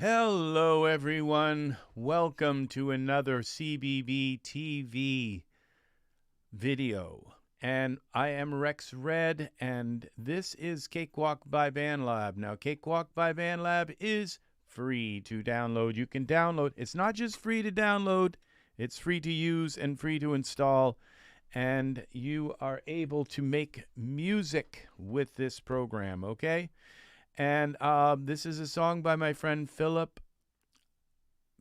Hello, everyone. Welcome to another CBB TV video. And I am RexRed, and this is Cakewalk by BandLab. Now, Cakewalk by BandLab is free to download. You can download. It's not just free to download, it's free to use and free to install. And you are able to make music with this program, okay? And this is a song by my friend Philip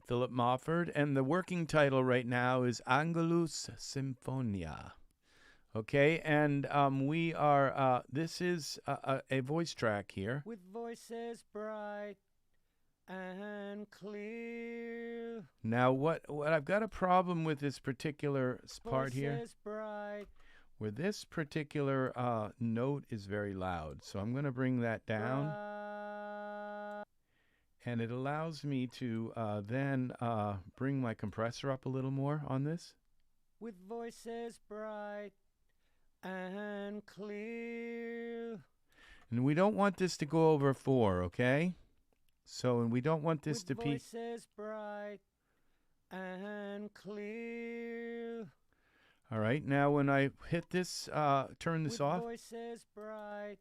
Mofford, and the working title right now is Angelus Symphonia. Okay, and we are, this is a voice track here. With voices bright and clear. Now, what I've got a problem with this particular part here, Voices bright, where this particular note is very loud. So I'm going to bring that down. bright. And it allows me to then bring my compressor up a little more on this. With voices bright and clear. And we don't want this to go over 4, okay? So, and we don't want this to With be... voices bright and clear. All right, now when I hit this, turn this With off. voices bright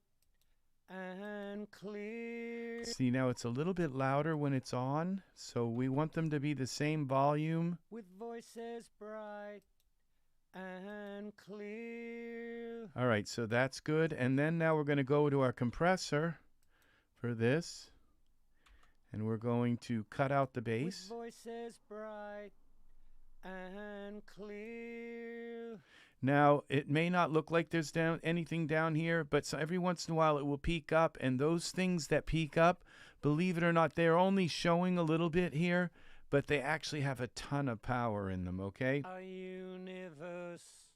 and clear. See, now it's a little bit louder when it's on, so we want them to be the same volume. With voices bright and clear. All right, so that's good. And then now we're going to go to our compressor for this. And we're going to cut out the bass. With voices bright and clear. Now, it may not look like there's anything down here, but so every once in a while it will peak up. And those things that peak up, believe it or not, they're only showing a little bit here, but they actually have a ton of power in them, okay? A universe.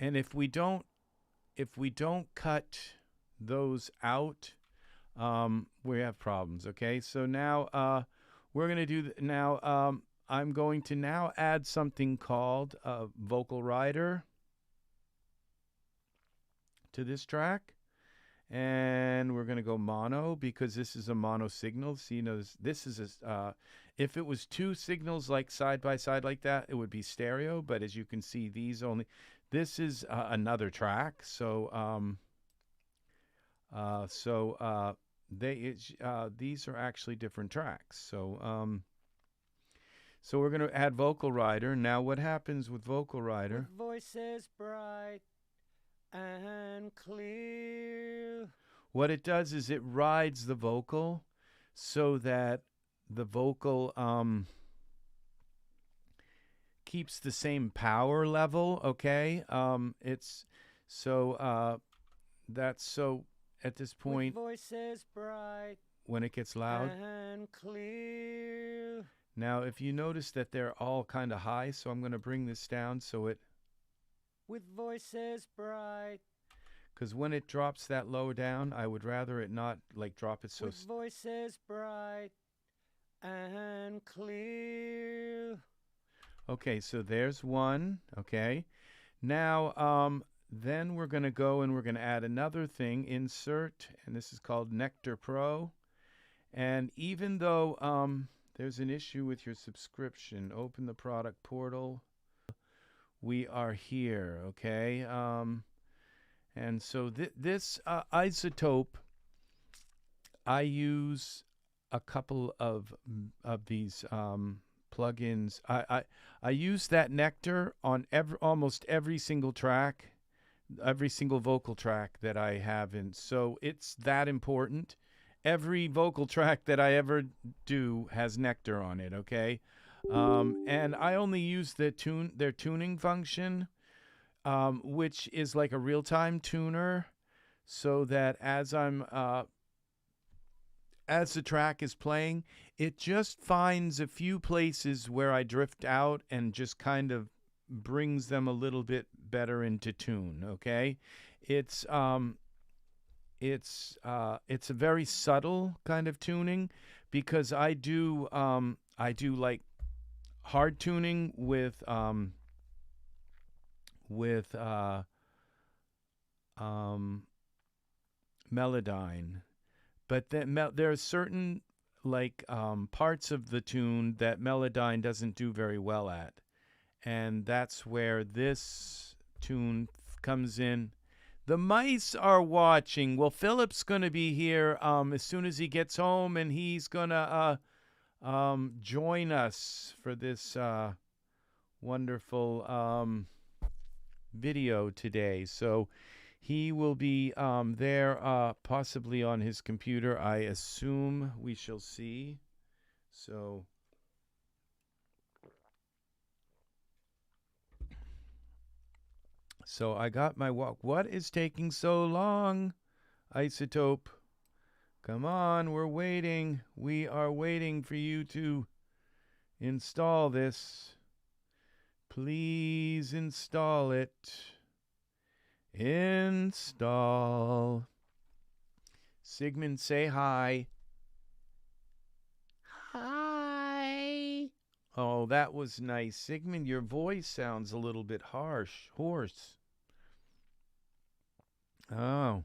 And if we don't cut those out, we have problems, okay? So now we're going to do now. I'm going to now add something called a vocal rider to this track, and we're going to go mono because this is a mono signal. So you know this is a if it was 2 signals like side by side like that, it would be stereo. But as you can see, these only. This is another track, so these are actually different tracks. So so we're going to add vocal rider. Now what happens with vocal rider? With voices bright and clear. What it does is it rides the vocal so that the vocal keeps the same power level, okay? It's so that's so at this point With voices bright when it gets loud. and clear. Now, if you notice that they're all kind of high, so I'm going to bring this down so it... With voices bright. Because when it drops that low down, I would rather it not like drop it so... With voices bright and clear. Okay, so there's one, okay? Now, then we're going to go and we're going to add another thing, insert, and this is called Nectar Pro. And even though there's an issue with your subscription, open the product portal. We are here, okay? And so this iZotope, I use a couple of these plugins. I use that Nectar on almost every single track, every single vocal track that I have in. So it's that important. Every vocal track that I ever do has Nectar on it, okay? And I only use their tuning function, which is like a real-time tuner, so that as the track is playing, it just finds a few places where I drift out and just kind of brings them a little bit better into tune, okay? It's a very subtle kind of tuning because I do like hard tuning with Melodyne, but then there are certain like parts of the tune that Melodyne doesn't do very well at, and that's where this tune comes in. The mice are watching. Well, Philip's going to be here as soon as he gets home, and he's going to join us for this wonderful video today. So he will be there possibly on his computer, I assume. We shall see. So I got my walk. What is taking so long? iZotope. Come on, we're waiting. We are waiting for you to install this. Please install it. Install. Sigmund, say hi. Hi. Oh, that was nice. Sigmund, your voice sounds a little bit hoarse. Oh.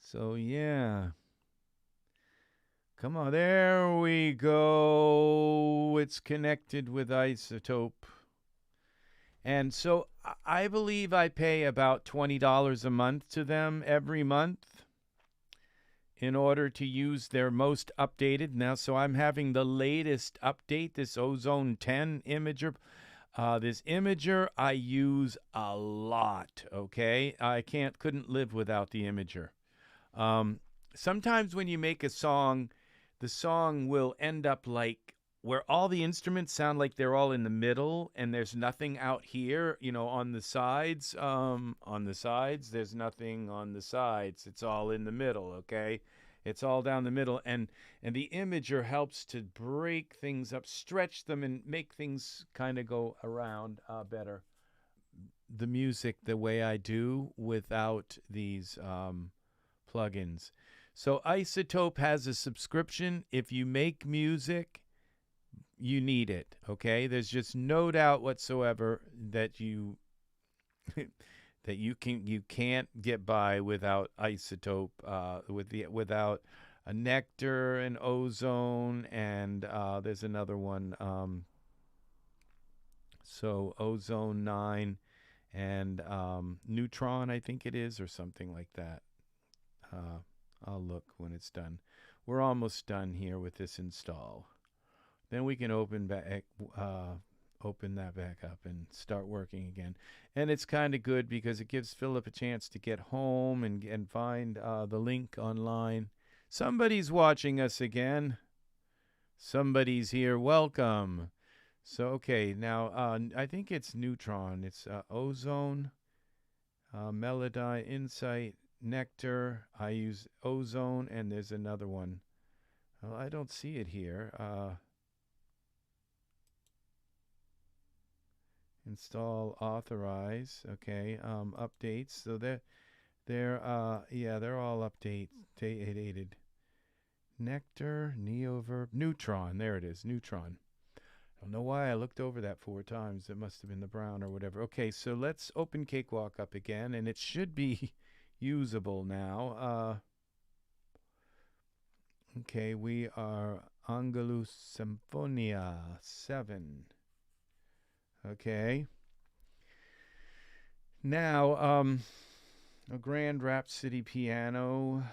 So, yeah. Come on, there we go. It's connected with iZotope. And so I believe I pay about $20 a month to them every month in order to use their most updated. Now, so I'm having the latest update, this Ozone 10 Imager. This Imager I use a lot, okay? I couldn't live without the Imager. Sometimes when you make a song, the song will end up like where all the instruments sound like they're all in the middle and there's nothing out here, you know, on the sides. There's nothing on the sides. It's all in the middle, okay? It's all down the middle, and the Imager helps to break things up, stretch them, and make things kind of go around better. The music the way I do without these plugins. So iZotope has a subscription. If you make music, you need it, okay? There's just no doubt whatsoever that you that you can't get by without iZotope, without a Nectar and Ozone, and there's another one. So Ozone 9 and Neutron, I think it is, or something like that. I'll look when it's done. We're almost done here with this install. Then we can open that back up and start working again. And it's kind of good because it gives Philip a chance to get home and find the link online. Somebody's watching us again. Somebody's here. Welcome. So, okay, now I think it's Neutron. It's Ozone, Melody, Insight, Nectar. I use Ozone, and there's another one. Well, I don't see it here. Install, authorize. Okay, updates. So they're all updated. Nectar, Neoverb, Neutron. There it is, Neutron. I don't know why I looked over that 4 times. It must have been the brown or whatever. Okay, so let's open Cakewalk up again, and it should be usable now. Okay, we are Angelus Symphonia 7. Okay. Now, a Grand Rhapsody piano.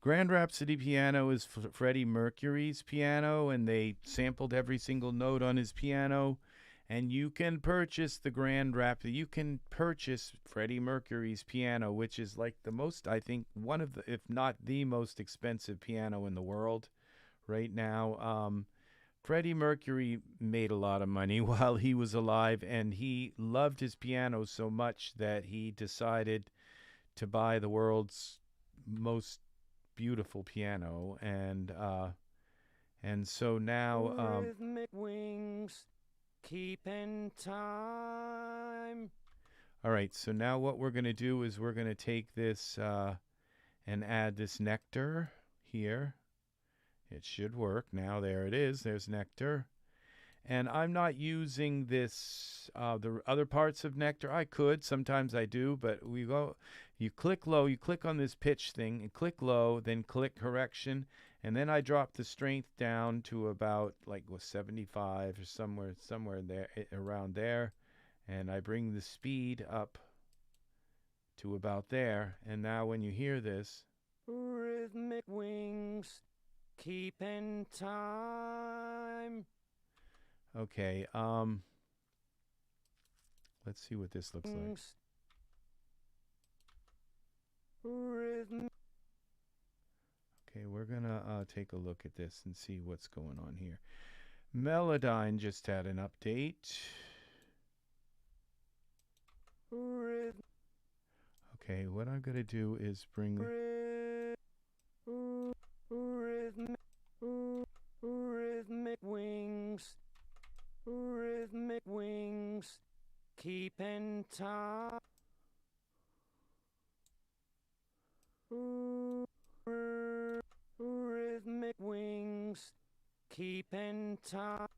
Grand Rhapsody piano is Freddie Mercury's piano, and they sampled every single note on his piano. And you can purchase the Grand Rhapsody. You can purchase Freddie Mercury's piano, which is like the most, I think, one of the, if not the most expensive piano in the world right now. Freddie Mercury made a lot of money while he was alive, and he loved his piano so much that he decided to buy the world's most beautiful piano, and so now rhythmic wings keep in time. All right, so now what we're going to do is we're going to take this and add this Nectar here. It should work now. There it is. There's Nectar. And I'm not using this, the other parts of Nectar. I could, sometimes I do, but you click low, you click on this pitch thing, and click low, then click correction, and then I drop the strength down to about like 75 or somewhere there, around there, and I bring the speed up to about there. And now when you hear this, rhythmic wings, keeping time. okay, let's see what this looks like. Rhythm. Okay, we're gonna take a look at this and see what's going on here. Melodyne just had an update. Rhythm. Okay, what I'm gonna do is bring rhythmic wings, rhythmic wings, keeping time. Rhythmic wings, keeping time.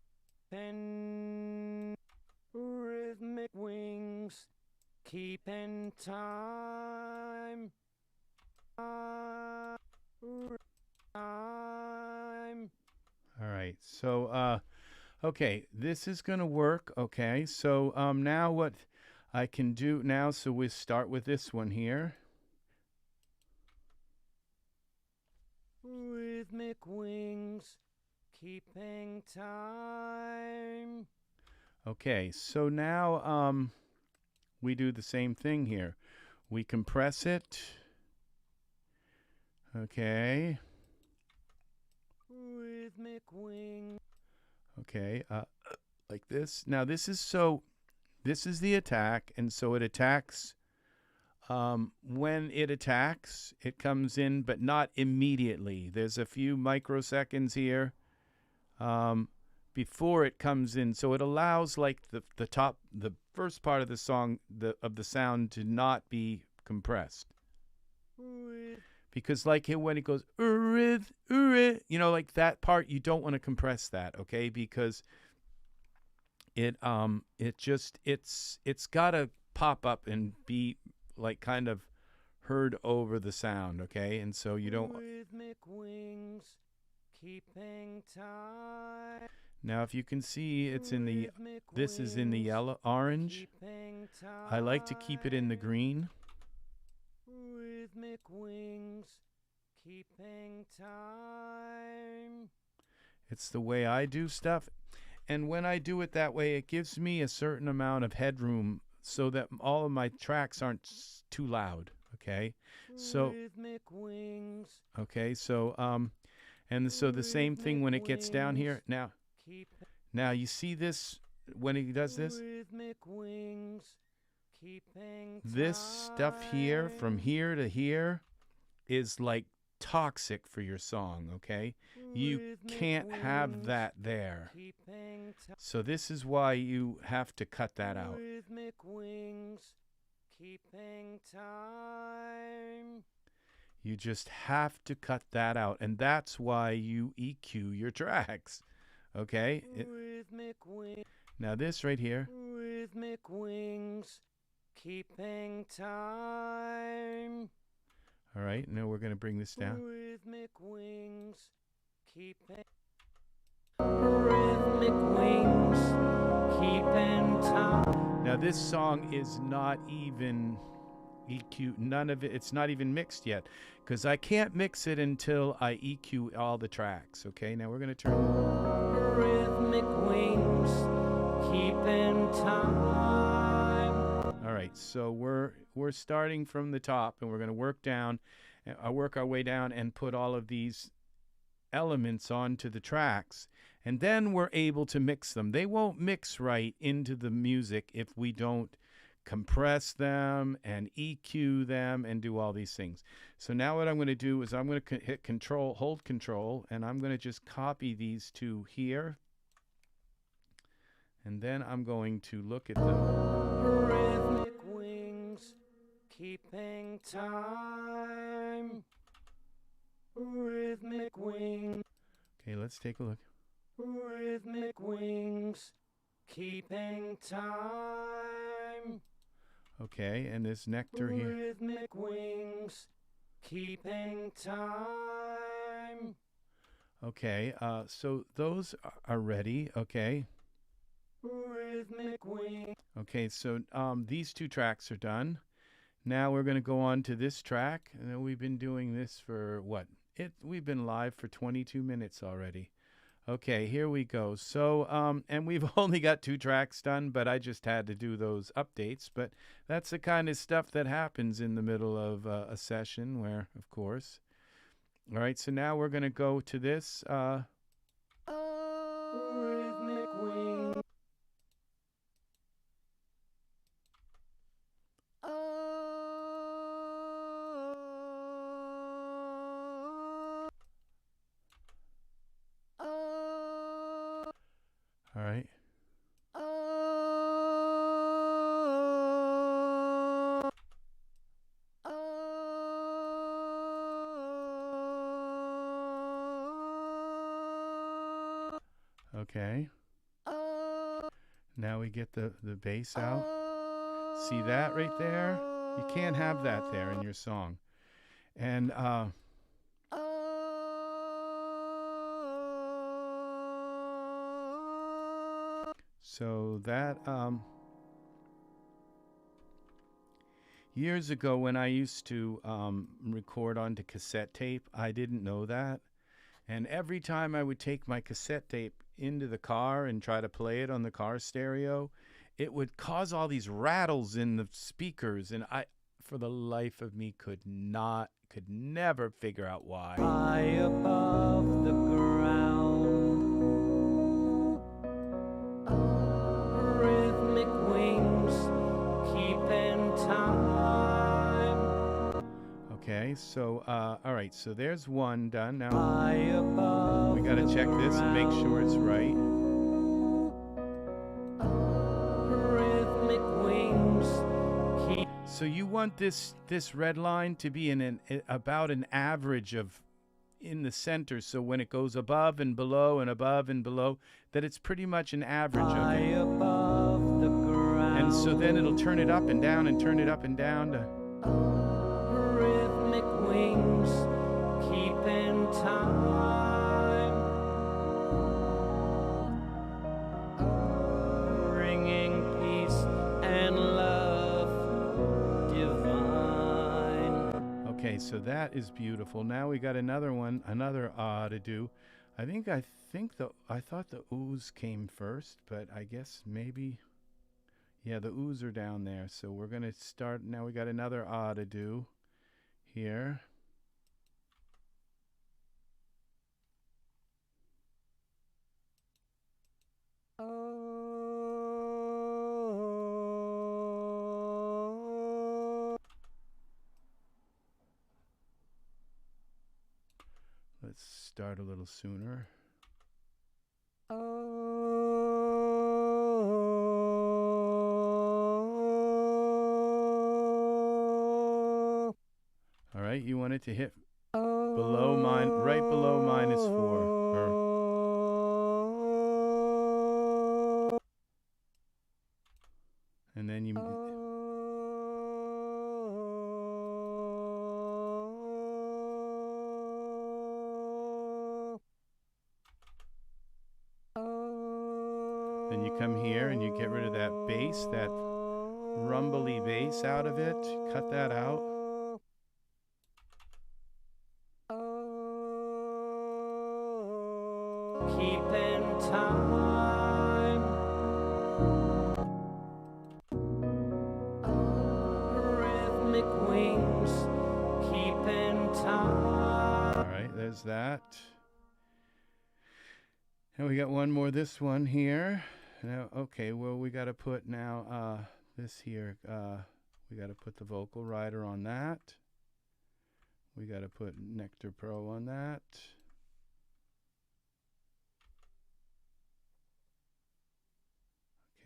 Rhythmic wings, keeping time. Time. All right, so okay, this is gonna work. Okay, so now what I can do now, so we start with this one here. Rhythmic wings, keeping time. Okay, so now we do the same thing here. We compress it. Okay. Rhythmic wing. Okay, like this. Now this is the attack, and so it attacks. When it attacks, it comes in, but not immediately. There's a few microseconds here before it comes in, so it allows like the first part of the song, of the sound, to not be compressed. Because like when it goes like that part, you don't want to compress that, okay? Because it's got to pop up and be like kind of heard over the sound, okay? And so you don't. Rhythmic wings, keeping time. Now if you can see, it's in the this is in the yellow orange. I like to keep it in the green. Rhythmic wings, keeping time. It's the way I do stuff. And when I do it that way, it gives me a certain amount of headroom so that all of my tracks aren't too loud, okay? So Rhythmic wings. Okay, so and so the same thing when it gets down here. Now you see this when he does this? Rhythmic wings, keeping This stuff here, from here to here, is like toxic for your song, okay? You can't have that there. So this is why you have to cut that out. Rhythmic wings, keeping time. You just have to cut that out, and that's why you EQ your tracks, okay? Rhythmic wings. Now this right here. Rhythmic wings, keeping time. All right, now we're going to bring this down. Rhythmic wings, keeping. Rhythmic wings, keeping time. Now this song is not even EQ, none of it, it's not even mixed yet, because I can't mix it until I EQ all the tracks, okay? Now we're going to turn. Rhythmic wings, keeping time. All right, so we're starting from the top, and we're going to work our way down and put all of these elements onto the tracks, and then we're able to mix them. They won't mix right into the music if we don't compress them and EQ them and do all these things. So now what I'm going to do is I'm going to hit Control, hold Control, and I'm going to just copy these two here. And then I'm going to look at them. Rhythmic wings, keeping time. Rhythmic wings. Okay, let's take a look. Rhythmic wings, keeping time. Okay, and this Nectar here. Rhythmic wings, keeping time. Okay, so those are ready. Okay. Rhythmic wings. Okay, so these two tracks are done. Now we're going to go on to this track. And we've been doing this for what? We've been live for 22 minutes already. Okay, here we go. So, and we've only got two tracks done, but I just had to do those updates. But that's the kind of stuff that happens in the middle of a session where, of course. All right, so now we're going to go to this. Rhythmic wings. All right. Okay. Now we get the bass out. See that right there? You can't have that there in your song. And so that years ago when I used to record onto cassette tape, I didn't know that. And every time I would take my cassette tape into the car and try to play it on the car stereo, it would cause all these rattles in the speakers, and I, for the life of me, could never figure out why. High above the ground. Rhythmic wings, keeping time. Okay, so all right, so there's one done. Now High above we got to check this and make sure it's right. Rhythmic wings, keep. So you want this red line to be about an average of in the center. So when it goes above and below and above and below, that it's pretty much an average High of it. above the ground. And so then it'll turn it up and down and turn it up and down to. Rhythmic wings, keeping time. Bringing peace and love divine. Okay, so that is beautiful. Now we got another one, another to do. I thought the oohs came first, but I guess maybe, yeah, the oohs are down there. So we're gonna start now. We got another to do here. Let's start a little sooner. All right, you want it to hit below mine, right below -4. And then you. Then you come here and you get rid of that bass, that rumbly bass out of it. Cut that out. Keeping time. Rhythmic wings, keeping time. All right, there's that. And we got one more, this one here. Now, okay, well, we got to put now this here. We got to put the vocal rider on that. We got to put Nectar Pro on that.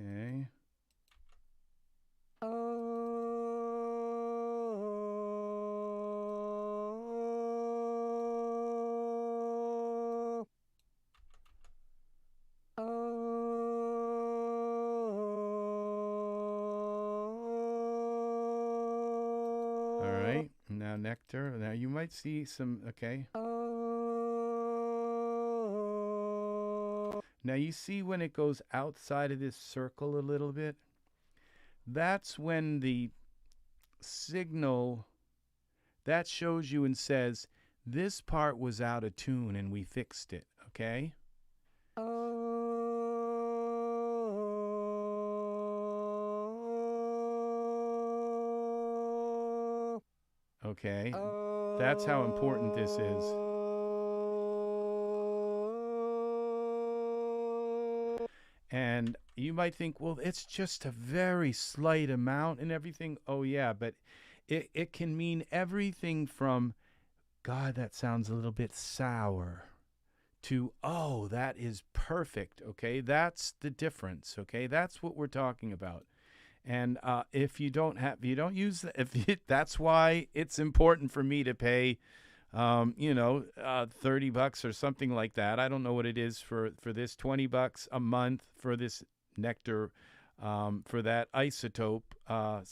Okay. Now Nectar. Now you might see some, okay. Now you see when it goes outside of this circle a little bit? That's when the signal, that shows you and says, this part was out of tune and we fixed it, okay? Okay, that's how important this is. And you might think, well, it's just a very slight amount and everything. Oh, yeah, but it can mean everything from, God, that sounds a little bit sour, to, oh, that is perfect, okay? That's the difference, okay? That's what we're talking about. And if you don't use that, that's why it's important for me to pay, $30 or something like that. I don't know what it is for this, $20 a month for this Nectar, for that iZotope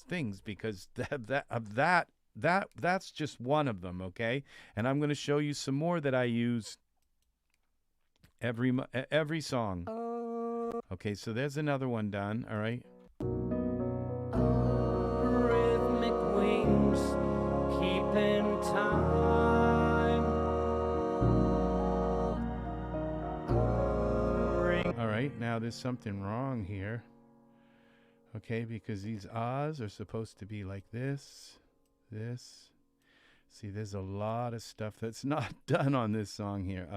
things, because that's just one of them, okay? And I'm going to show you some more that I use every song. Okay, so there's another one done, all right? Rhythmic wings keep in time. All right, now there's something wrong here. Okay, because these ahs are supposed to be like this. See, there's a lot of stuff that's not done on this song here.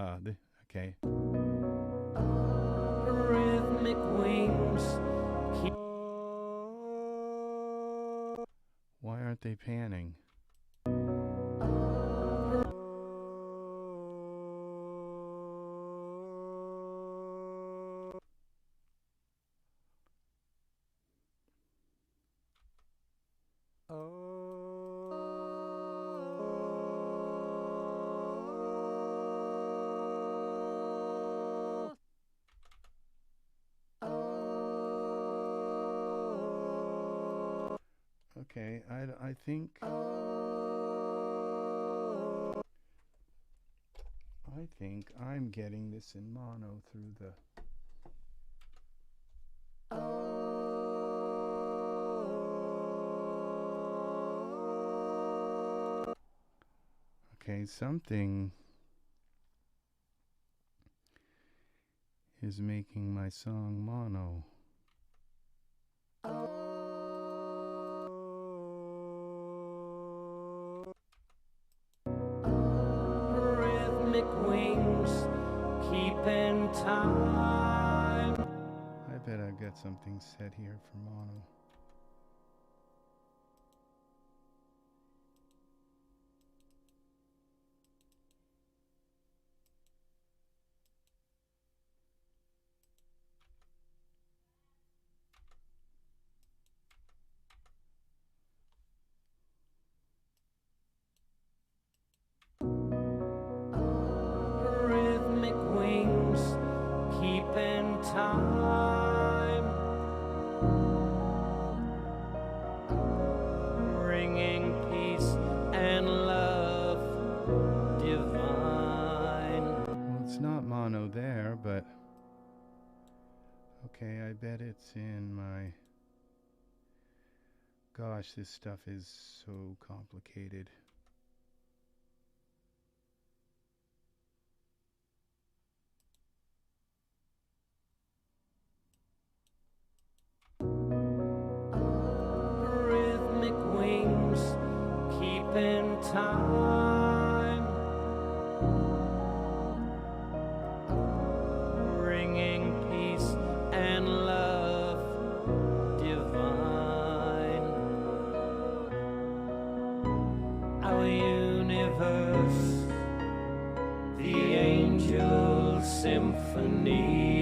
Okay. Rhythmic wings keep. Why aren't they panning? Okay, I think I'm getting this in mono through the. Okay, something is making my song mono. Rhythmic wings keep in time. I bet I've got something set here for mono. Rhythmic wings keep in time. Bringing peace and love divine. Well, it's not mono there, but okay, I bet it's in my. Gosh, this stuff is so complicated. Rhythmic wings keep in time. Bringing peace and love divine. Our universe, the Angel Symphony.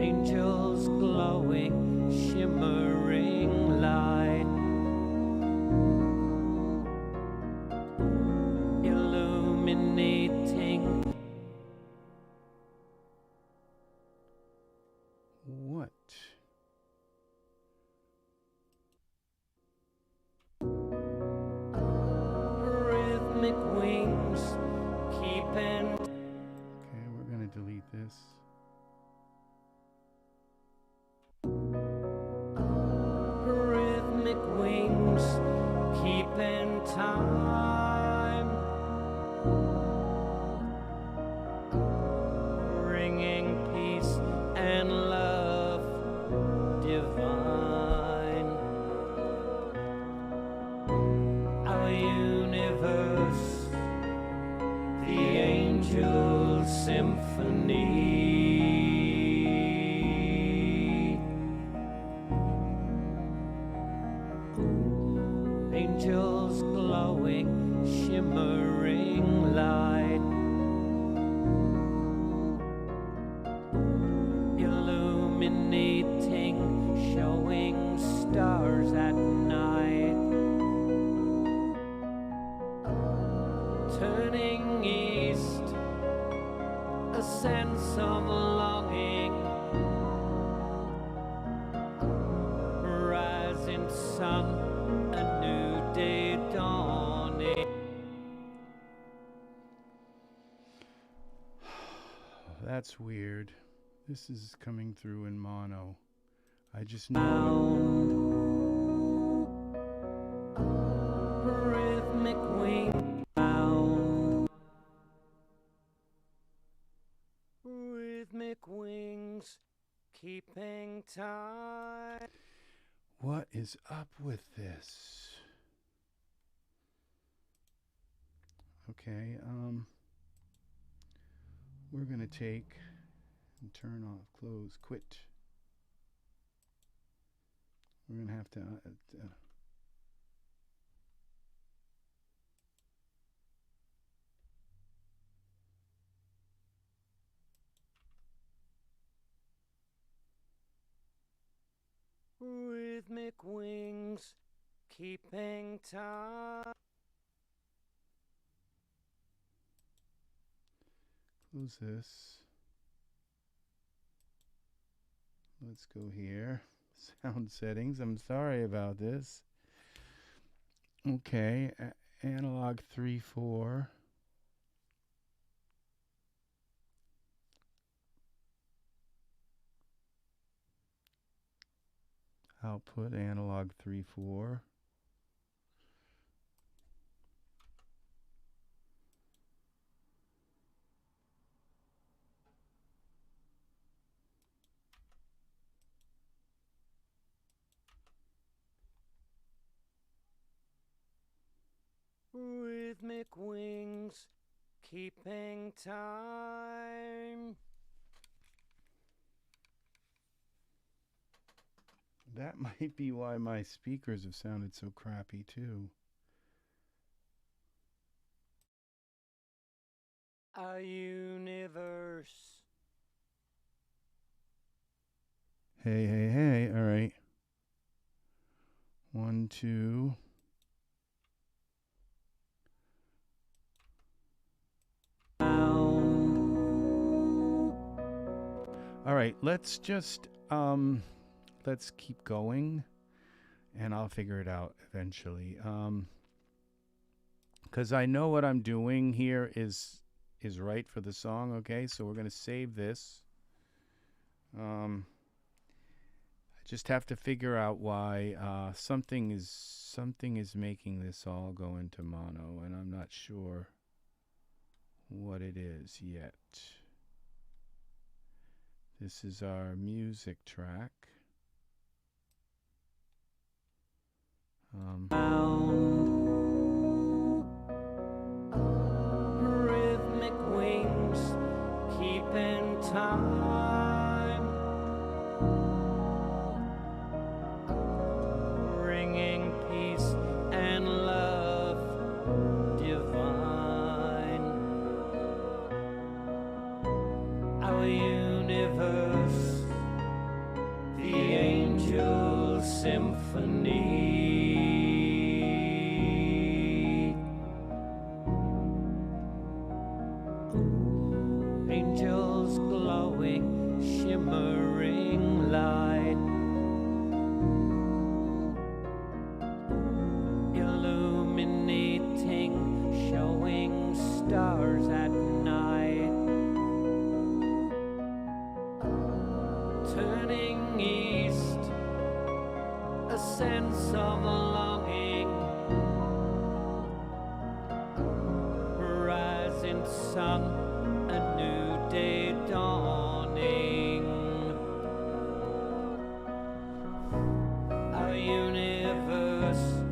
Angels glowing, shimmering light, illuminating. What? Rhythmic wings keeping. Okay, we're gonna delete this. Rhythmic wings keeping time, bringing peace and love divine. Our universe, the Angel Symphony. Angels glowing, shimmering light, illuminating, showing stars at night, turning east, a sense of longing, rising sun, a new day dawning. That's weird. This is coming through in mono. I just know. Rhythmic wing bound. Rhythmic wings keeping time. What is up with this? Okay, we're gonna take and turn off, close, quit. We're gonna have to Rhythmic wings keeping time. close this. Let's go here. Sound settings. I'm sorry about this. Okay, analog 3/4. Output analog 3/4. Rhythmic wings keeping time. That might be why my speakers have sounded so crappy too. Our universe. Hey, hey, hey. All right. 1, 2. All right, let's just let's keep going and I'll figure it out eventually. Cuz I know what I'm doing here is right for the song, okay? So we're going to save this. I just have to figure out why something is making this all go into mono, and I'm not sure what it is yet. This is our music track. Rhythmic wings keeping time, bringing peace and love divine. Our universe, the Angel Symphony. Angels glowing, shimmering turning east, a sense of longing, rising sun, a new day dawning, our universe,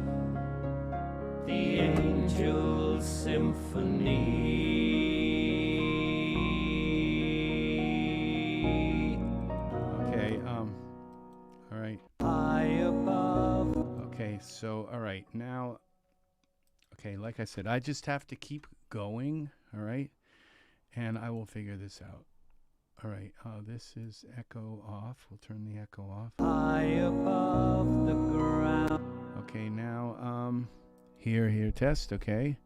the Angel Symphony. All right. High above. Okay, so, all right, now, okay, like I said, I just have to keep going, all right, and I will figure this out. All right, this is echo off. We'll turn the echo off. High above the ground. Okay, now, here, test, okay.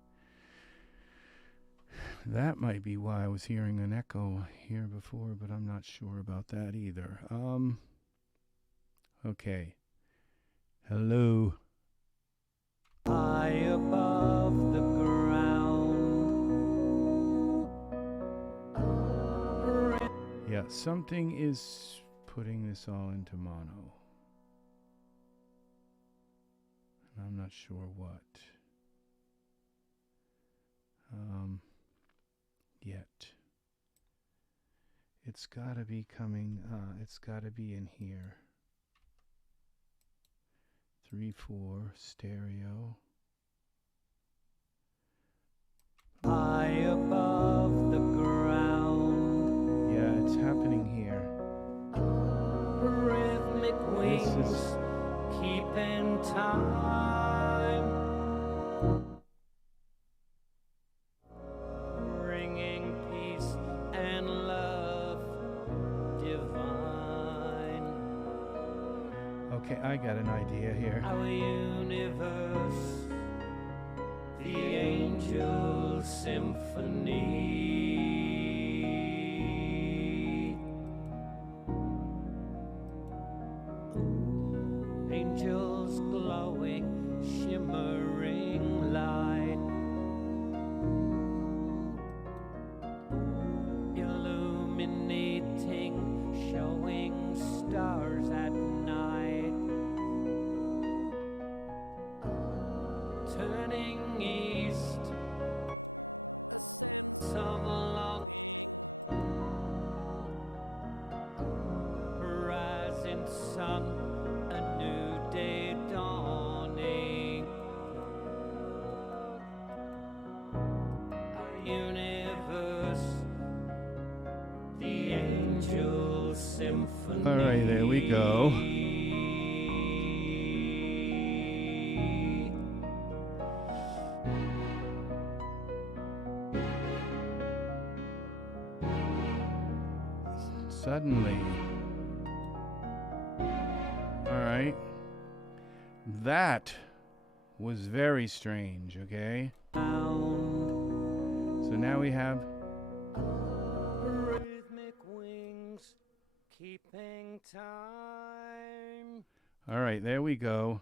That might be why I was hearing an echo here before, but I'm not sure about that either. Okay. Hello. High above the ground. Yeah, something is putting this all into mono. And I'm not sure what. Yet. It's gotta be coming, it's gotta be in here. 3/4 stereo. High above the ground. Yeah, it's happening here. Rhythmic wings keeping time. Bringing peace and love divine. Okay, I got an idea here. Our universe, the Angel Symphony. Angels glowing, shimmering light, illuminating, showing stars at night. Turning east, some long rising sun, a new day dawning, our universe, the Angel Symphony. All right, there we go. Suddenly. All right. That was very strange, okay? So now we have. Rhythmic wings keeping time. All right, there we go.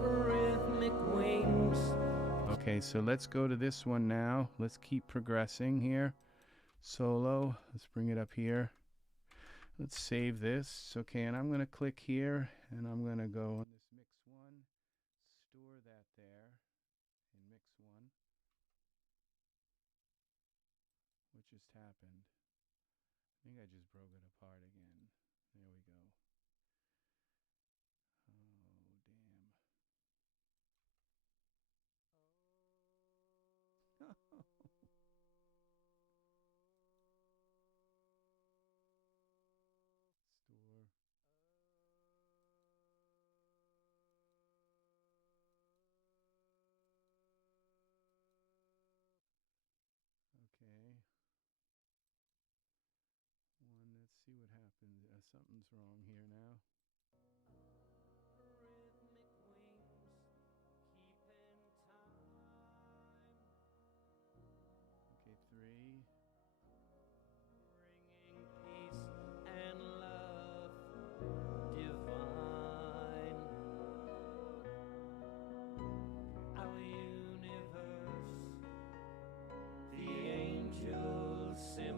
Rhythmic wings. Okay, so let's go to this one now. Let's keep progressing here. Solo. Let's bring it up here. Let's save this. Okay, and I'm going to click here, and I'm going to go on this mix one. Store that there in mix one. What just happened? I think I just broke it apart again. There we go. Oh, damn. Store. Okay. Let's see what happens. Something's wrong here now. Rhythmic wings keeping time. Okay, 3. Bringing peace and love divine. Our universe, the Angel Symphony.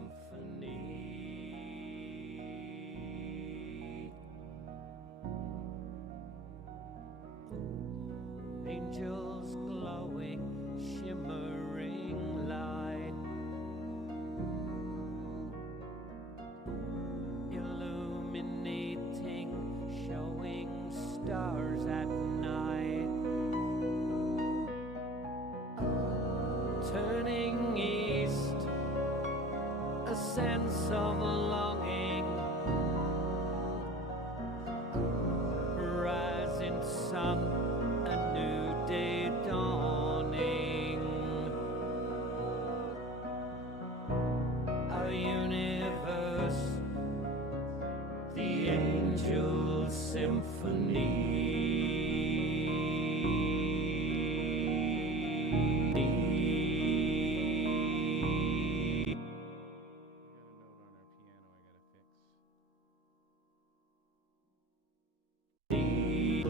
angels glowing, shimmering light, illuminating, showing stars at night, turning east, a sense of longing, rising sun, a new day dawning, our universe, the Angel Symphony.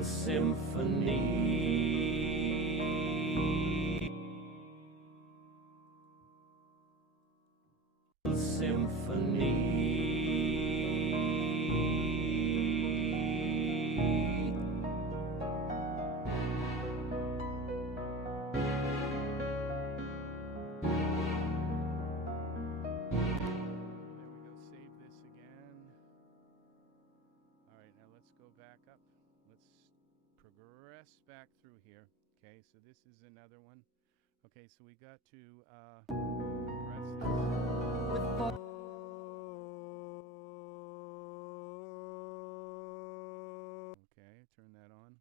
Symphony. Symphony. Save this again. All right, now let's go back up. Let's progress back through here. Okay, so this is another one. Okay, so we got to compress this. Okay, turn that on.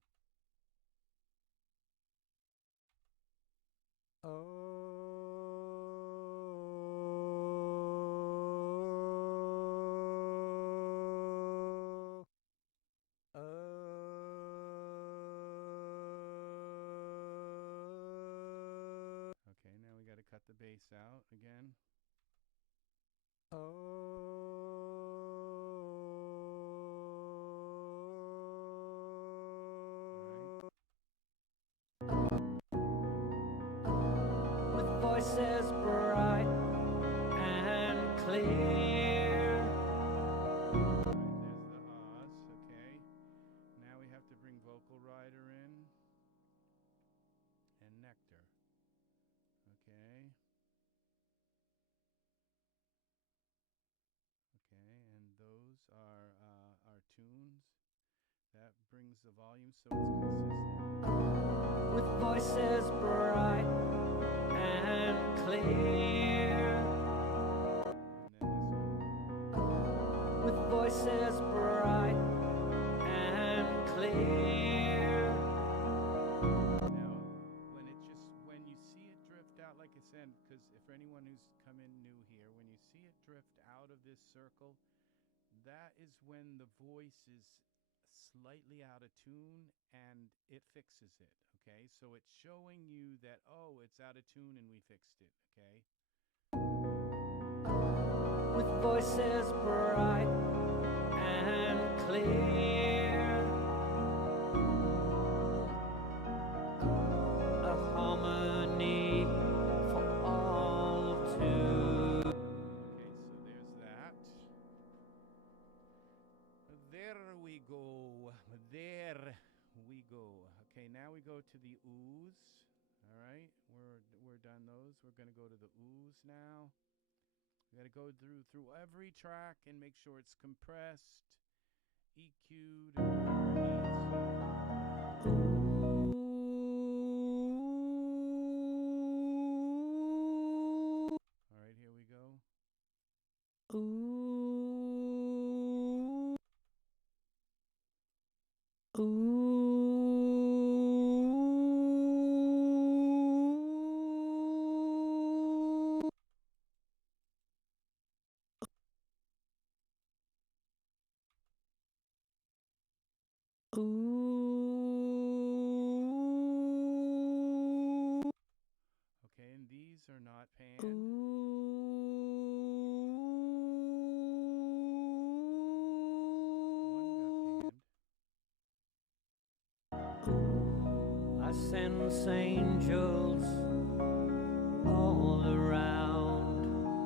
Okay, now we got to cut the bass out again. With voices bright and clear. There's the Oz. Okay. Now we have to bring Vocal Rider in and Nectar. Okay. Okay, and those are our tunes. That brings the volume so it's consistent. With voices bright and clear. And then this one. With voices bright and clear. Now, when you see it drift out, like I said, because for anyone who's come in new here, when you see it drift out of this circle, that is when the voice is slightly out of tune and it fixes it. Okay, so it's showing you that, oh, it's out of tune and we fixed it. Okay. With voices bright and clear. A harmony for all to. Okay, so there's that. There we go. There we go. Okay, now we go to the ooze. All right, we're done those. We're gonna go to the ooze now. We gotta go through every track and make sure it's compressed, EQ'd, and whatever it needs. All right, here we go. Okay, and these are not panned. I sense angels all around.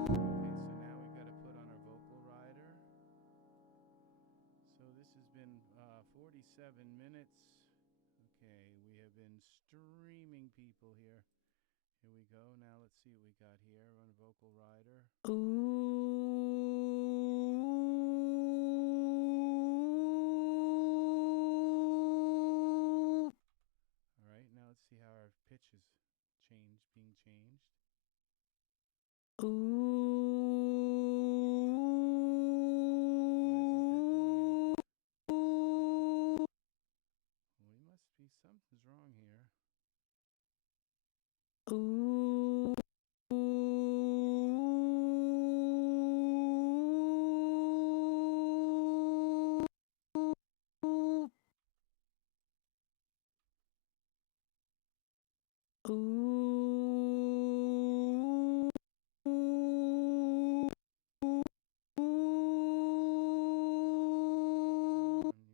Okay, so now we've got to put on our vocal rider. So this has been 47 minutes. Okay, we have been streaming people here. Here we go. Now let's see what we got here on Vocal Rider. All right, now let's see how our pitch is being changed. Something's wrong here.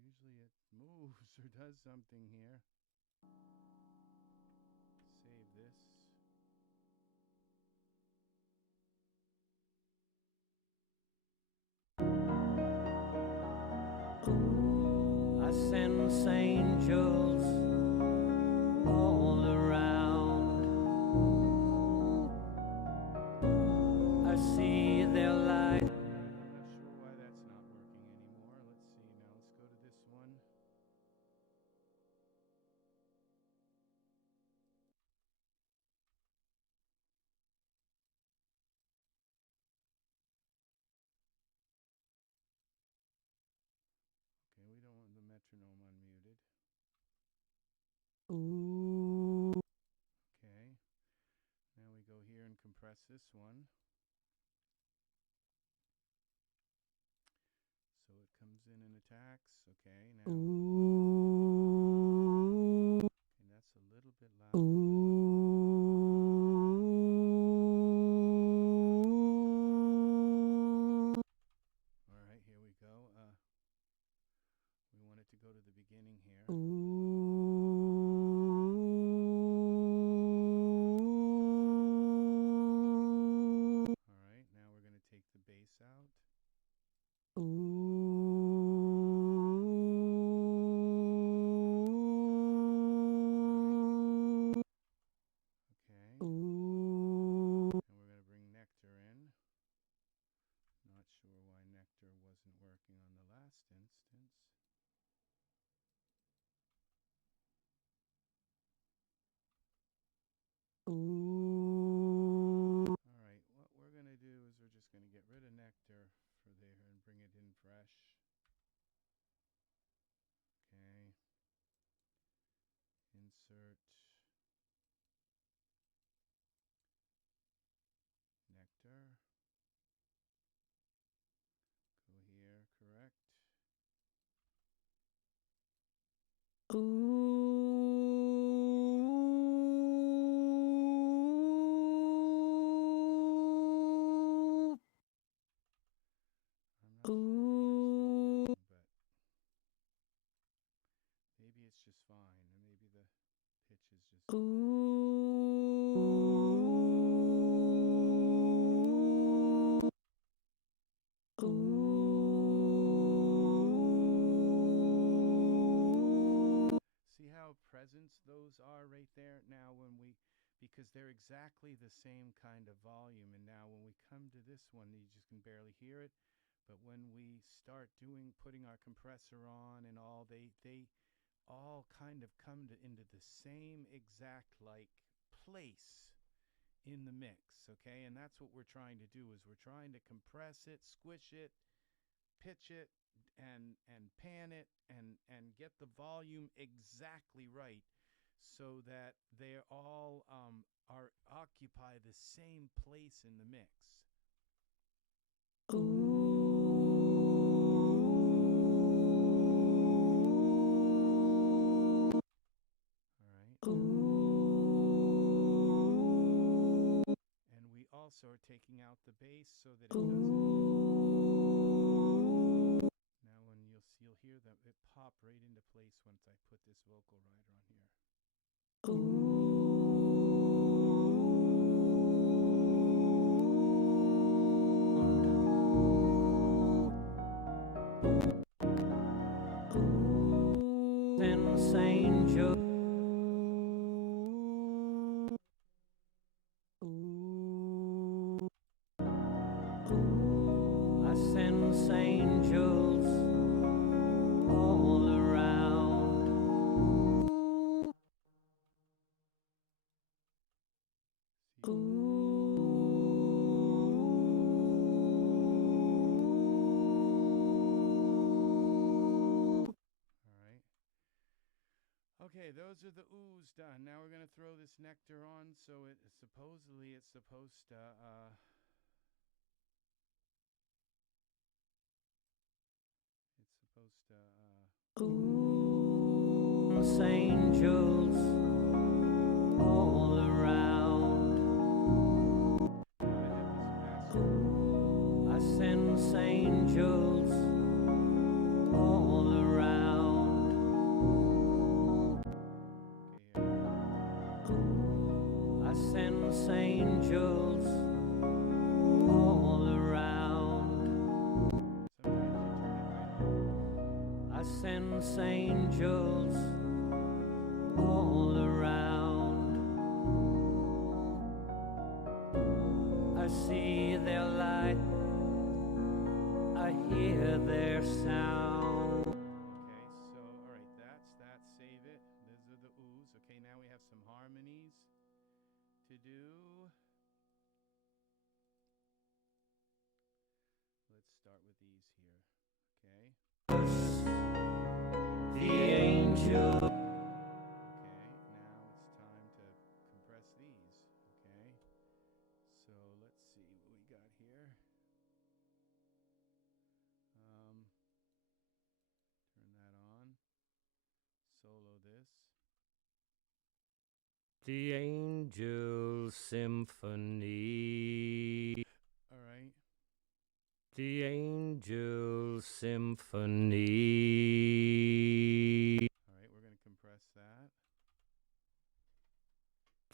Usually it moves or does something here. Save this. I sense angels all around. I see their light. I'm not sure why that's not working anymore. Let's see now. Let's go to this one. Okay, we don't want the metronome unmuted. Okay. Now we go here and compress this one. So it comes in and attacks. Okay, now. Okay, that's a little bit loud. All right, here we go. We want it to go to the beginning here. All right, now we're going to take the bass out. Okay. And we're going to bring Nectar in. Not sure why Nectar wasn't working on the last instance. All right, what we're going to do is we're just going to get rid of Nectar for there and bring it in fresh. Okay. Insert Nectar. Go here, correct. I'm not sure why it's not working, but maybe it's just fine, and maybe the pitch is just. See how present those are right there? Now when we, because they're exactly the same kind of volume, and now when we come to this one, you just can barely hear it. But when we start putting our compressor on and all, they all kind of come into the same exact like place in the mix, okay? And that's what we're trying to do, is we're trying to compress it, squish it, pitch it, and pan it, and get the volume exactly right, so that they all occupy the same place in the mix. All right. And we also are taking out the bass so that it doesn't. Now when you'll hear them, it pop right into place once I put this vocal rider on here. Sense angel I sense angels all around. Okay, those are the oohs done. Now we're going to throw this Nectar on, so it's supposed to Angels all around. I sense angels all around. I sense angels all around. I sense angels all around. I see their light, I hear their sound. Okay, so all right, that's that. Save it. Those are the oohs. Okay, now we have some harmonies to do. Let's start with these here. Okay. The angel. Okay, now it's time to compress these. Okay. So let's see what we got here. Turn that on. Solo this. The Angel Symphony. All right. The Angel Symphony. All right, we're going to compress that.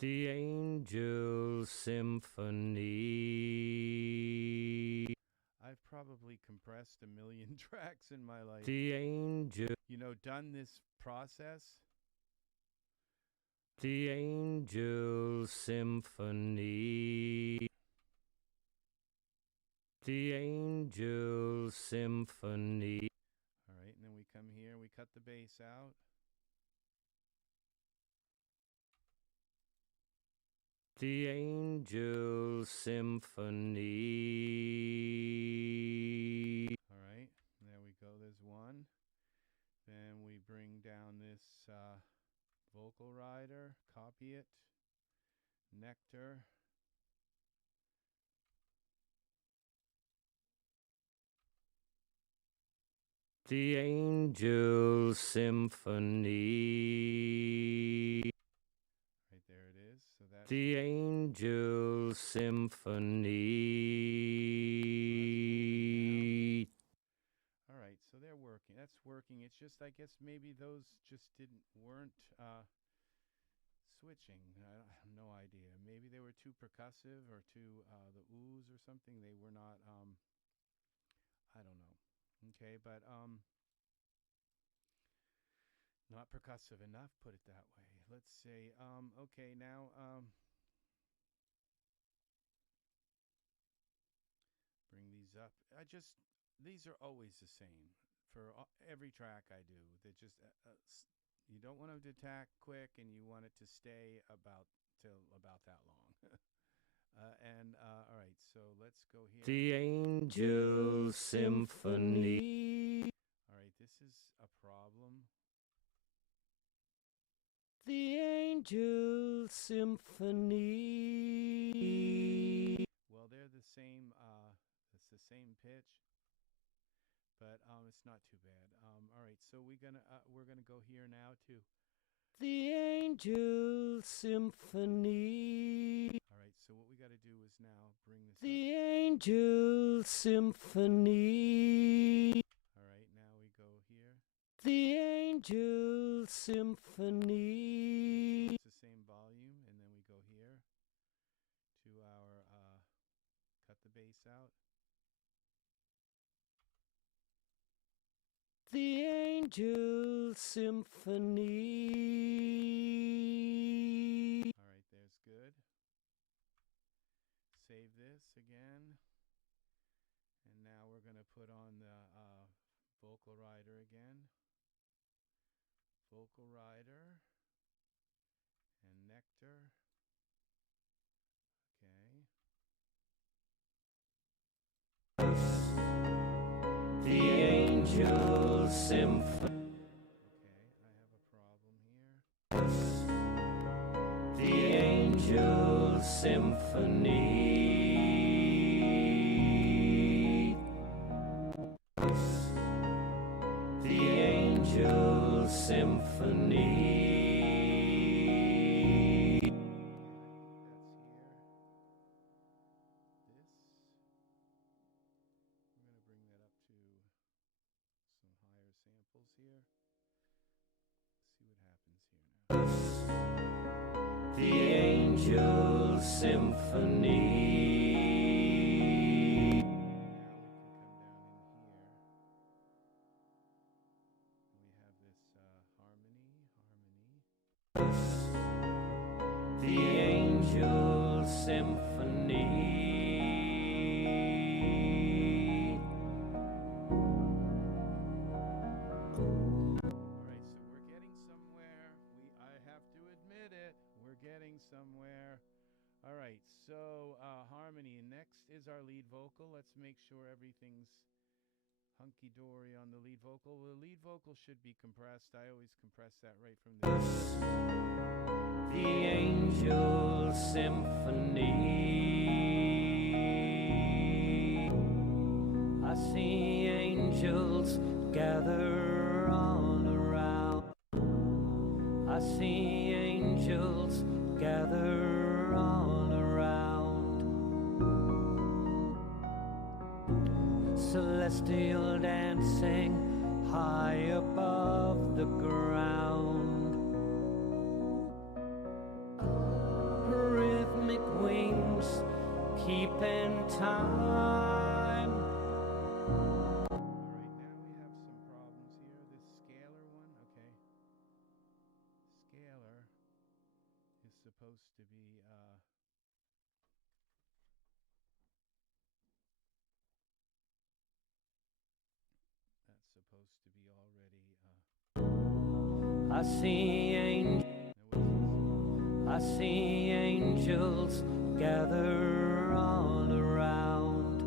The Angel Symphony. I've probably compressed 1,000,000 tracks in my life. The Angel. You know, done this process. The Angel Symphony. The Angel Symphony. All right, and then we come here, we cut the bass out. The Angel Symphony. All right, there we go, there's one. Then we bring down this vocal rider, copy it, Nectar. The Angel Symphony. Right there it is. So that's the Angel Symphony. all right, so they're working. That's working. It's just, I guess maybe those just weren't switching. I have no idea. Maybe they were too percussive or too the oohs or something. They were not. I don't know. Okay, but not percussive enough. Put it that way. Let's say. Okay, now bring these up. These are always the same for every track I do. They just you don't want them to attack quick, and you want it to stay till about that long. All right, so let's go here. The Angel Symphony. All right, this is a problem. The Angel Symphony. Well, they're the same. It's the same pitch, but it's not too bad. All right, so we're gonna go here now to The Angel Symphony. All right, so what we got to do is now bring this The up. Angel Symphony. All right, now we go here. The Angel Symphony. So it's the same volume, and then we go here to our cut the bass out. The Angel Symphony. All right, there's good. Save this again. vocal rider again. Vocal rider and Nectar. Okay. The Angel Symphony. Okay, I have a problem here. The Angel Symphony. The Angel Symphony. Some higher samples here. Let's see what happens here now. The Angel Symphony. Now we can come down in here. And we have this harmony. The Angel Symphony. Getting somewhere. All right, so harmony. Next is our lead vocal. Let's make sure everything's hunky-dory on the lead vocal. Well, the lead vocal should be compressed. I always compress that right from the The Angel Symphony. I see angels gather all around. I see angels gather all around. Celestial dancing high above the ground. Rhythmic wings keeping time. All right, now we have some problems here. This scalar one, okay. Scalar is supposed to be that's supposed to be already I see angels gather all around.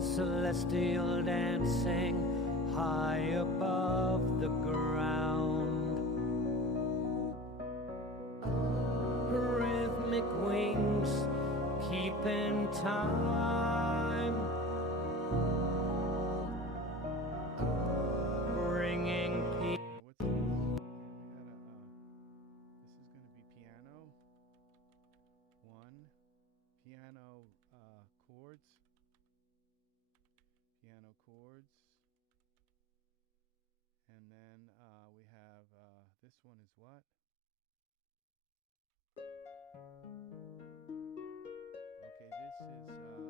Celestial dancing high above the ground. Rhythmic wings keeping time. Bringing peace. what's this? We got this is going to be piano. One. Piano chords. Piano chords. And then we have this one is what? Okay, this is harp.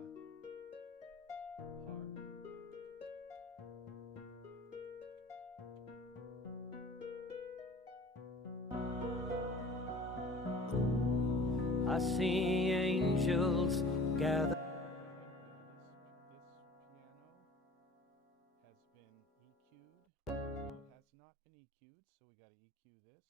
I see angels gather. This piano has been EQ'd. Well, it has not been EQ'd, so we got to EQ this.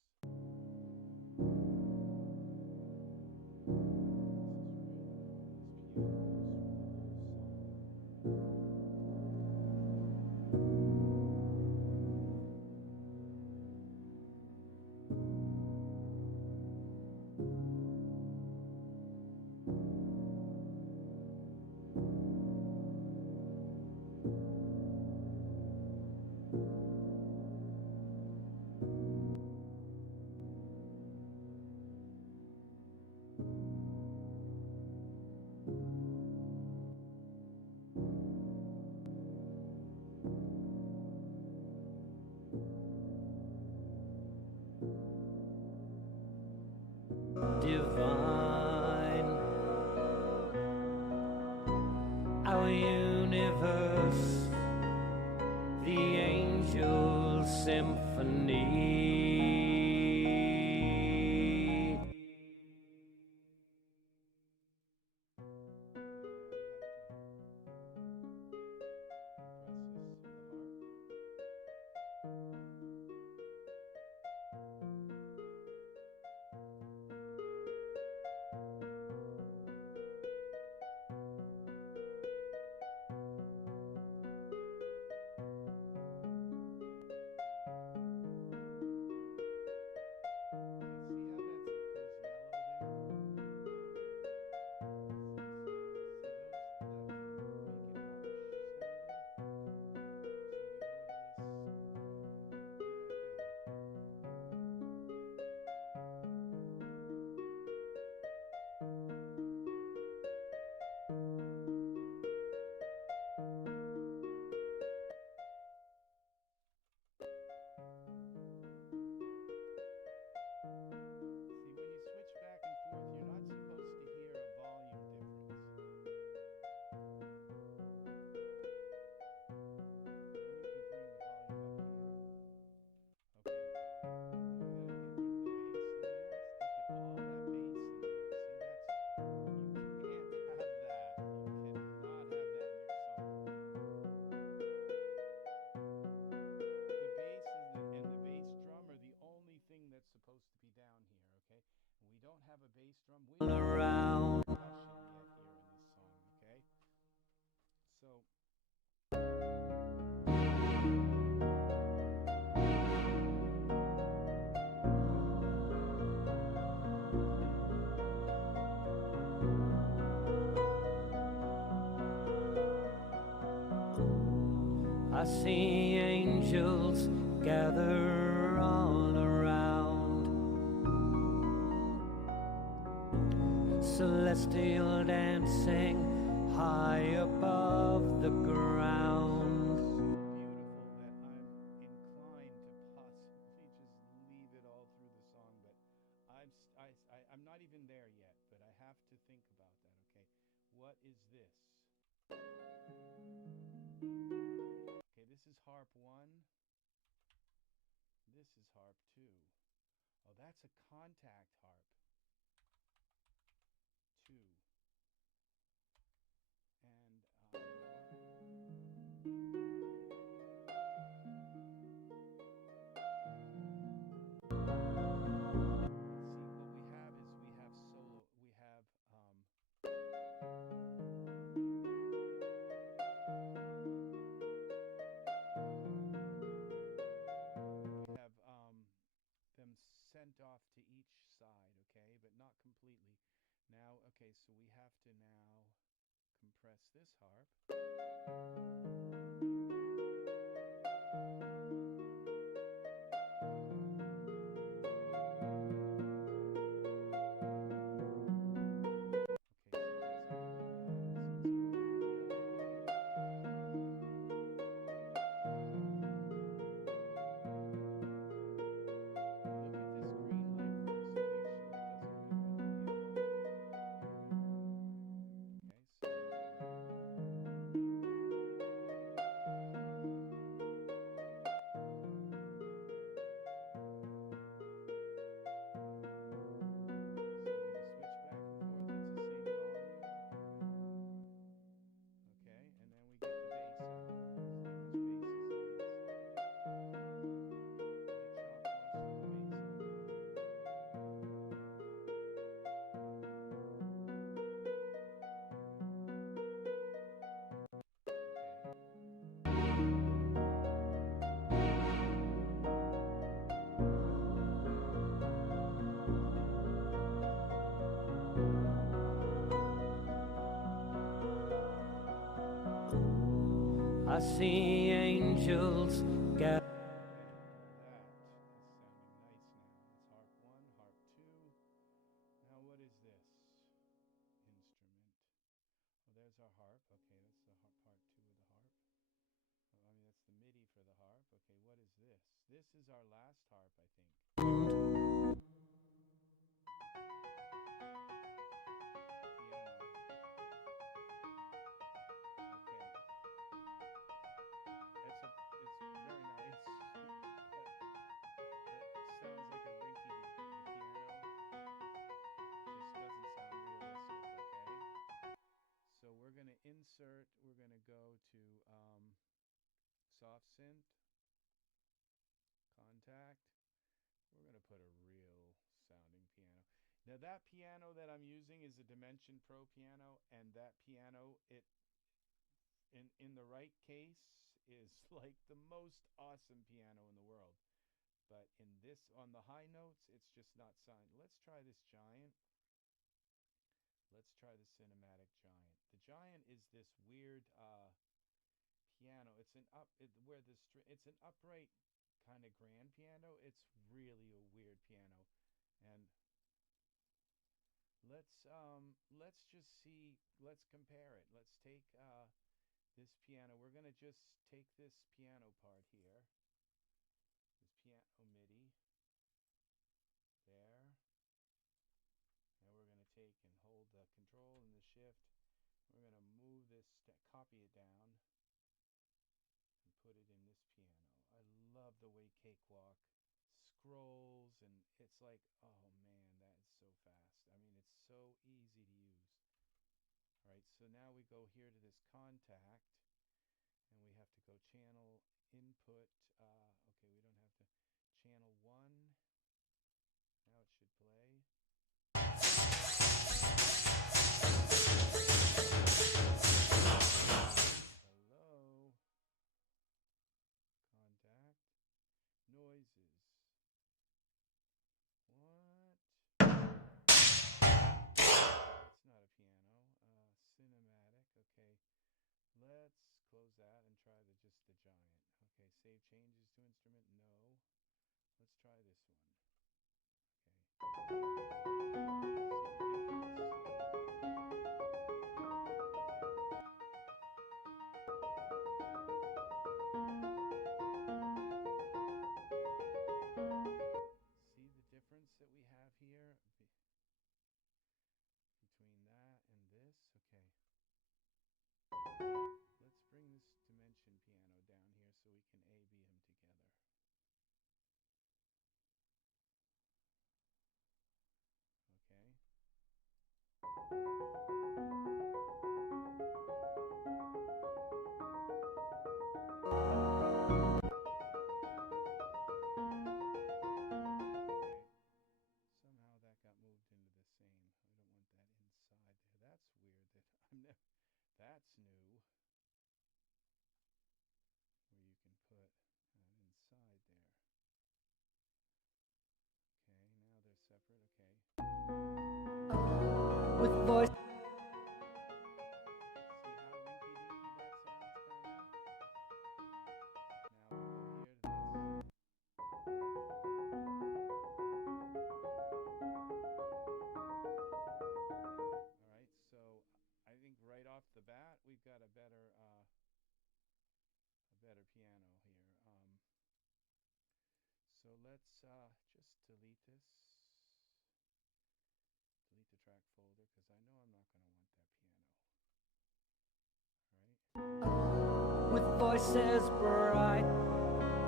Divine, our universe, the Angel Symphony. I see angels gather all around, celestial dancing high above the ground. Beautiful that I'm inclined to possibly just leave it all through the song, but I'm not even there yet, but I have to think about that, okay? What is this? Okay, this is harp 1. This is harp 2. Oh, that's a Kontakt harp 2. And you know what? See, what we have is we have solo. We have them sent off to each side, okay, but not completely. Now, okay, so we have to now compress this harp. I see angels gather. That is sounding nice now. That's harp 1, harp 2. Now what is this instrument? Well, there's our harp. Okay, that's the part 2 of the harp. I mean, that's the MIDI for the harp. Okay, what is this? This is our last harp, I think. Insert, we're going to go to soft synth, Kontakt. We're going to put a real sounding piano. Now that piano that I'm using is a Dimension Pro piano, and that piano, it in the right case is like the most awesome piano in the world. But in this, on the high notes, it's just not sound. Let's try this Giant. Let's try the Cinematic Giant. The Giant is this weird piano. It's an it's an upright kind of grand piano. It's really a weird piano. And let's just see, let's compare it. Let's take this piano. We're going to just take this piano part here. This piano MIDI there. Now we're going to take and hold the control and the shift. We're going to move this, copy it down, and put it in this piano. I love the way Cakewalk scrolls, and it's like, oh man, that is so fast. I mean, it's so easy to use. All right, so now we go here to this Kontakt, and we have to go channel input. Okay, we don't have to. Channel 1. Now it should play. Hello. Kontakt. Noises. What? That's not a piano. Cinematic. Okay. Let's close that and try just the Giant. Okay, save changes to instrument. No. Let's try this one. See the difference that we have here between that and this? Okay. Let's bring this dimension piano down here so we can A-B them together. Okay. Somehow that got moved into the same. I don't want that inside there. That's weird. That's new. Where you can put inside there. Okay, now they're separate. Okay. With voice. See how rinky-dinky that sounds, kind of? Now we'll go here to this. All right, so I think right off the bat we've got a better piano here. So let's just delete this. Delete the track folder because I know I'm not going to want that piano. All right. With voices bright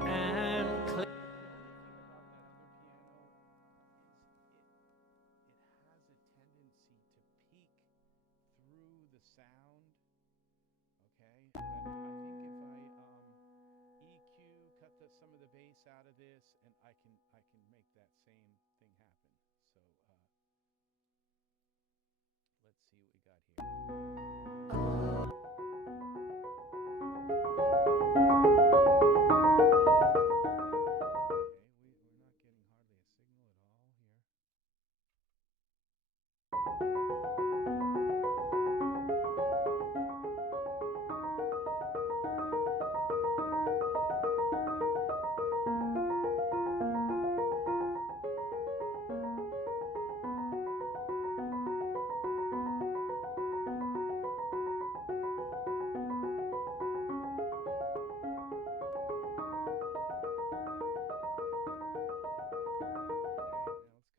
and clear. The thing about that other piano is it has a tendency to peak through the sound. Okay, but I think if I EQ, cut some of the bass out of this, and I can make that same thing happen. So let's see what we got here.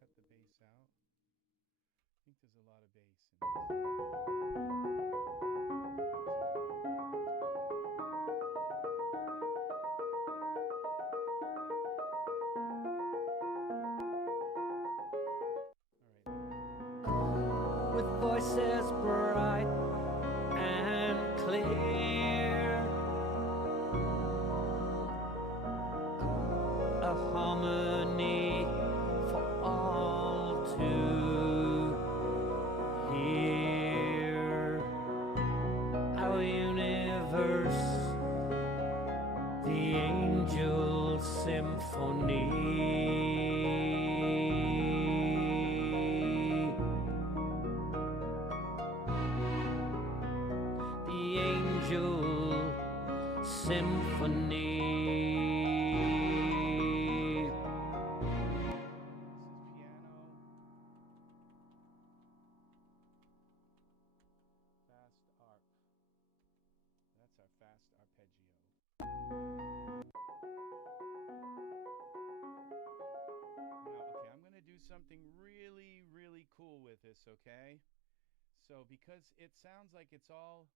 Okay, we're not getting hardly a signal at all here. Out. I think there's a lot of bass in this. All right. With voices bright and clear, a harmony for all to hear. Our universe, the Angel Symphony. The Angel Symphony. That's our fast arpeggio. Now, okay, I'm going to do something really, really cool with this, okay? So, because it sounds like it's all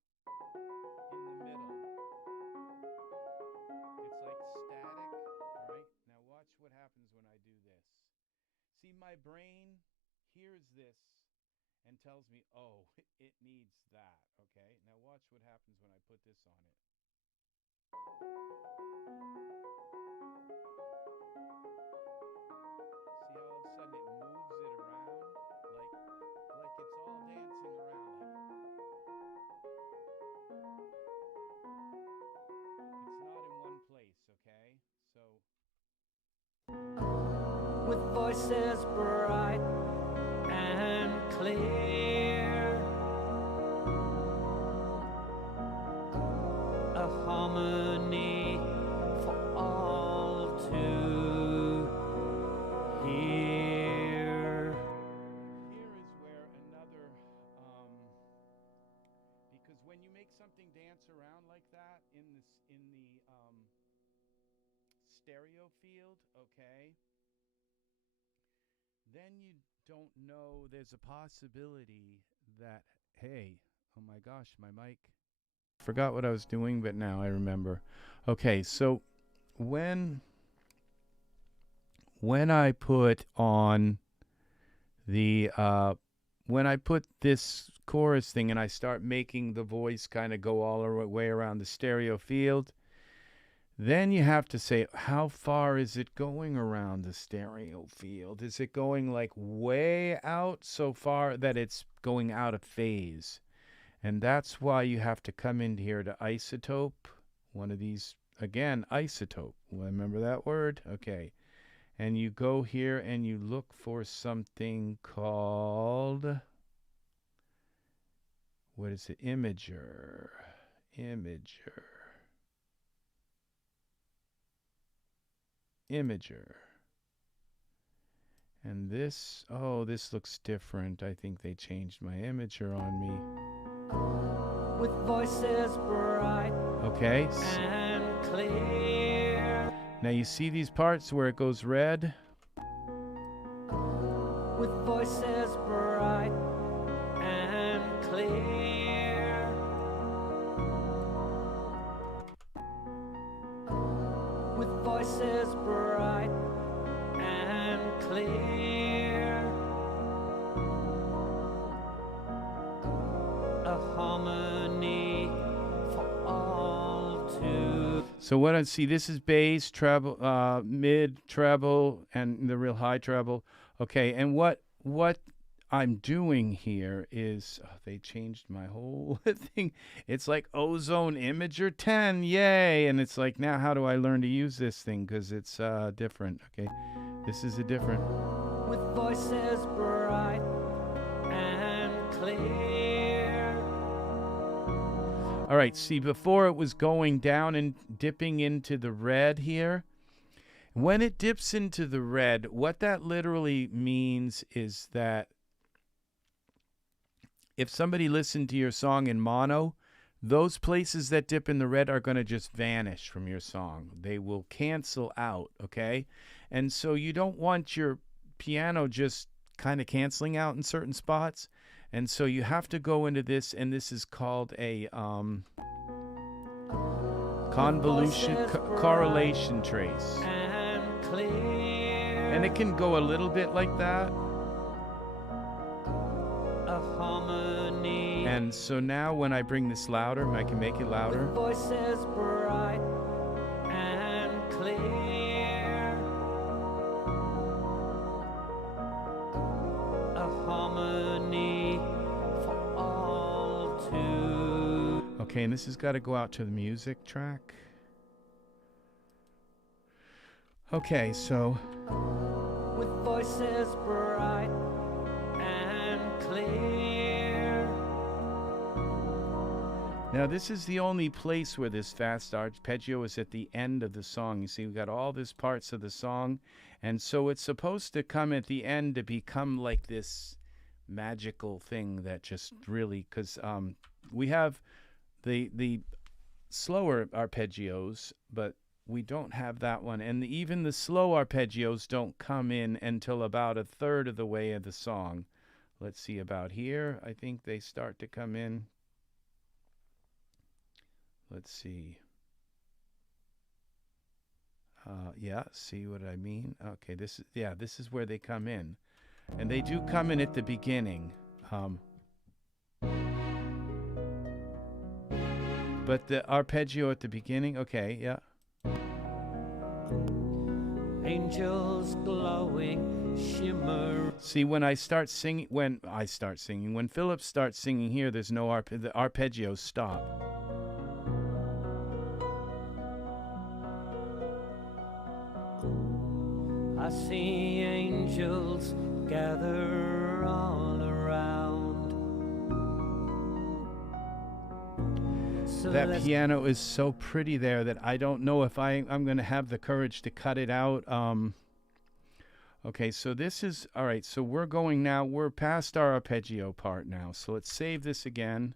in the middle. It's like static, all right? Now, watch what happens when I do this. See, my brain hears this and tells me, oh, it needs that, okay? Now watch what happens when I put this on it. See how all of a sudden it moves it around? Like it's all dancing around. It's not in one place, okay? So. With voices bright and clear, a harmony because when you make something dance around like that in the stereo field, okay, then you don't know, there's a possibility that, hey, oh my gosh, my mic. Forgot what I was doing, but now I remember. Okay, so when I put on the when I put this chorus thing and I start making the voice kind of go all the way around the stereo field, then you have to say, how far is it going around the stereo field? Is it going like way out, so far that it's going out of phase? And that's why you have to come in here to iZotope, one of these, again, iZotope. Remember that word? Okay. And you go here and you look for something called, what is it? Imager. And this, oh, this looks different. I think they changed my imager on me. With voices bright, okay, and clear. Now you see these parts where it goes red? With voices bright and clear. With voices bright and clear. A harmony for all to. So what I see, this is bass, treble, mid, treble, and the real high treble. Okay, and what I'm doing here is, they changed my whole thing. It's like Ozone Imager 10, yay! And it's like, now how do I learn to use this thing? Because it's different. Okay, this is a different. With voices bright and clear. All right, see, before it was going down and dipping into the red here. When it dips into the red, what that literally means is that if somebody listened to your song in mono, those places that dip in the red are going to just vanish from your song. They will cancel out, okay? And so you don't want your piano just kind of canceling out in certain spots. And so you have to go into this, and this is called a convolution correlation trace. And it can go a little bit like that. A harmony. And so now when I bring this louder, I can make it louder. With voices bright and clear. A harmony for all to. Okay, and this has got to go out to the music track. Okay, so with voices bright and clear. Now this is the only place where this fast arpeggio is at the end of the song. You see, we've got all these parts of the song, and so it's supposed to come at the end to become like this magical thing that just really, because we have the slower arpeggios, but we don't have that one, and even the slow arpeggios don't come in until about a third of the way of the song. Let's see, about here, I think they start to come in. Let's see. Yeah, see what I mean? Okay, this is where they come in, and they do come in at the beginning. But the arpeggio at the beginning, okay, yeah. Angels glowing shimmer. See, when I start singing, when Philip starts singing here, there's no the arpeggios stop. I see angels gather all around. So that piano is so pretty there that I don't know if I'm going to have the courage to cut it out. Okay, so this is, all right, so we're past our arpeggio part now. So let's save this again.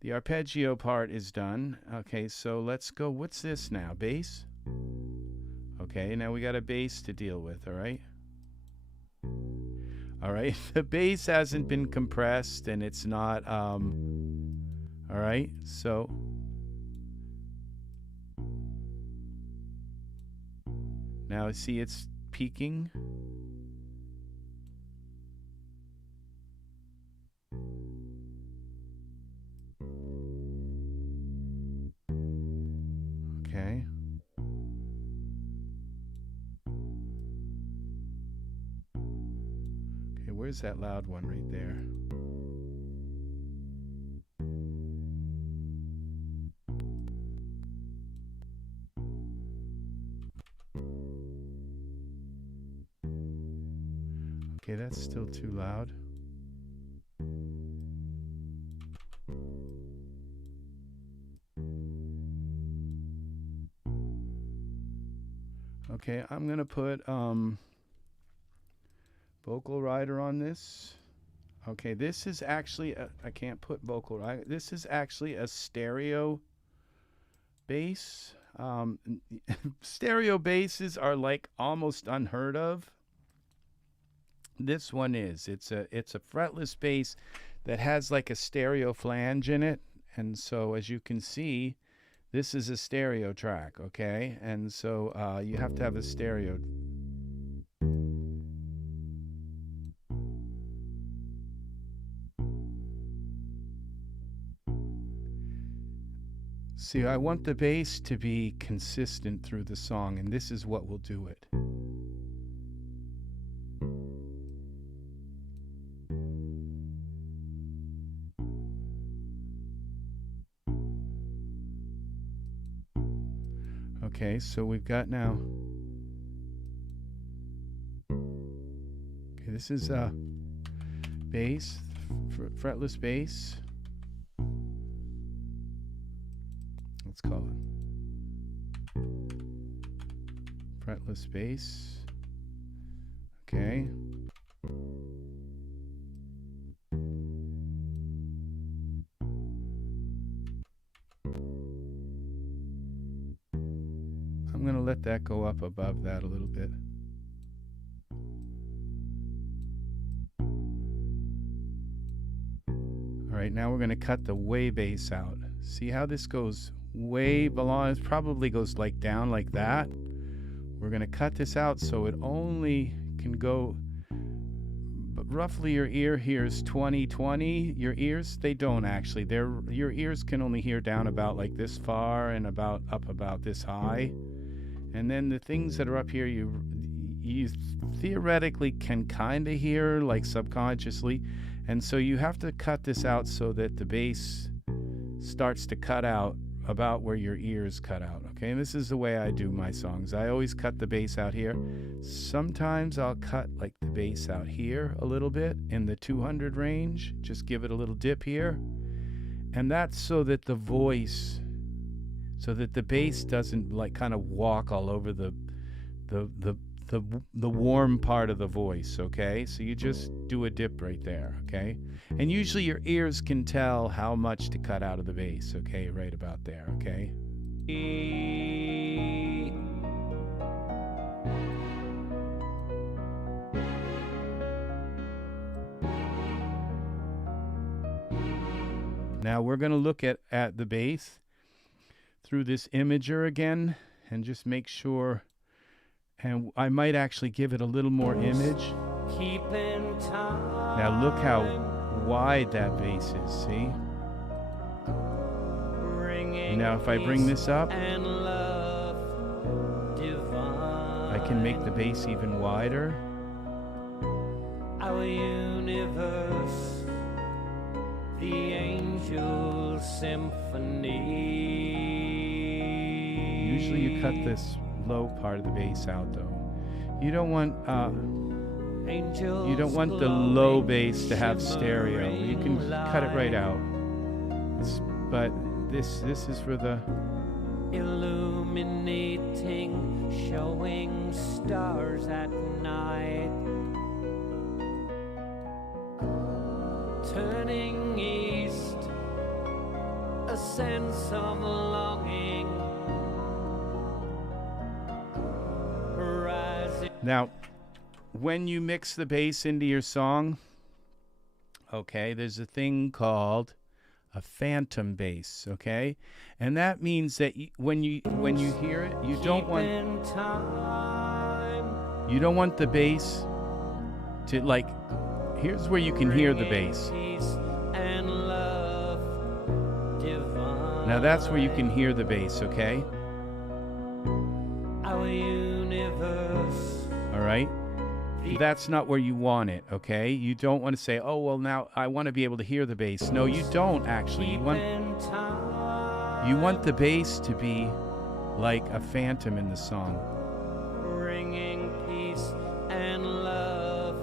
The arpeggio part is done. Okay, so let's go. What's this now? Bass? Okay, now we got a bass to deal with, all right? All right, the bass hasn't been compressed and it's not, all right, so. Now see it's peaking. Okay. Okay, where's that loud one right there? Okay, that's still too loud. Okay, I'm gonna put vocal rider on this. Okay, this is actually I can't put vocal rider. This is actually a stereo bass. Stereo basses are like almost unheard of. This one is. It's a fretless bass that has like a stereo flange in it, and so as you can see, this is a stereo track, okay? And so you have to have a stereo. See, I want the bass to be consistent through the song, and this is what will do it. Okay, so we've got now. Okay, this is bass, fretless bass. Let's call it fretless bass. Okay. I'm going to let that go up above that a little bit. All right, now we're going to cut the way bass out. See how this goes way below? It probably goes like down like that. We're going to cut this out so it only can go, but roughly your ear hears 20/20. Your ears, they don't actually. Your ears can only hear down about like this far and about up about this high. And then the things that are up here, you theoretically can kind of hear like subconsciously. And so you have to cut this out so that the bass starts to cut out about where your ears cut out, okay? And this is the way I do my songs. I always cut the bass out here. Sometimes I'll cut like the bass out here a little bit in the 200 range, just give it a little dip here. And that's so that the voice, so that the bass doesn't like kind of walk all over the warm part of the voice, okay? So you just do a dip right there, okay? And usually your ears can tell how much to cut out of the bass, okay? Right about there, okay? Now we're going to look at the bass through this imager again and just make sure. And I might actually give it a little more image. Now look how wide that bass is, see? Now if I bring this up, I can make the bass even wider. Our universe, the Angel Symphony. Usually you cut this low part of the bass out though. You don't want the low bass to have stereo. You can cut it right out. But this is for the illuminating, showing stars at night, turning east a sense of longing rising. Now, when you mix the bass into your song, okay, there's a thing called a phantom bass, okay? And that means that when you hear it, you don't want the bass to, like, here's where you can hear the bass. Now that's where you can hear the bass, okay? Our universe. All right? That's not where you want it, okay? You don't want to say, oh, well, now I want to be able to hear the bass. No, you don't, actually. You want the bass to be like a phantom in the song. Bringing peace and love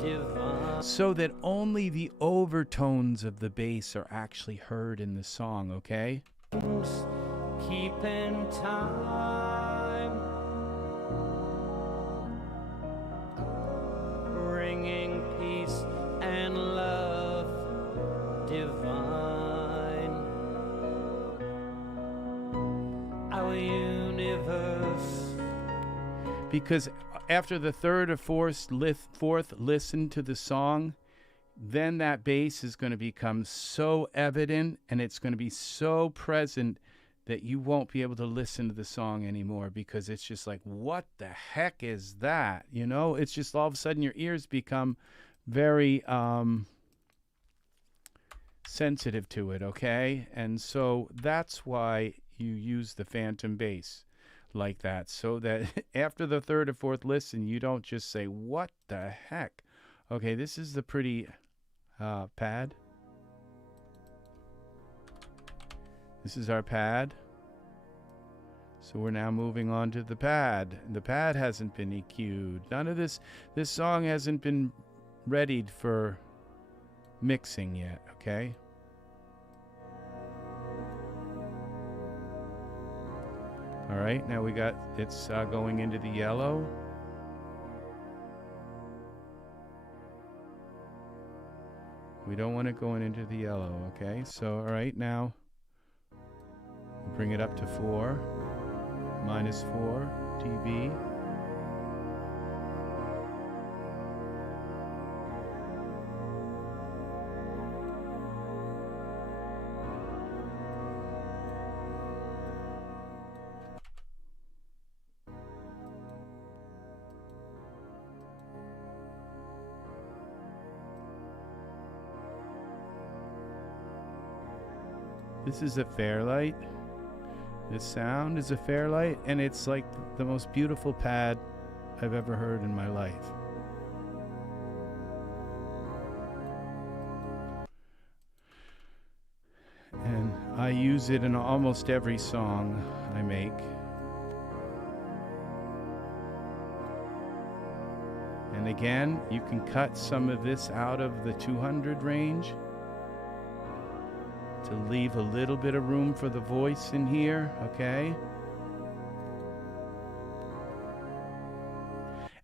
divine. So that only the overtones of the bass are actually heard in the song, okay? Keeping time. Bringing peace and love divine. Our universe. Because after the third or fourth listen to the song, then that bass is going to become so evident and it's going to be so present that you won't be able to listen to the song anymore, because it's just like, what the heck is that? You know, it's just all of a sudden your ears become very sensitive to it, okay? And so that's why you use the phantom bass like that, so that after the third or fourth listen, you don't just say, what the heck? Okay, this is the pretty pad. This is our pad. So we're now moving on to the pad. The pad hasn't been EQ'd. None of this song hasn't been readied for mixing yet, okay? All right, now it's going into the yellow. We don't want it going into the yellow, okay? So, all right, now bring it up to 4, -4 dB. This is a Fairlight. This sound is a Fairlight, and it's like the most beautiful pad I've ever heard in my life. And I use it in almost every song I make. And again, you can cut some of this out of the 200 range to leave a little bit of room for the voice in here, okay?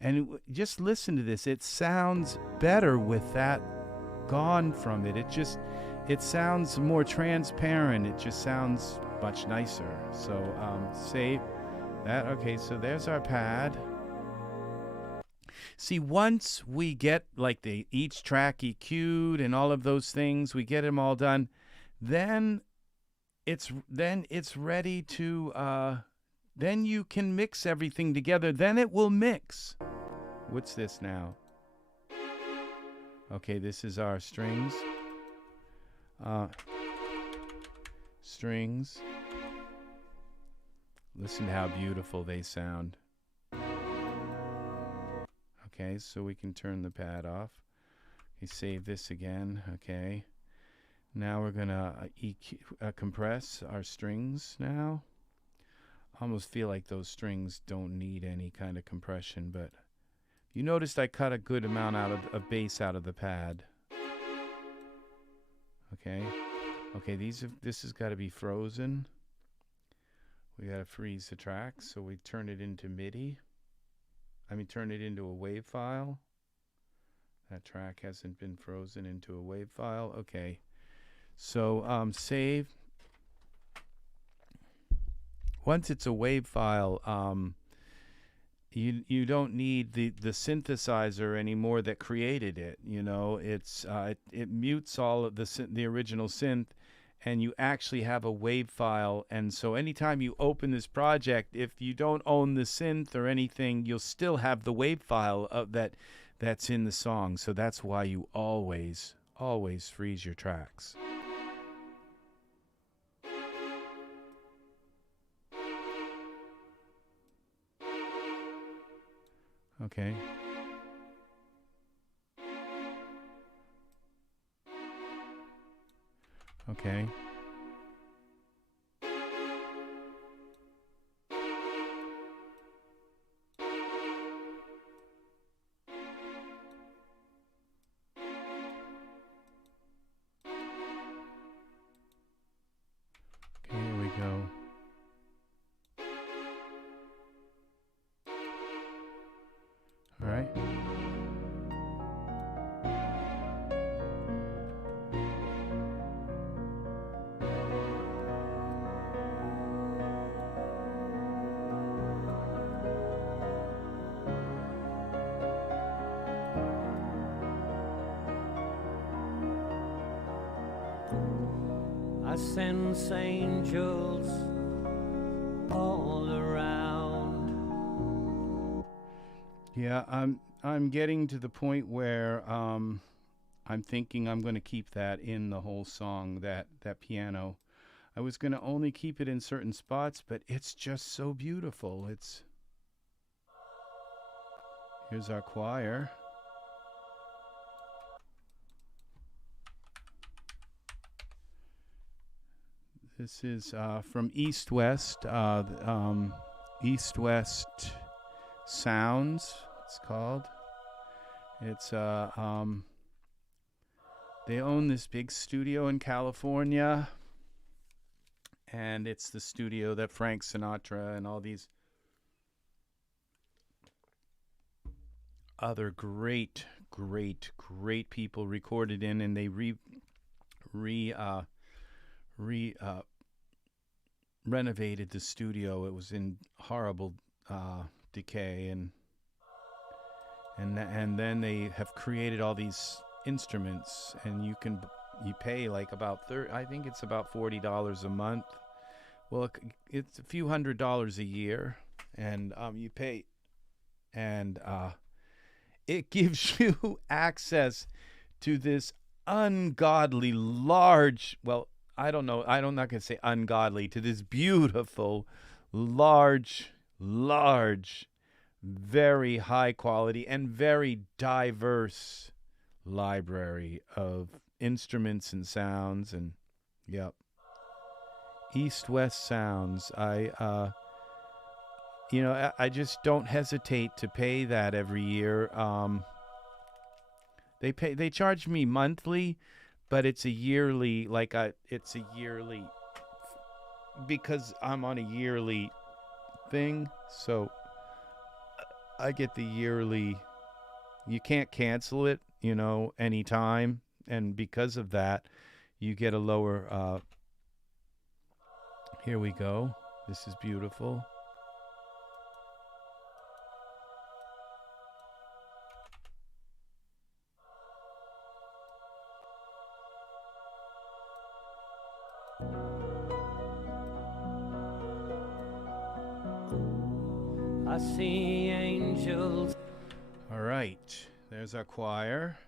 And just listen to this. It sounds better with that gone from it. It sounds more transparent. It just sounds much nicer. So save that. Okay, so there's our pad. See, once we get like each track EQ'd and all of those things, we get them all done, then it's ready to then you can mix everything together. Then it will mix. What's this now? Okay, this is our strings. Strings. Listen to how beautiful they sound. Okay, so we can turn the pad off. Okay, save this again. Okay. Now we're going to compress our strings now. I almost feel like those strings don't need any kind of compression, but you noticed I cut a good amount out of bass out of the pad. Okay. Okay, this has got to be frozen. We got to freeze the track, so we turn it into MIDI. Turn it into a WAV file. That track hasn't been frozen into a WAV file. Okay. So save once it's a wave file, you don't need the synthesizer anymore that created it. You know, it mutes all of the original synth, and you actually have a wave file. And so anytime you open this project, if you don't own the synth or anything, you'll still have the wave file that's in the song. So that's why you always freeze your tracks. Okay. Okay. Okay, here we go. All right. I sense angels all around. Yeah, I'm getting to the point where I'm thinking I'm going to keep that in the whole song, that piano. I was going to only keep it in certain spots, but it's just so beautiful. Here's our choir. This is from EastWest, EastWest Sounds, it's called. It's they own this big studio in California, and it's the studio that Frank Sinatra and all these other great people recorded in, and they renovated the studio. It was in horrible decay, and then they have created all these instruments, and you pay like about I think it's about $40 a month. Well, it's a few $100s a year, and you pay, and it gives you access to this ungodly large, well, I don't know, I'm not going to say ungodly, to this beautiful, large, very high quality and very diverse library of instruments and sounds. And yep, EastWest Sounds. I just don't hesitate to pay that every year. They charge me monthly, but it's a yearly, because I'm on a yearly thing, so I get the yearly. You can't cancel it, anytime, and because of that, you get a lower. Here we go. This is beautiful. I see angels. All right, there's our choir.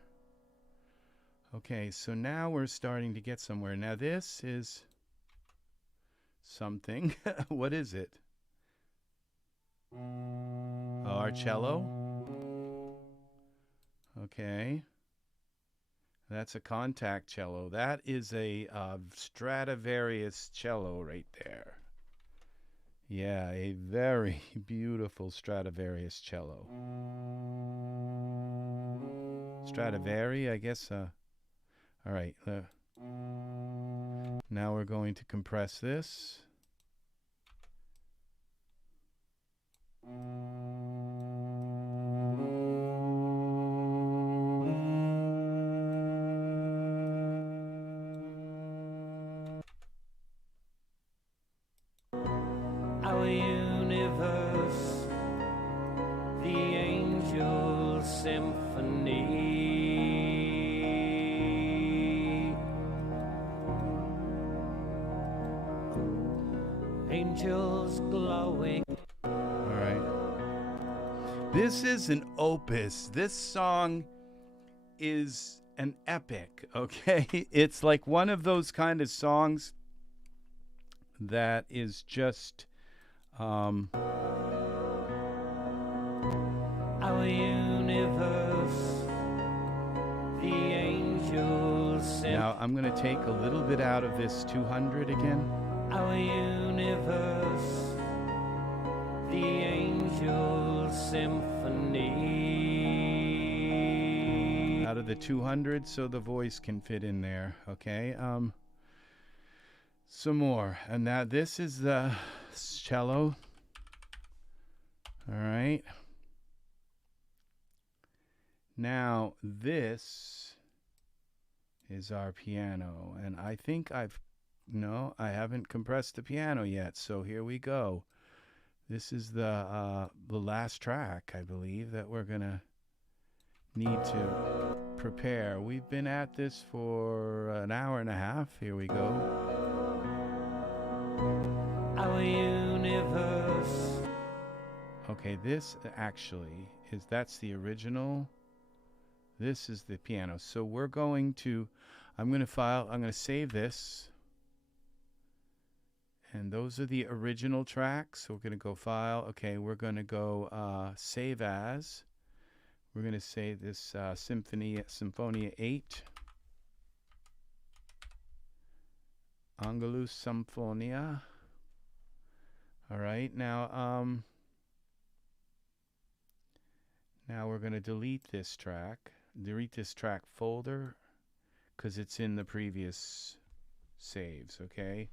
Okay, so now we're starting to get somewhere. Now this is something. What is it? Oh, our cello. Okay. That's a Kontakt cello. That is a Stradivarius cello right there. Yeah, a very beautiful Stradivarius cello. Stradivari, I guess. All right. Now we're going to compress this. I our universe, the Angel Symphony. Angels glowing. All right. This is an opus. This song is an epic, okay? It's like one of those kind of songs that is just Our universe, the Angel Symphony. now I'm going to take a little bit out of this 200 again. Our universe, the Angel Symphony. Out of the 200 so the voice can fit in there, okay? Some more. And now this is the cello. All right. Now this is our piano, and I think no, I haven't compressed the piano yet, so here we go. This is the last track, I believe, that we're gonna need to prepare. We've been at this for an hour and a half. Here we go. Our universe. Okay, this actually that's the original. This is the piano. So we're going to, I'm going to save this. And those are the original tracks. So we're going to go File. Okay, we're going to go Save As. We're going to save this Symphonia 8. Angelus Symphonia. All right, now we're going to delete this track folder because it's in the previous saves, okay?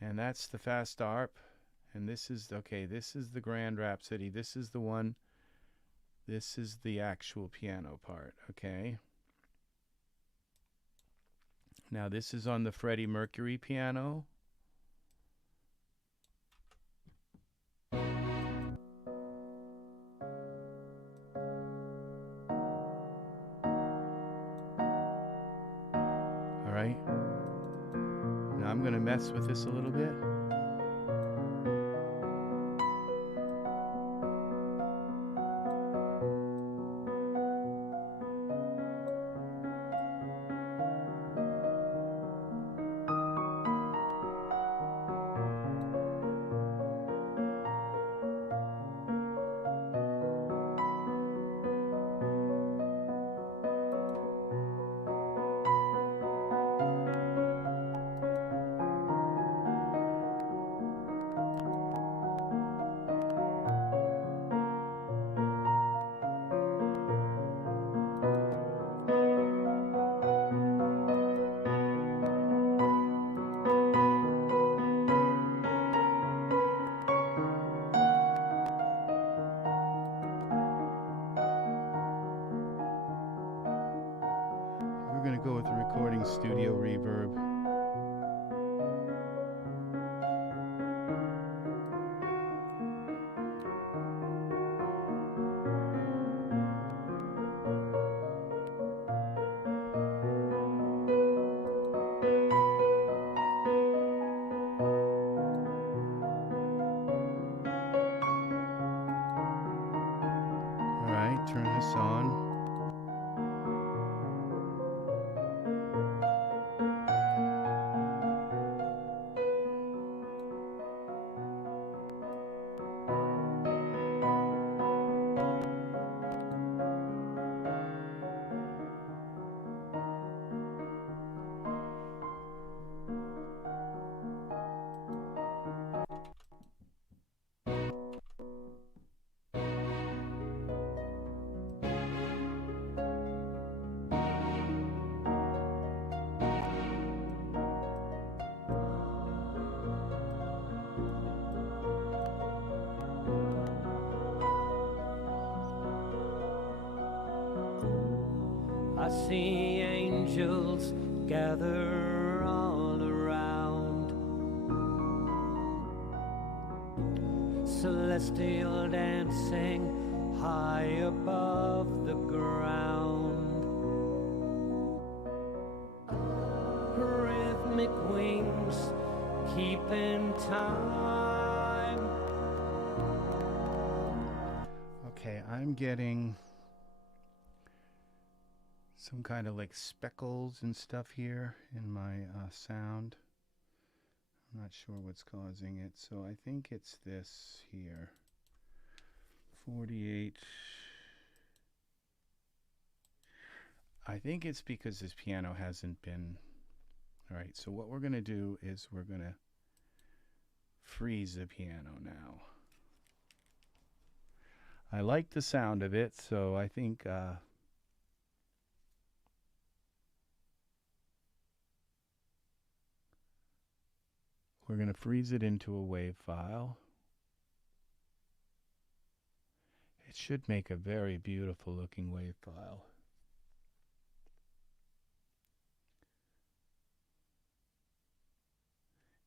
And that's the fast arp, and this is the Grand Rhapsody. This is the one. This is the actual piano part, okay? Now this is on the Freddie Mercury piano. All right. Now I'm going to mess with this a little bit. Go with the recording studio reverb. All right, turn this on. I see angels gather all around. celestial dancing high above the ground. Rhythmic wings keeping time. Okay, I'm getting some kind of like speckles and stuff here in my sound. I'm not sure what's causing it, so I think it's this here. 48. I think it's because this piano hasn't been... Alright, so what we're going to do is we're going to freeze the piano now. I like the sound of it, so I think... we're going to freeze it into a WAV file. It should make a very beautiful looking WAV file.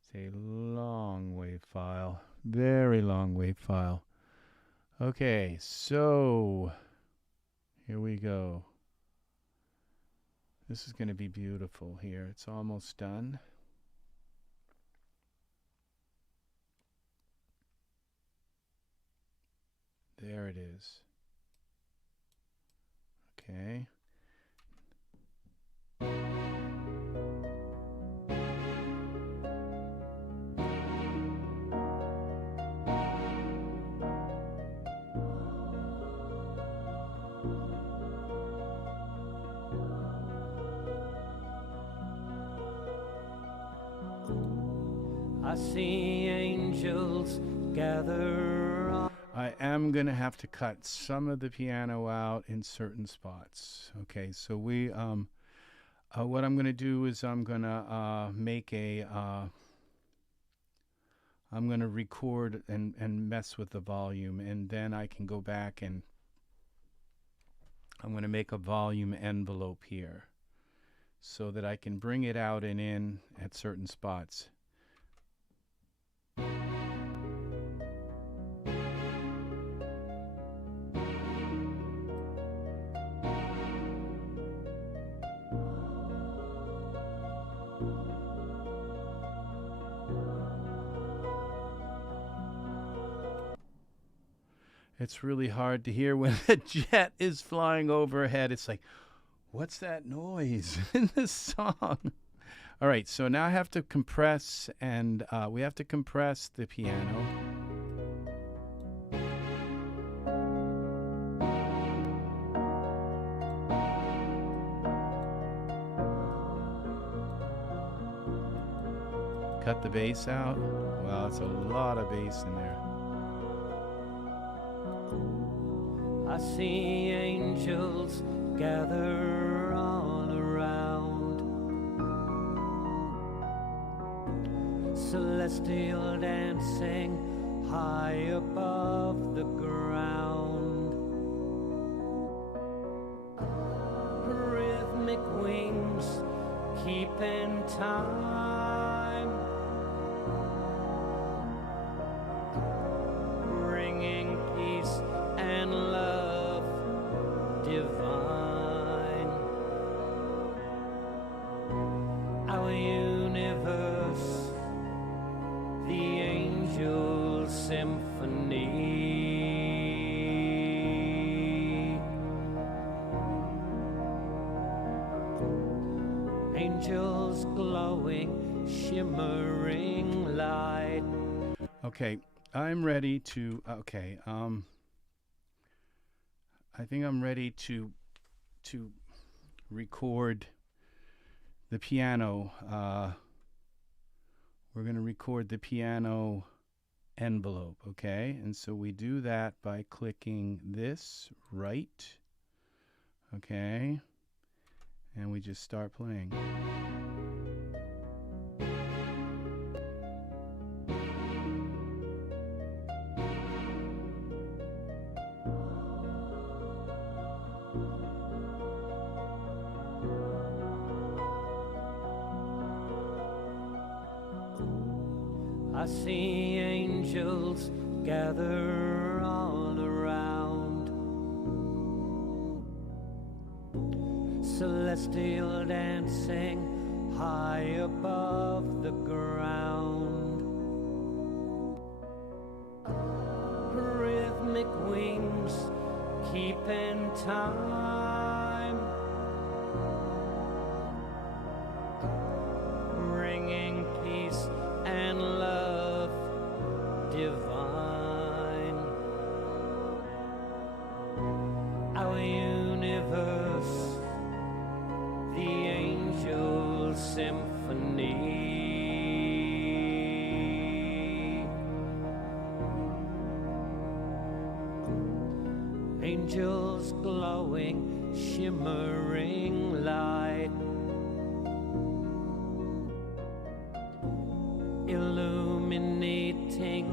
It's a long WAV file, very long WAV file. Okay, so here we go. This is going to be beautiful here. It's almost done. There it is. Okay. I see angels gather on. I am going to have to cut some of the piano out in certain spots. Okay, so we, what I'm going to do is I'm going to make a, I'm going to record and mess with the volume, and then I can go back and I'm going to make a volume envelope here so that I can bring it out and in at certain spots. It's really hard to hear when the jet is flying overhead. It's like, what's that noise in this song? All right, so now I have to compress, and we have to compress the piano. Cut the bass out. Wow, it's a lot of bass in there. I see angels gather all around, celestial dancing high above the ground. Rhythmic wings keeping time, bringing peace and love divine. Our universe, the Angel Symphony. Angels glowing, shimmering light. Okay, I'm ready to, I think I'm ready to record the piano. We're going to record the piano envelope, okay? And so we do that by clicking this right, okay? And we just start playing. I see angels gather all around. Celestial dancing high above the ground. Rhythmic wings keeping time, bringing peace and love divine. Our universe, the Angel Symphony. Angels glowing, shimmering light, illuminating,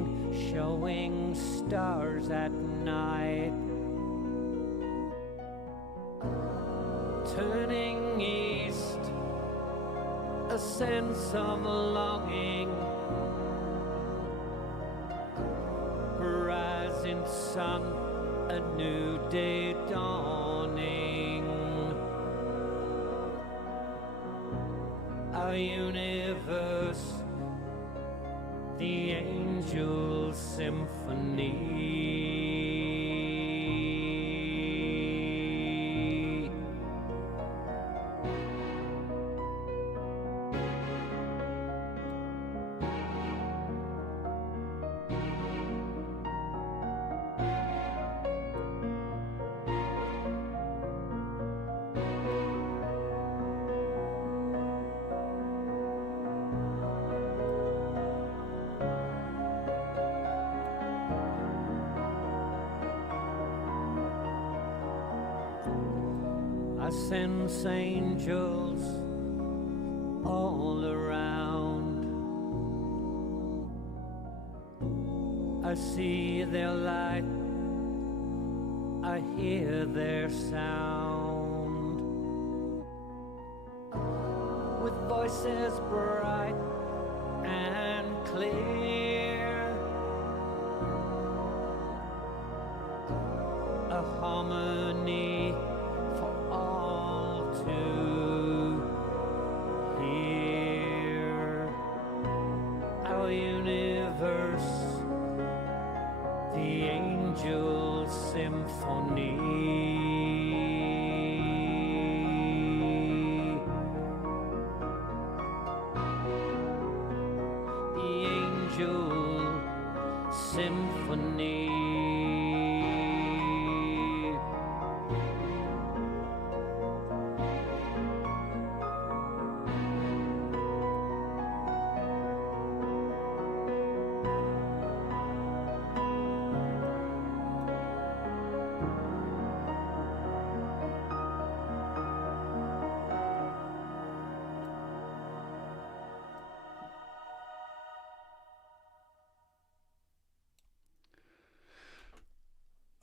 showing stars at night, turning east, a sense of longing, rising sun, a new day dawning. Our universe, the Angel Symphony. I sense angels all around. I see their light, I hear their sound. With voices bright and clear, a harmony for all to hear. Our universe, the Angel Symphony. The Angel Symphony.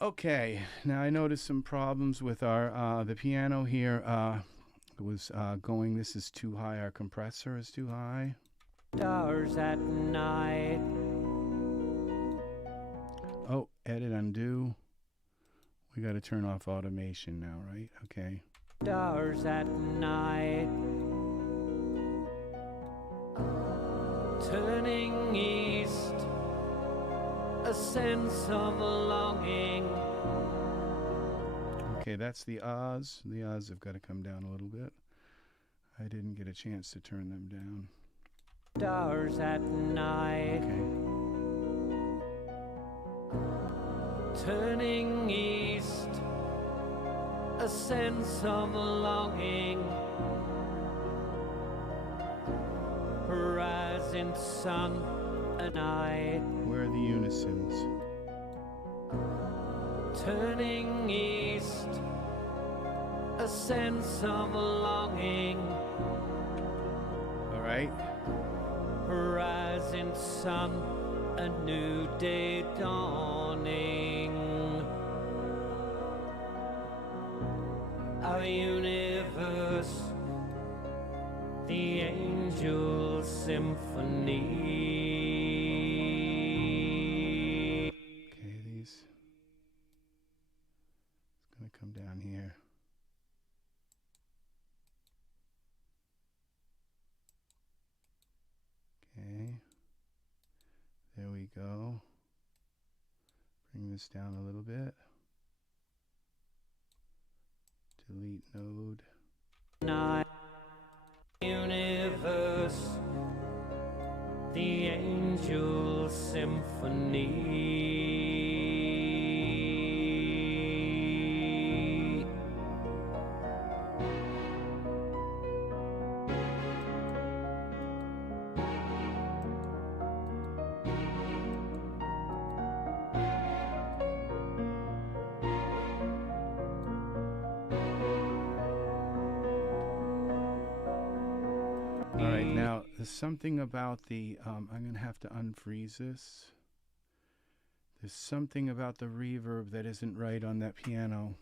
Okay, now I noticed some problems with our the piano here. It was going. This is too high. Our compressor is too high. Stars at night. Oh, edit, undo. We got to turn off automation now, right? Okay. Stars at night. Turning east, a sense of longing. Okay, that's the Oz. The Oz have got to come down a little bit. I didn't get a chance to turn them down. Stars at night. Okay. Turning east, a sense of longing. Rising sun, a night. Where are the unisons? Turning east, a sense of longing. All right. Rising sun, a new day dawning. Our universe, the Angel Symphony. go. Bring this down a little bit. Delete node. Night universe, the Angel Symphony. All right, now there's something about the, I'm going to have to unfreeze this. There's something about the reverb that isn't right on that piano.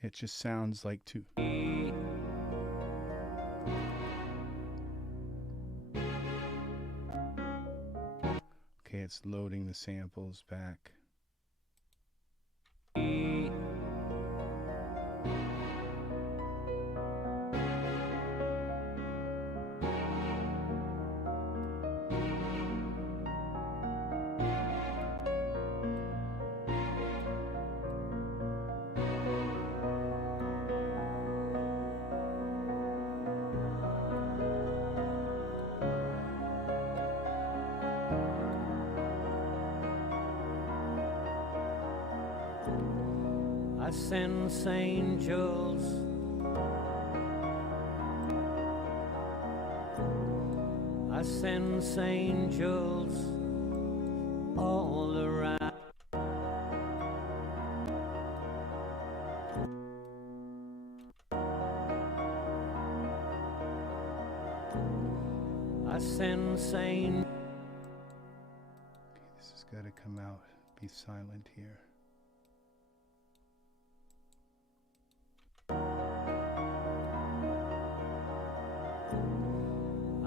It just sounds like two. Okay, it's loading the samples back. I sense angels, I sense angels all around. I sense angels. Okay, this has got to come out, be silent here.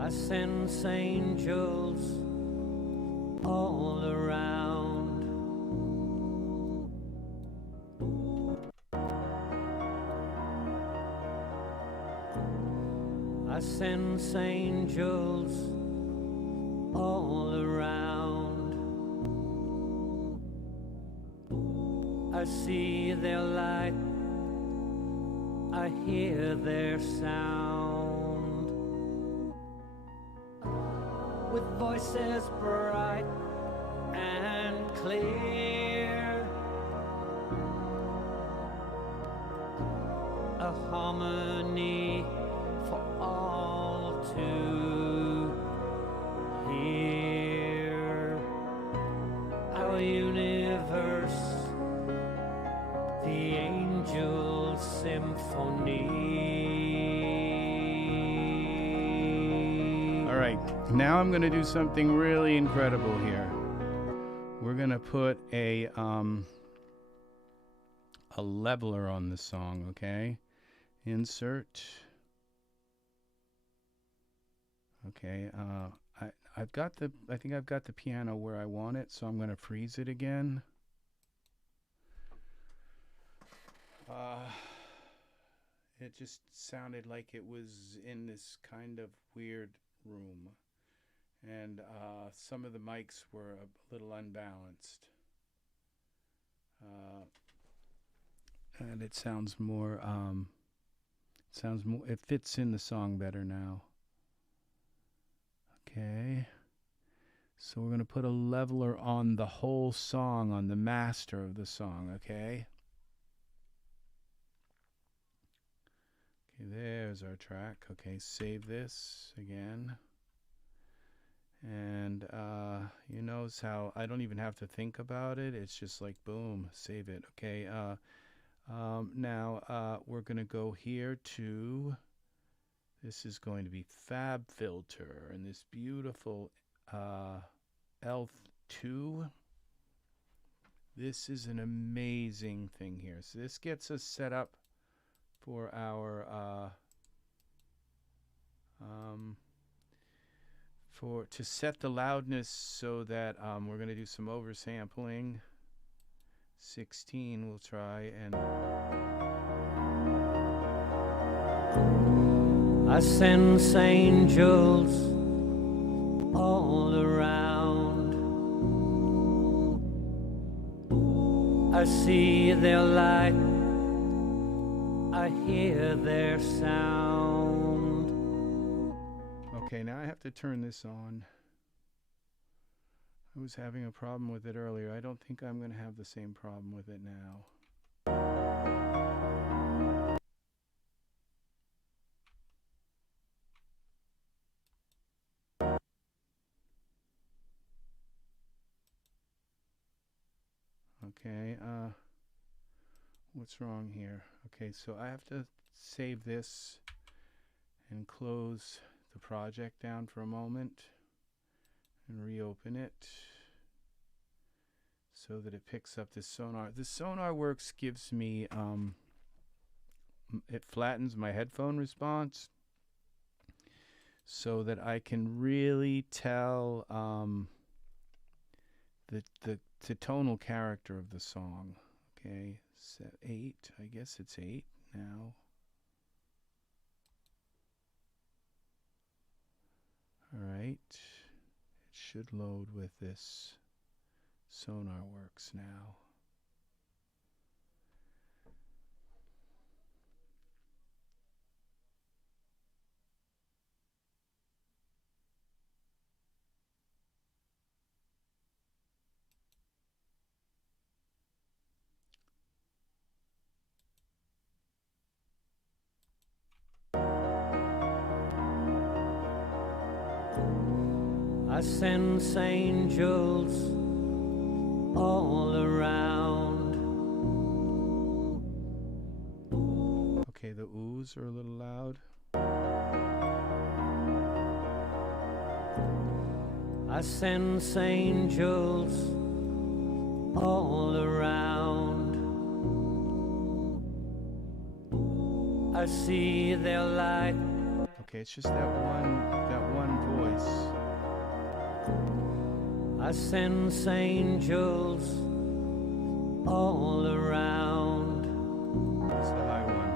I sense angels all around. I sense angels all around. I see their light, I hear their sound. With voices bright and clear, a harmony for all to hear. Our universe, the Angel Symphony. All right, now I'm going to do something really incredible here. We're going to put a leveler on the song, okay? Insert. Okay, I think I've got the piano where I want it, so I'm going to freeze it again. It just sounded like it was in this kind of weird room, and some of the mics were a little unbalanced, and it sounds more it fits in the song better now. Okay, so we're going to put a leveler on the whole song, on the master of the song. Okay, there's our track. Okay, save this again. And you notice how I don't even have to think about it. It's just like, boom, save it. Okay, now we're going to go here to, this is going to be FabFilter, and this beautiful L2. This is an amazing thing here. So this gets us set up for our to set the loudness so that we're going to do some oversampling. 16 we'll try, and I sense angels all around. I see their light, I hear their sound. Okay, now I have to turn this on. I was having a problem with it earlier. I don't think I'm going to have the same problem with it now. Okay, what's wrong here? Okay, so I have to save this and close the project down for a moment and reopen it so that it picks up this sonar. The SonarWorks gives me, it flattens my headphone response so that I can really tell the tonal character of the song. Okay, set 8. I guess it's 8 now. All right, it should load with this SonarWorks now. I sense angels all around. Okay, the oohs are a little loud. I sense angels all around. I see their light. Okay, it's just that one voice. I sense angels all around. It's the high one.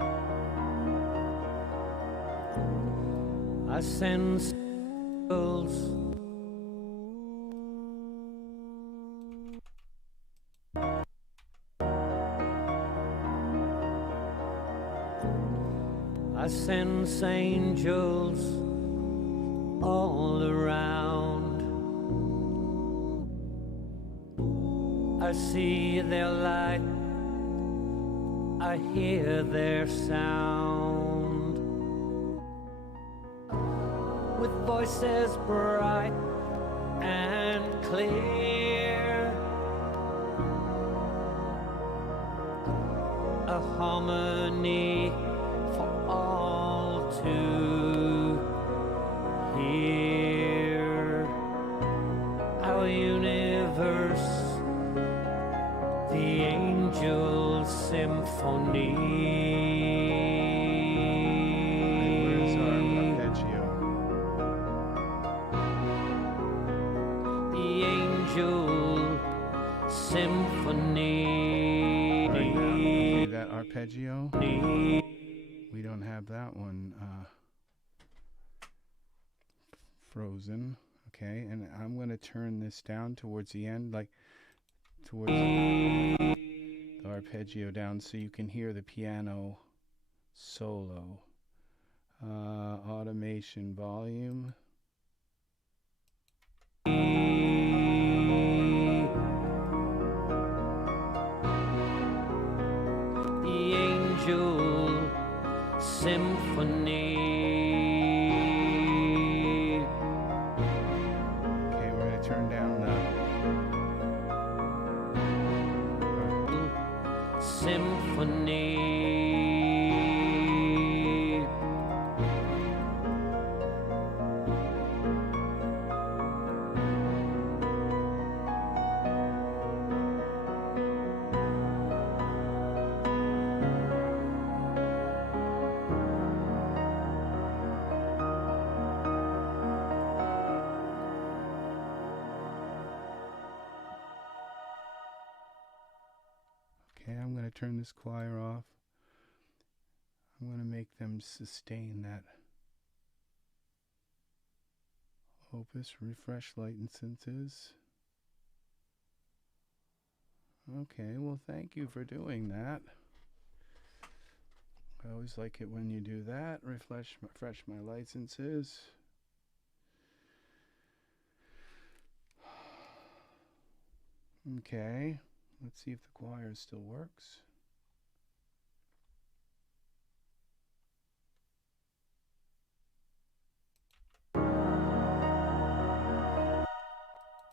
I sense angels. I sense angels all around. I see their light, I hear their sound. With voices bright and clear, a harmony for all to hear. Our universe, the Angel Symphony. Where's our arpeggio? The Angel Symphony. Okay, that arpeggio? We don't have that one frozen. Okay, and I'm going to turn this down towards the end, like towards the arpeggio down so you can hear the piano solo. Automation volume. The Angel Symphony. Okay, we're going to turn down the Symphony. Okay, I'm going to turn this choir off. I'm going to make them sustain that opus, refresh light instances. Okay, well, thank you for doing that. I always like it when you do that. Refresh my licenses. Okay, let's see if the choir still works.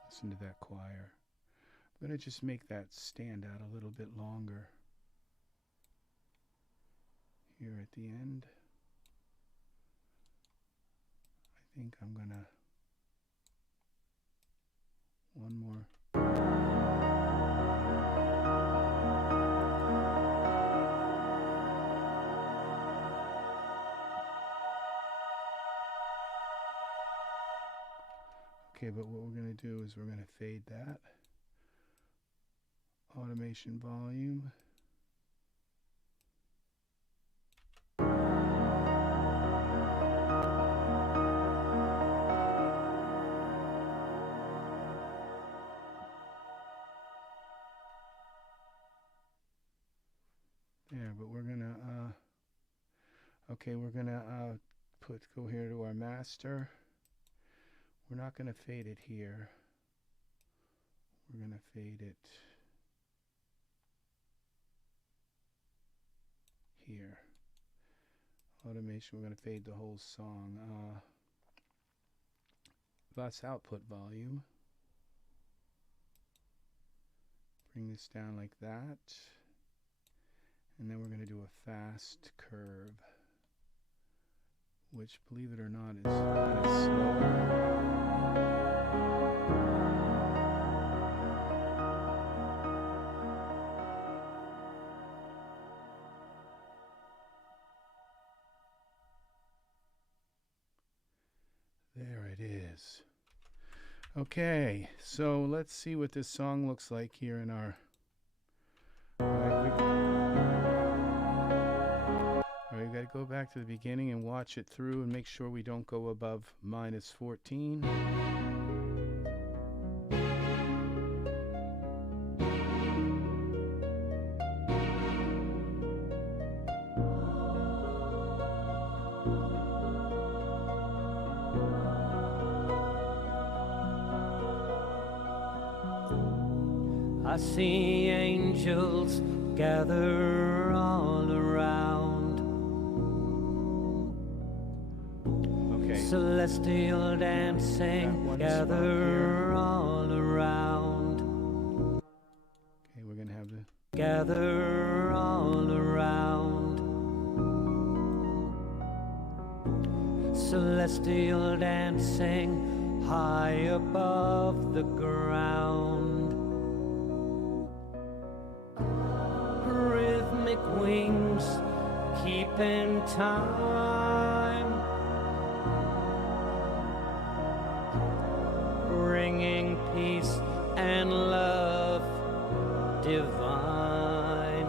Listen to that choir. I'm going to just make that stand out a little bit longer here at the end. I think I'm going to one more. Okay, but what we're going to do is we're going to fade that. Automation volume. There, but we're going to, okay, we're going to go here to our master. We're not going to fade it here. We're going to fade it here. Automation, we're going to fade the whole song. Bus output volume. Bring this down like that. And then we're going to do a fast curve, which, believe it or not, is kind of slower. There it is. Okay, so let's see what this song looks like here in our... Alright, we got to go back to the beginning and watch it through and make sure we don't go above -14. I see angels gather all around. Okay. Celestial dancing gather all around. Okay, we're going to have the... Gather all around. Celestial dancing high above the ground. Rhythmic wings keeping time, bringing peace and love divine.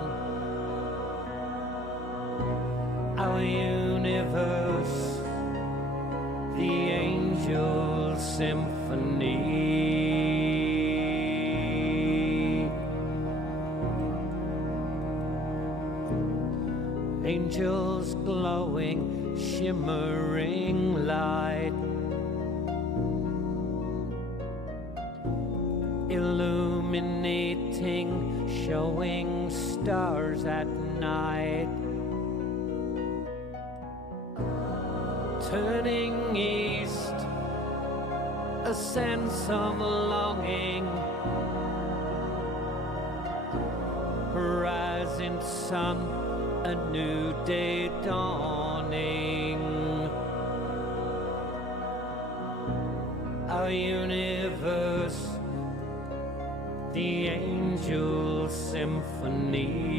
Our universe, the Angel Symphony. Angels glowing, shimmering light, illuminating, showing stars at night, turning east, a sense of longing, rising sun, a new day dawning. Our universe, the Angel Symphony.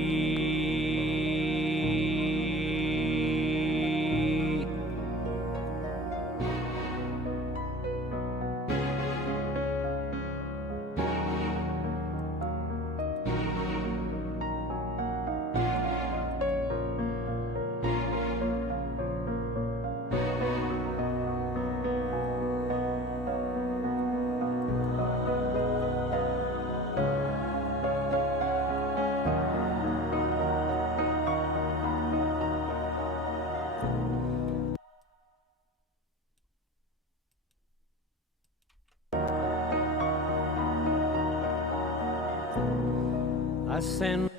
I send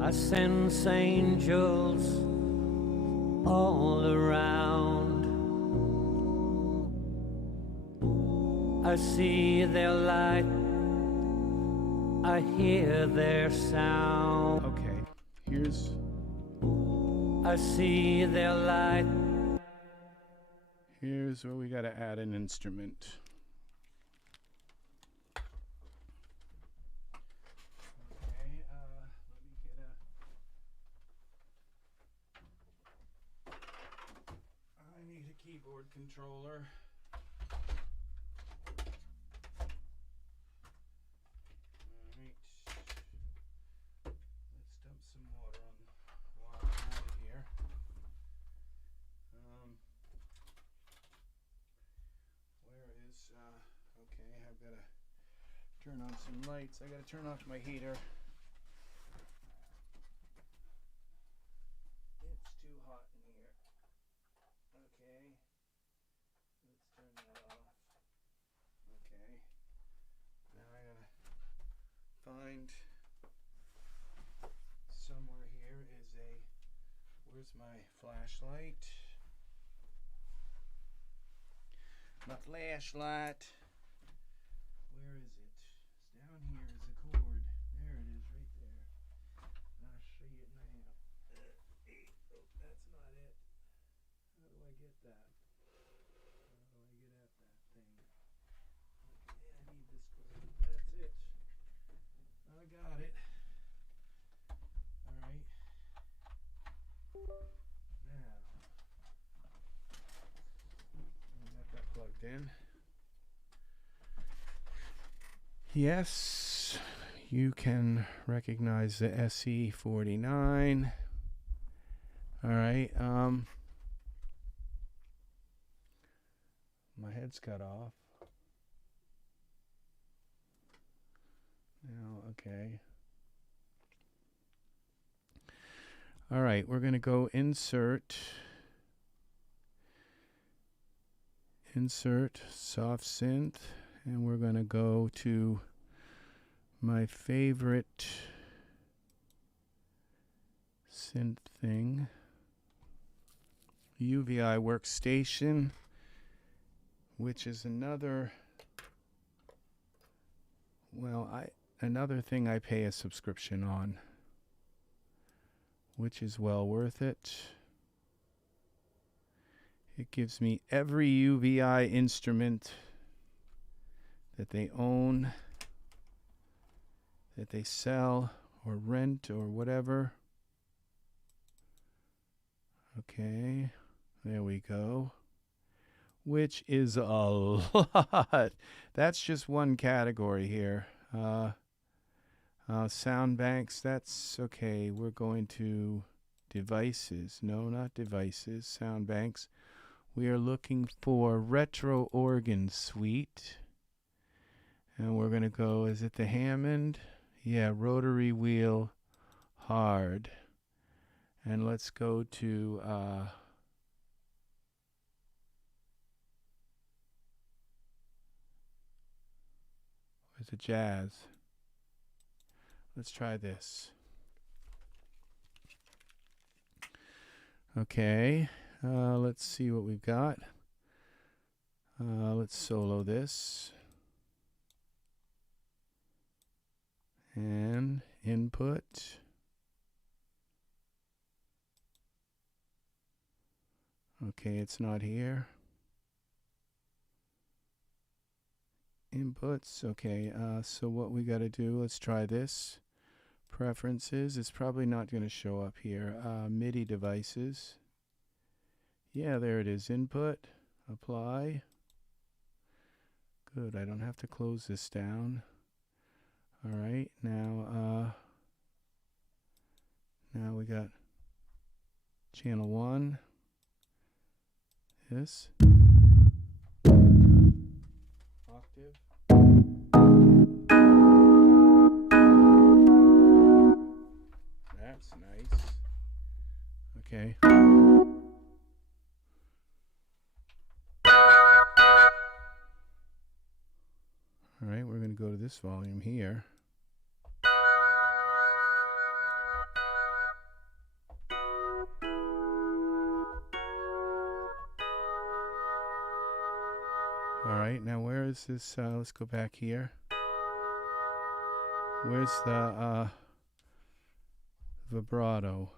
I sense angels all around. I see their light, I hear their sound. Okay, here's I see their light. here's where we got to add an instrument. Okay, let me get I need a keyboard controller. Alright. Let's dump some water on while I'm out of here. Where is, okay, I've got to turn on some lights. I got to turn off my heater. It's too hot in here. Okay. Let's turn that off. Okay. Now I gotta find somewhere here is where's my flashlight? My flashlight. Where is it? It's down here is the chord. There it is, right there. I'll show you it now. Oh, that's not it. How do I get that? How do I get at that thing? Okay, I need this chord. That's it. I got it. Alright. Now, I got that plugged in. Yes, you can recognize the SE49. Alright, my head's cut off. Now, okay. Alright, we're going to go insert, soft synth, and we're going to go to my favorite synth thing, UVI Workstation, which is another, well, another thing I pay a subscription on, which is well worth it. It gives me every UVI instrument that they own, that they sell or rent or whatever. Okay, there we go. Which is a lot. That's just one category here. Sound banks, that's okay. We're going to devices. No, not devices. Sound banks. We are looking for retro organ suite. And we're going to go, is it the Hammond? Yeah, rotary wheel hard. And let's go to where's the jazz? Let's try this. Okay, let's see what we've got. Let's solo this. And input. Okay, it's not here. Inputs. Okay, so what we got to do, let's try this. Preferences. It's probably not going to show up here. MIDI devices. Yeah, there it is. Input. Apply. Good. I don't have to close this down. All right. Now we got channel 1. This. Octave. That's nice. Okay. this volume here. All right, now where is this? Let's go back here. Where's the vibrato?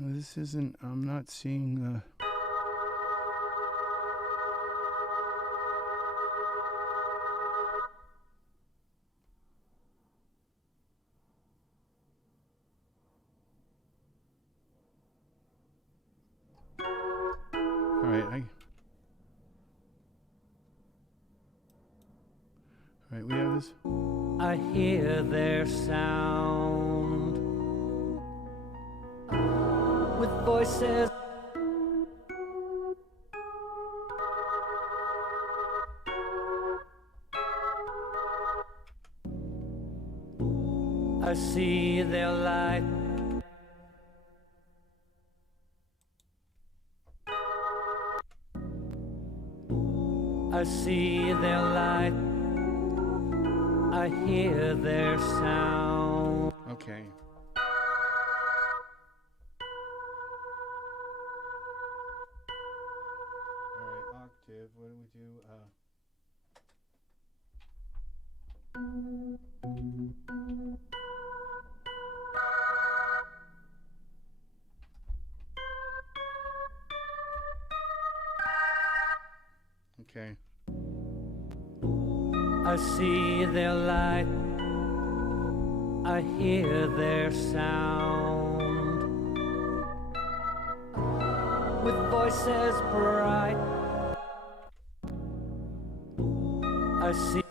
This isn't, I'm not seeing the... All right, we have this. I hear their sound with voices. I see their light. I see their light. I hear their sound. Okay. All right, octave. What do we do? Okay. I see their light, I hear their sound, with voices bright. I see.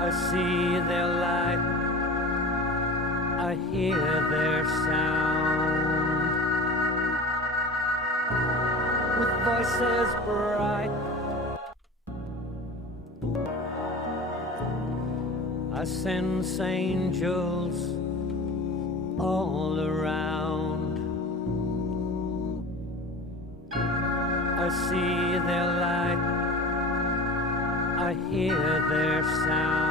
I see their light, I hear their sound, with voices bright. I sense angels all around. I see their light, I hear their sound,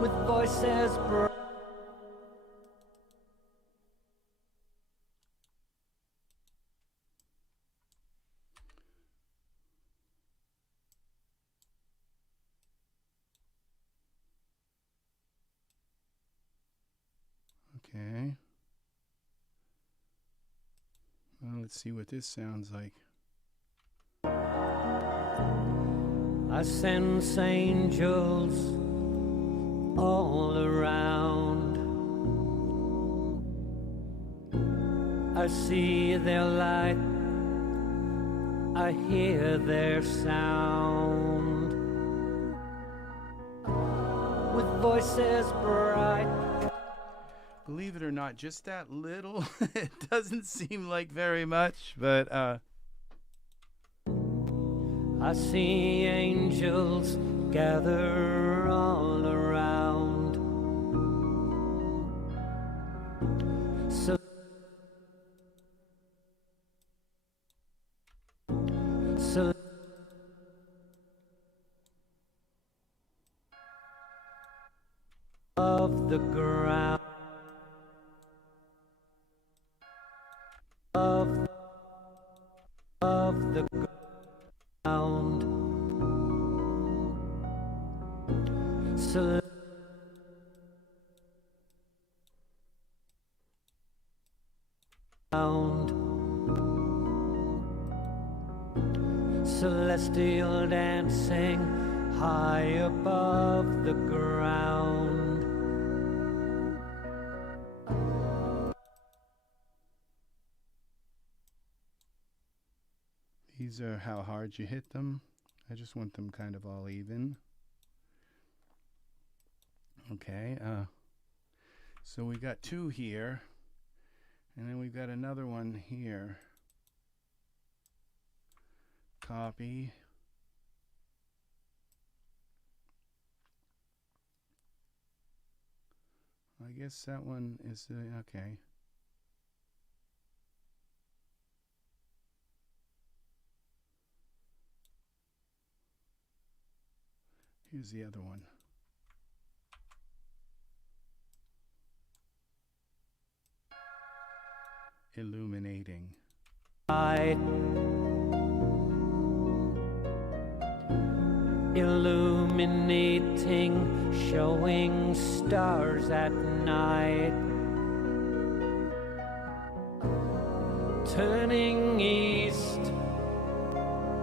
with voices bright. Okay. Well, let's see what this sounds like. I sense angels all around. I see their light, I hear their sound, with voices bright. Believe it or not, just that little, it doesn't seem like very much, but I see angels gather all around. So of the ground. Celestial dancing high above the ground. These are how hard you hit them. I just want them kind of all even. Okay, so we got two here, and then we've got another one here. Copy. I guess that one is okay. Here's the other one. Illuminating. Illuminating, showing stars at night. Turning east,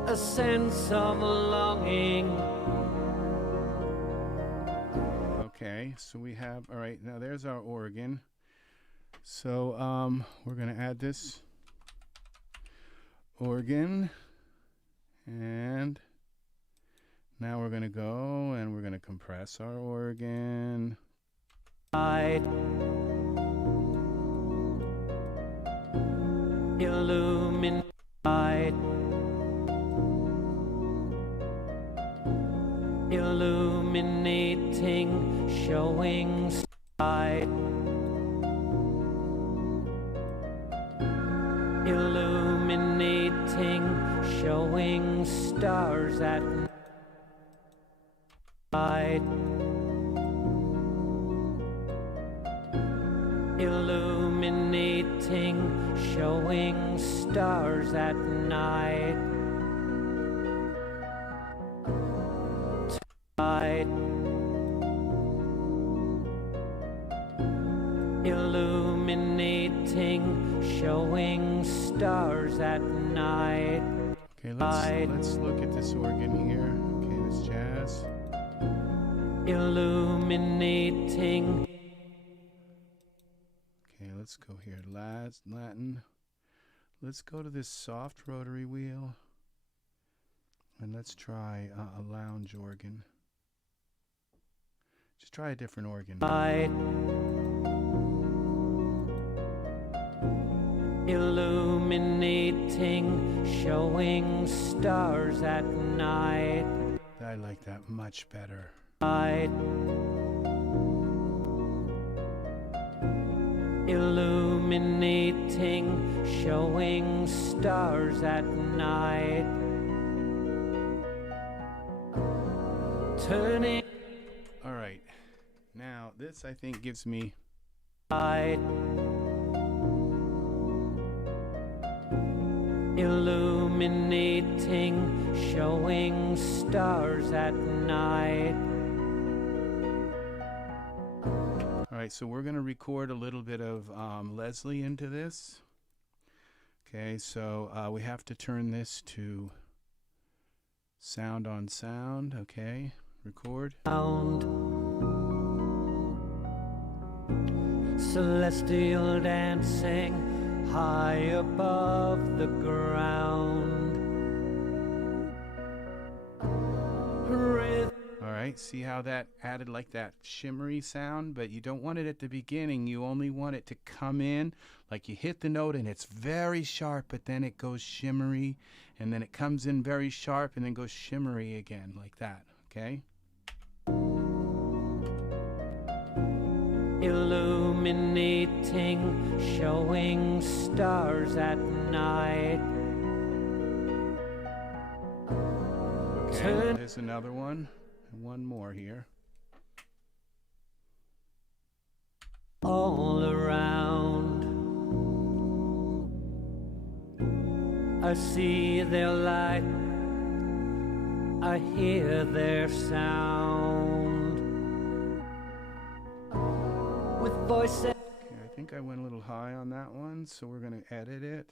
a sense of longing. Okay, so we have, all right, now there's our organ. So we're going to add this organ, and now we're going to go and we're going to compress our organ. Illuminate. Illuminating, showing light. Illuminating, showing stars at night. Illuminating, showing stars at night. Illuminating, showing stars at night. Okay, let's look at this organ here. Okay, this jazz. Illuminating. Okay, let's go here. Latin. Let's go to this soft rotary wheel, and let's try a lounge organ. Just try a different organ. Illuminating, showing stars at night. I like that much better. Illuminating, showing stars at night. Turning. All right. Now, this I think gives me illuminating, showing stars at night. All right, so we're going to record a little bit of Leslie into this. Okay, so we have to turn this to sound on sound. Okay, record. Sound. Celestial dancing high above the ground. All right, see how that added like that shimmery sound, but you don't want it at the beginning. You only want it to come in like you hit the note and it's very sharp, but then it goes shimmery, and then it comes in very sharp and then goes shimmery again, like that. Okay. Illuminating, showing stars at night. Okay, there's another one. And one more here. All around, I see their light, I hear their sound. voice. Okay, I think I went a little high on that one, so we're going to edit it.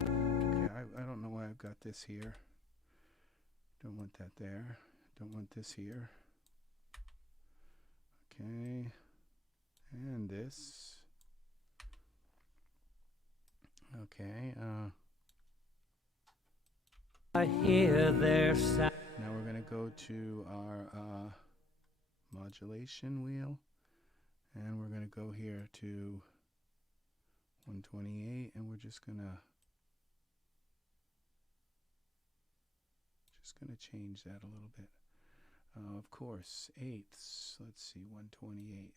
Okay, I don't know why I've got this here. Don't want that there. Don't want this here. Okay, and this. Okay, I hear their sound. now we're going to go to our modulation wheel, and we're going to go here to 128, and we're just going to change that a little bit. Of course, eighths. Let's see, 128.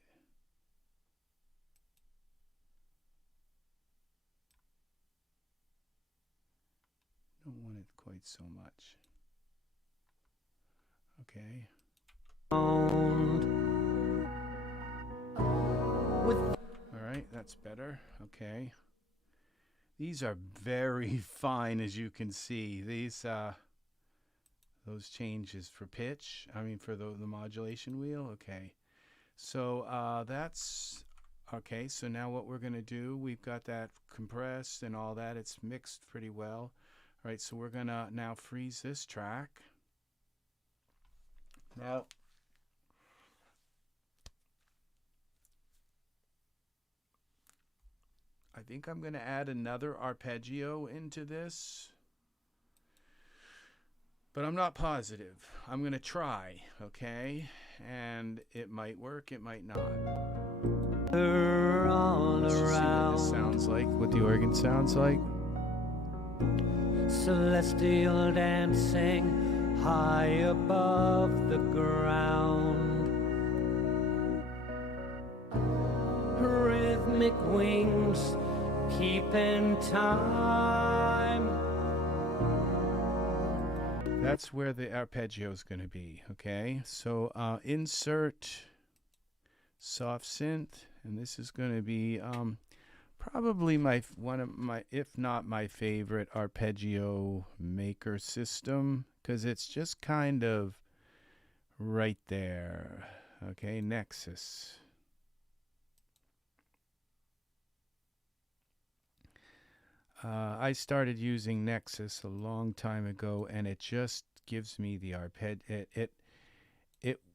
Don't want it quite so much. Okay. All right, that's better. Okay. These are very fine, as you can see. These those changes for pitch. I mean, for the modulation wheel. Okay. So that's okay. So now what we're going to do, we've got that compressed and all that. It's mixed pretty well. All right, so we're going to now freeze this track. Now, I think I'm going to add another arpeggio into this, but I'm not positive. I'm going to try, okay? And it might work, it might not. Let's just see what this sounds like, what the organ sounds like. Celestial dancing high above the ground. Rhythmic wings keeping time. That's where the arpeggio is going to be, okay? So insert soft synth, and this is going to be probably one of my, if not my favorite arpeggio maker system, because it's just kind of right there. Okay, Nexus. I started using Nexus a long time ago, and it just gives me the arpeggio. It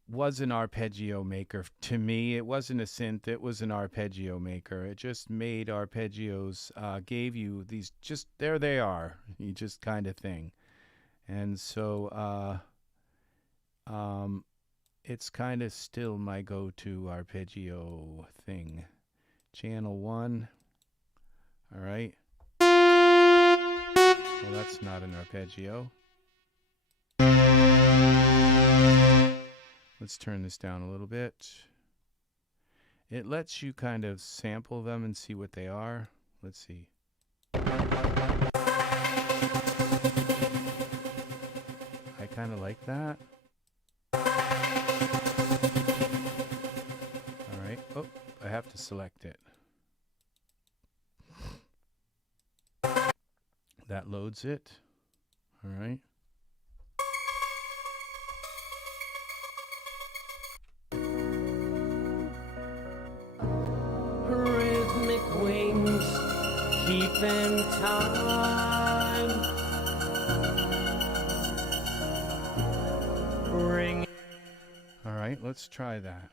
was an arpeggio maker to me. It wasn't a synth. It was an arpeggio maker. It just made arpeggios, gave you these, just there they are, you just kind of thing. And so it's kind of still my go-to arpeggio thing. Channel 1. All right. Well, that's not an arpeggio. Let's turn this down a little bit. It lets you kind of sample them and see what they are. Let's see. I kind of like that. All right. Oh, I have to select it. That loads it. All right. Rhythmic wings keeping time. Bring. All right, let's try that.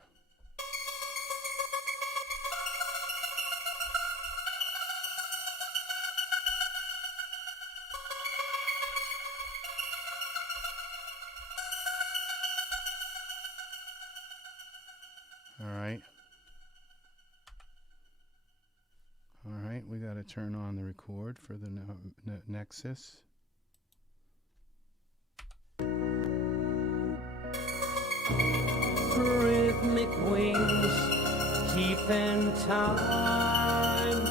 All right, we got to turn on the record for the Nexus. Rhythmic wings keeping time.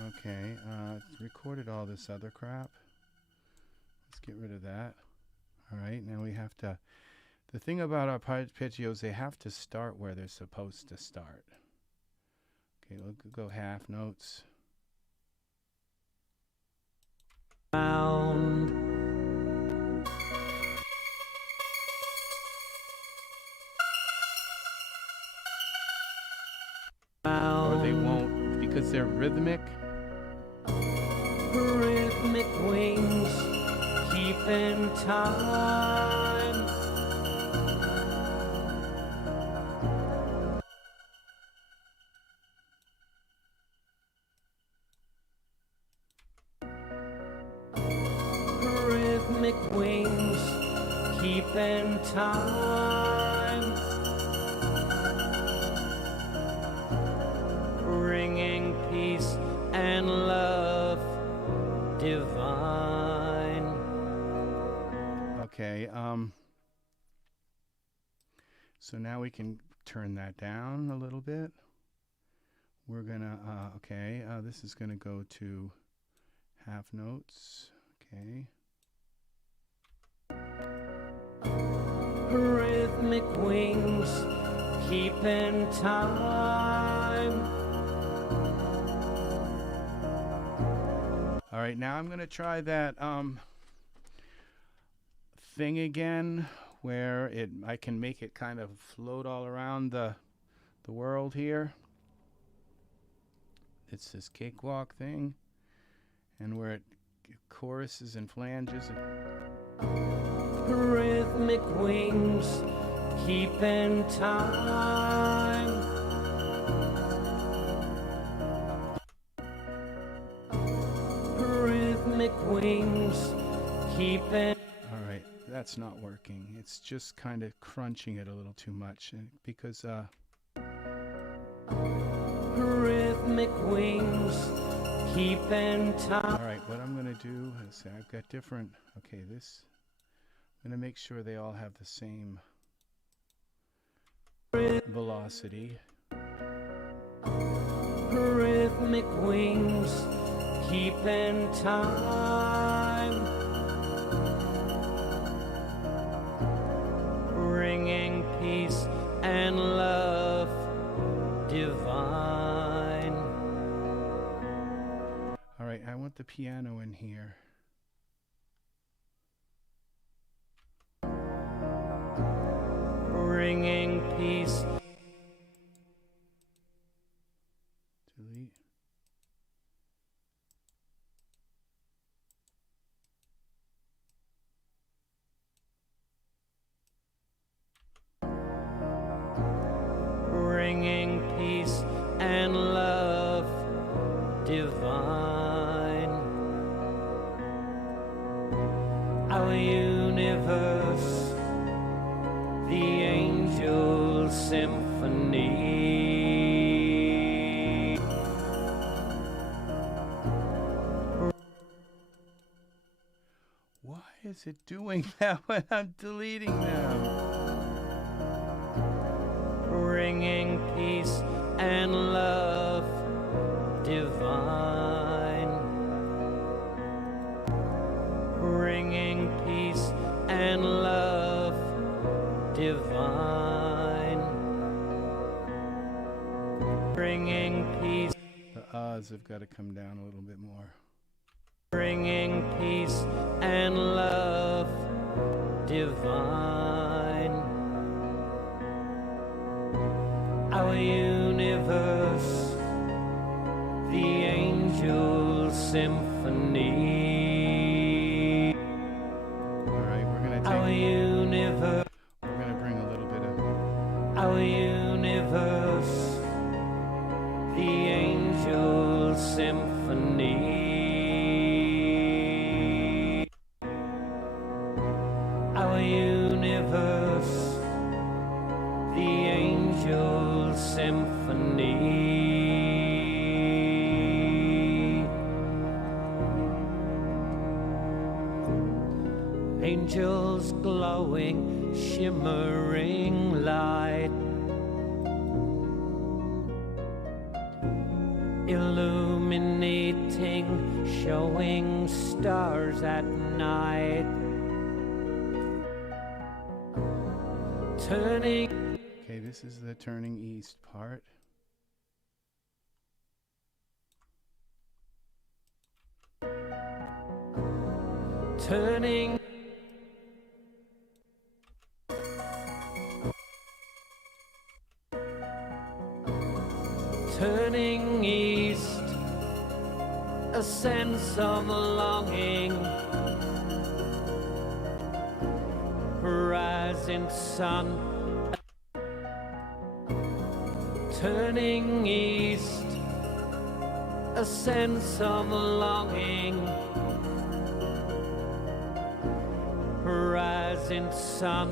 Okay, it's recorded all this other crap. Let's get rid of that. All right, now we have to. The thing about arpeggios, they have to start where they're supposed to start. Okay, we'll go half notes. Round. because they're rhythmic. Rhythmic wings keeping time. Rhythmic wings keeping time. Bringing peace and love divine. Okay, so now we can turn that down a little bit. We're gonna, okay, this is gonna go to half notes, okay. Rhythmic wings keeping time. All right, now I'm gonna try that thing again, where I can make it kind of float all around the world here. It's this Cakewalk thing, and where it choruses and flanges. Rhythmic wings keeping time. Rhythmic wings keeping. All right, that's not working. It's just kind of crunching it a little too much because Rhythmic wings keeping time. all right, what I'm gonna do is I've got different. Okay, this. I'm gonna make sure they all have the same velocity. Rhythmic wings keeping time. Bringing peace and love divine. All right, I want the piano in here. Bringing peace. Delete. Bringing peace and love divine. Our universe, the Angel Symphony. Why is it doing that when I'm deleting them? Bringing peace and love divine. Bringing peace and love divine. Bringing peace. The uhs have got to come down a little bit more. Bringing peace and love divine. Our universe, the Angel Symphony. All right, we're gonna Our take. universe. We're gonna bring a little bit of. Our universe, the Angel Symphony. Our universe, the Angel Symphony. Angels glowing, shimmering light, illuminating, showing stars at night, turning. Okay, this is the turning east part. Turning. Turning east. a sense of longing, rising sun, turning east, a sense of longing, rising sun,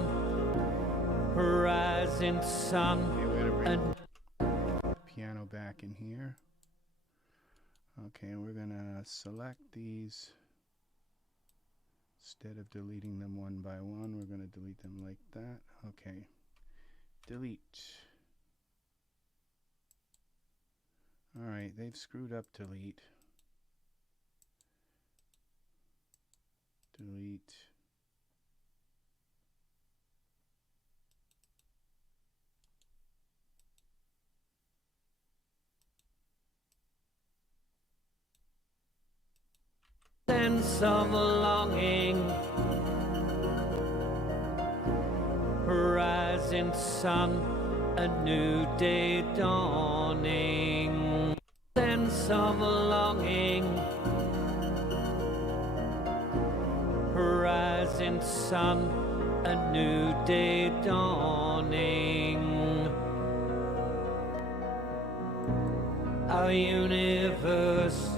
rising sun. Okay, we're gonna bring the piano back in here. Okay, and we're gonna select these. Instead of deleting them one by one, we're gonna delete them like that. Okay, delete. All right, they've screwed up delete. Delete. Sense of longing, rising sun, a new day dawning. Sense of longing, rising sun, a new day dawning. Our universe,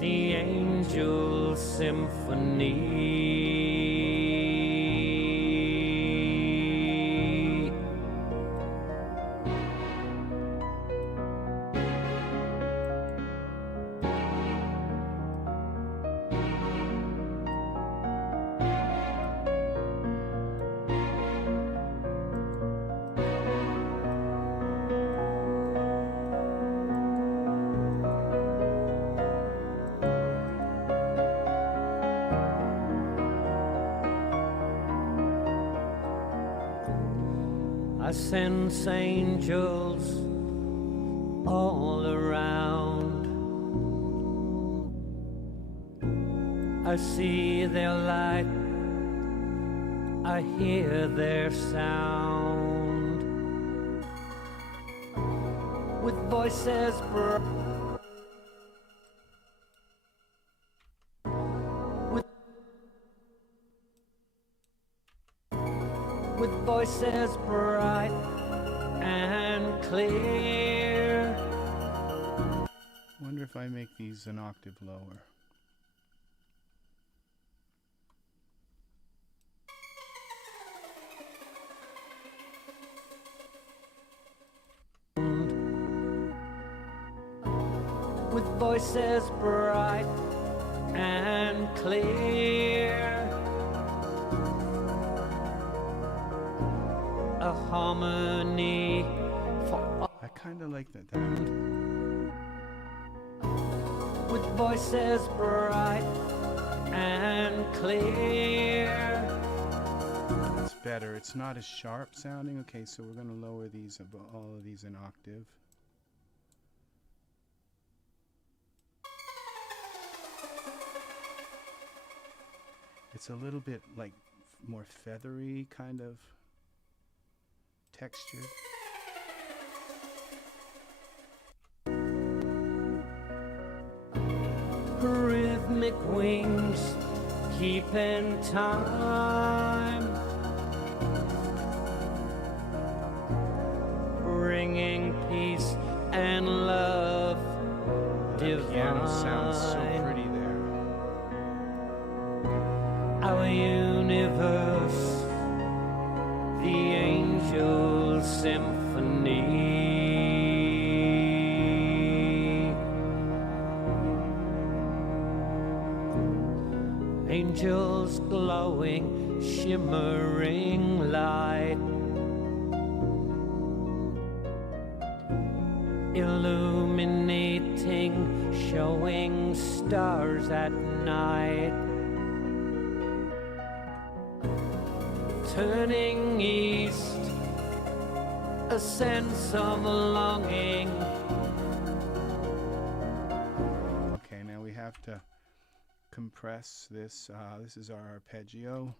the Angel Symphony. I sense angels all around. I see their light, I hear their sound. With voices with voices bright and clear. Wonder if I make these an octave lower. With voices bright and clear. A harmony for I kind of like that. with voices bright and clear. It's better. It's not as sharp sounding. Okay, so we're going to lower these, all of these an octave. It's a little bit like more feathery kind of textured. Rhythmic wings keeping time, bringing peace and love divine. Piano sounds so pretty there. Our universe, the Angel Symphony. Angels glowing, shimmering light, illuminating, showing stars at night. Turning east, a sense of longing. Okay, now we have to compress this. This is our arpeggio.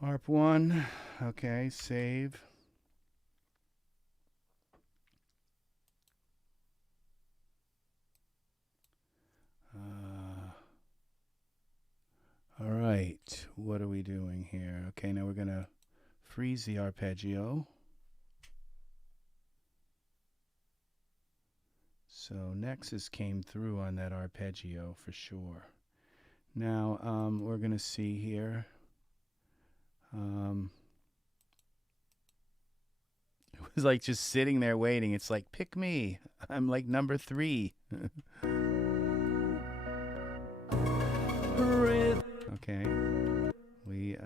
Harp 1. Okay, save. right, what are we doing here? Okay, now we're going to freeze the arpeggio. So Nexus came through on that arpeggio for sure. Now we're going to see here. It was like just sitting there waiting. It's like, pick me. I'm like number 3. Okay. We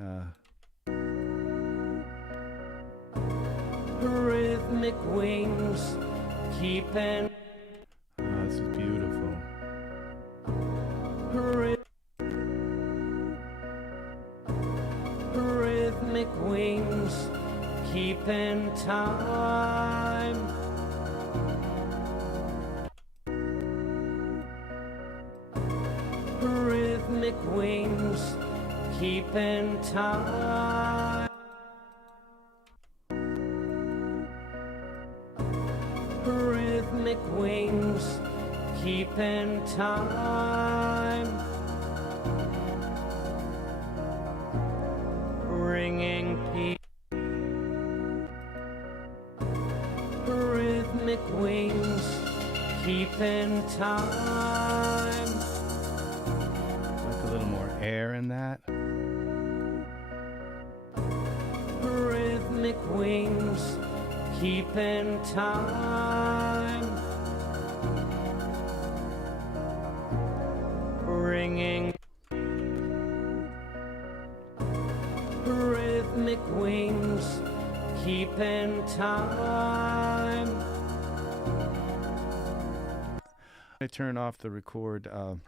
Rhythmic wings keeping. Oh, this is beautiful. Rhythmic wings keeping time. Rhythmic wings keeping time. Rhythmic wings keeping time. Ringing peace. Rhythmic wings keeping time. Like a little more air in that. Rhythmic wings keeping time. Ringing. Rhythmic wings keeping time. I turn off the record. All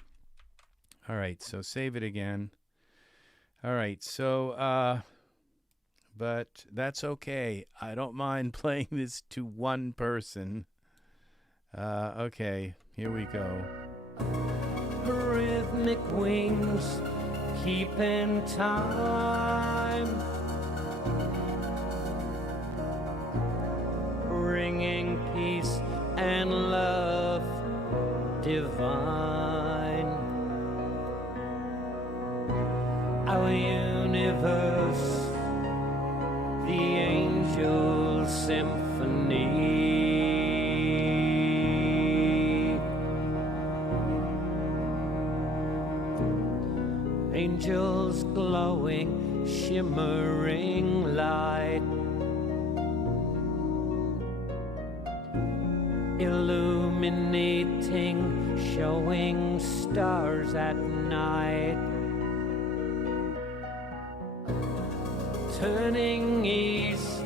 right, so save it again. All right, so but that's okay. I don't mind playing this to one person. Okay, here we go. Rhythmic wings keeping time. Bringing peace and love divine. Our universe, the Angel Symphony. Angels glowing, shimmering light, illuminating, showing stars at night, turning east,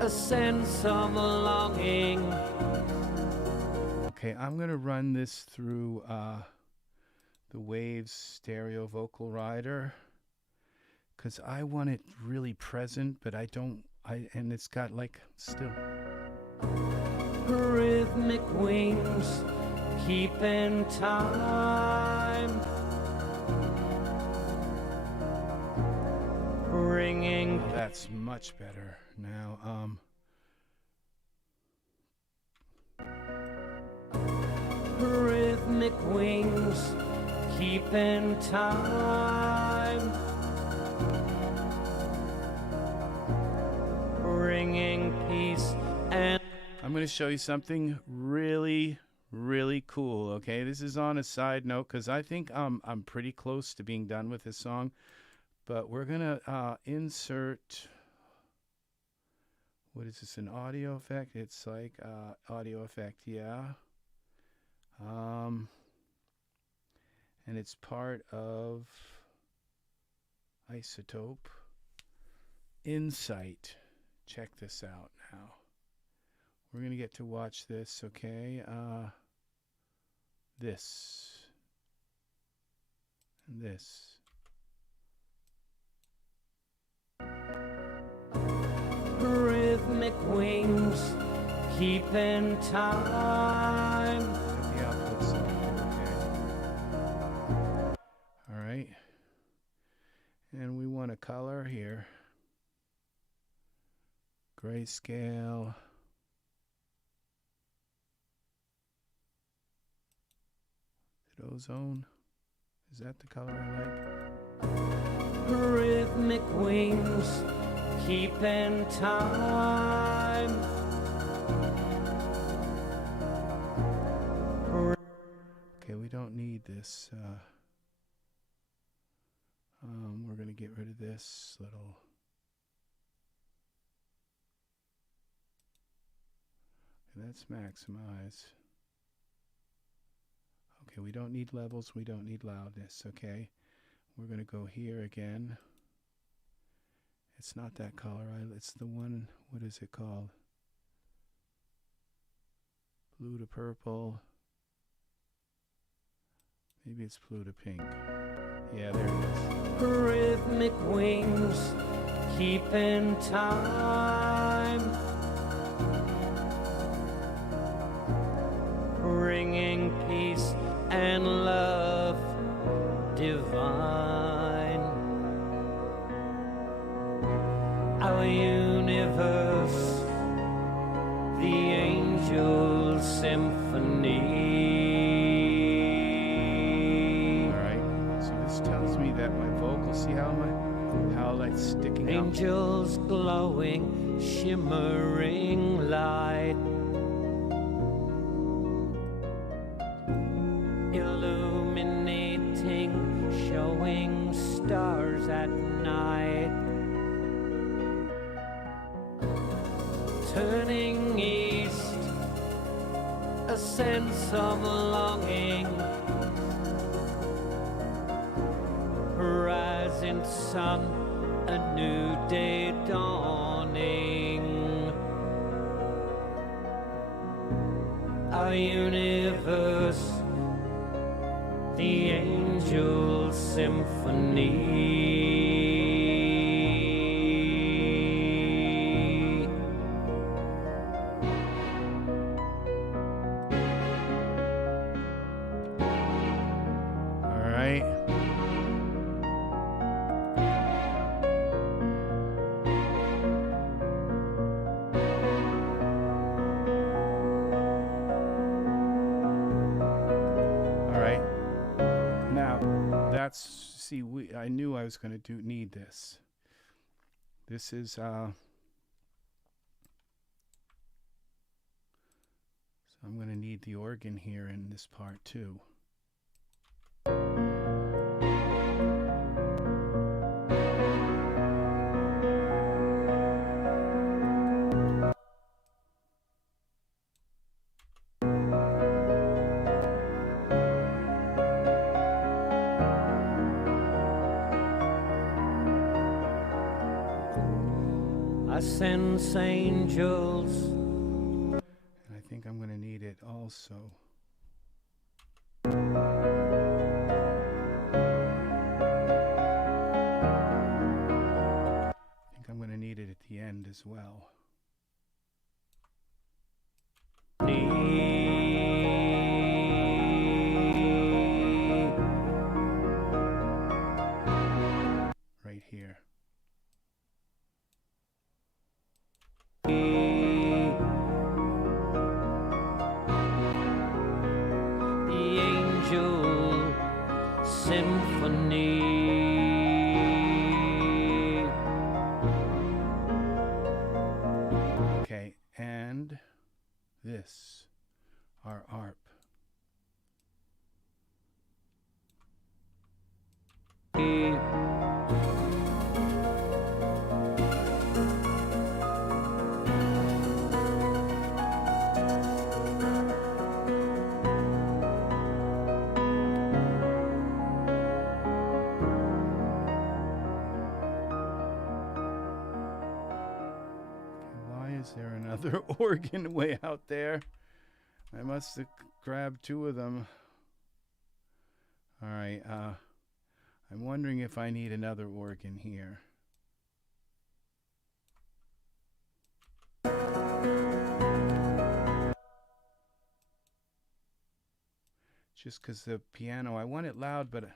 a sense of longing. Okay, I'm gonna run this through the Waves stereo vocal rider because I want it really present, but I don't. And it's got like still. Rhythmic wings keeping time. Ringing. Oh, that's much better now. Rhythmic wings keeping time. Bringing peace and. I'm going to show you something really, really cool. Okay, this is on a side note because I think I'm pretty close to being done with this song, but we're gonna insert. What is this? An audio effect? It's like audio effect, yeah. And it's part of iZotope Insight. Check this out now. We're going to get to watch this, okay? This. And this. Rhythmic wings keeping time. Get the output selected, okay. All right. And we want a color here. Grayscale. Ozone Is that the color I like? Rhythmic wings keeping time. Okay, we don't need this. We're going to get rid of this little. And that's maximize. Okay, we don't need levels, we don't need loudness, okay? We're going to go here again. It's not that color, it's the one, what is it called? Blue to purple. Maybe it's blue to pink. Yeah, there it is. Rhythmic wings keeping time. Bringing peace and love divine. Our universe, the Angel Symphony. All right, so this tells me that my vocals, see how it's sticking out? Angels glowing, shimmering light. Illuminating, showing stars at night. Turning east, a sense of longing. Rising sun, a new day dawning. Our universe, the Angel Symphony. All right. See, I knew I was going to need this. This is so I'm going to need the organ here in this part too. I sense angels. And I think I'm going to need it also. I think I'm going to need it at the end as well. Right here. The Angel Symphony. Okay, and this, our ARP. Is there another organ way out there? I must have grabbed two of them. All right, I'm wondering if I need another organ here. Just because the piano, I want it loud, but...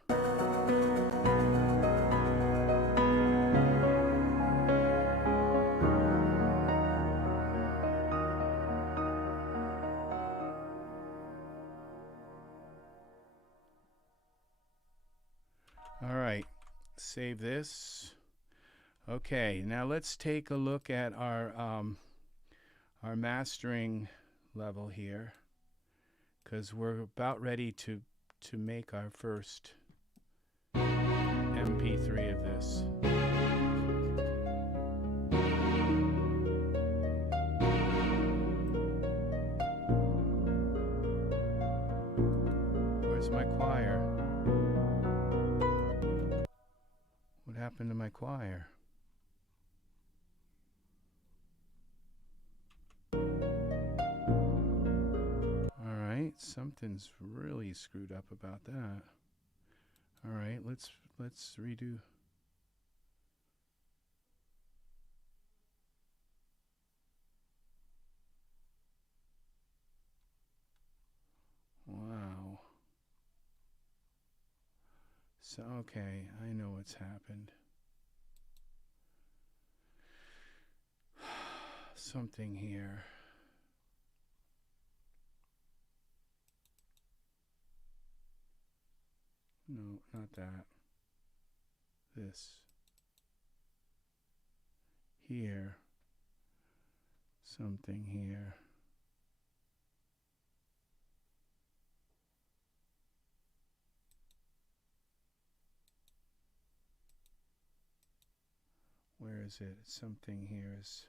All right, save this. Okay, now let's take a look at our mastering level here, because we're about ready to make our first MP3 of this. Where's my choir? What happened to my choir? Something's really screwed up about that. All right, let's redo. Wow. So okay, I know what's happened. Something here. No, not that. This. Here. Something here. Where is it? Something here is...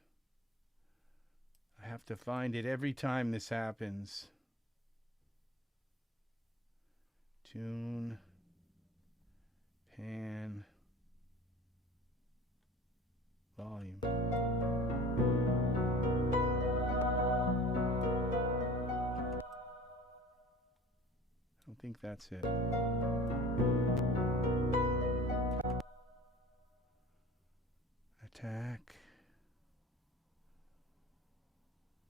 I have to find it every time this happens. Tune... pan, volume. I don't think that's it. Attack,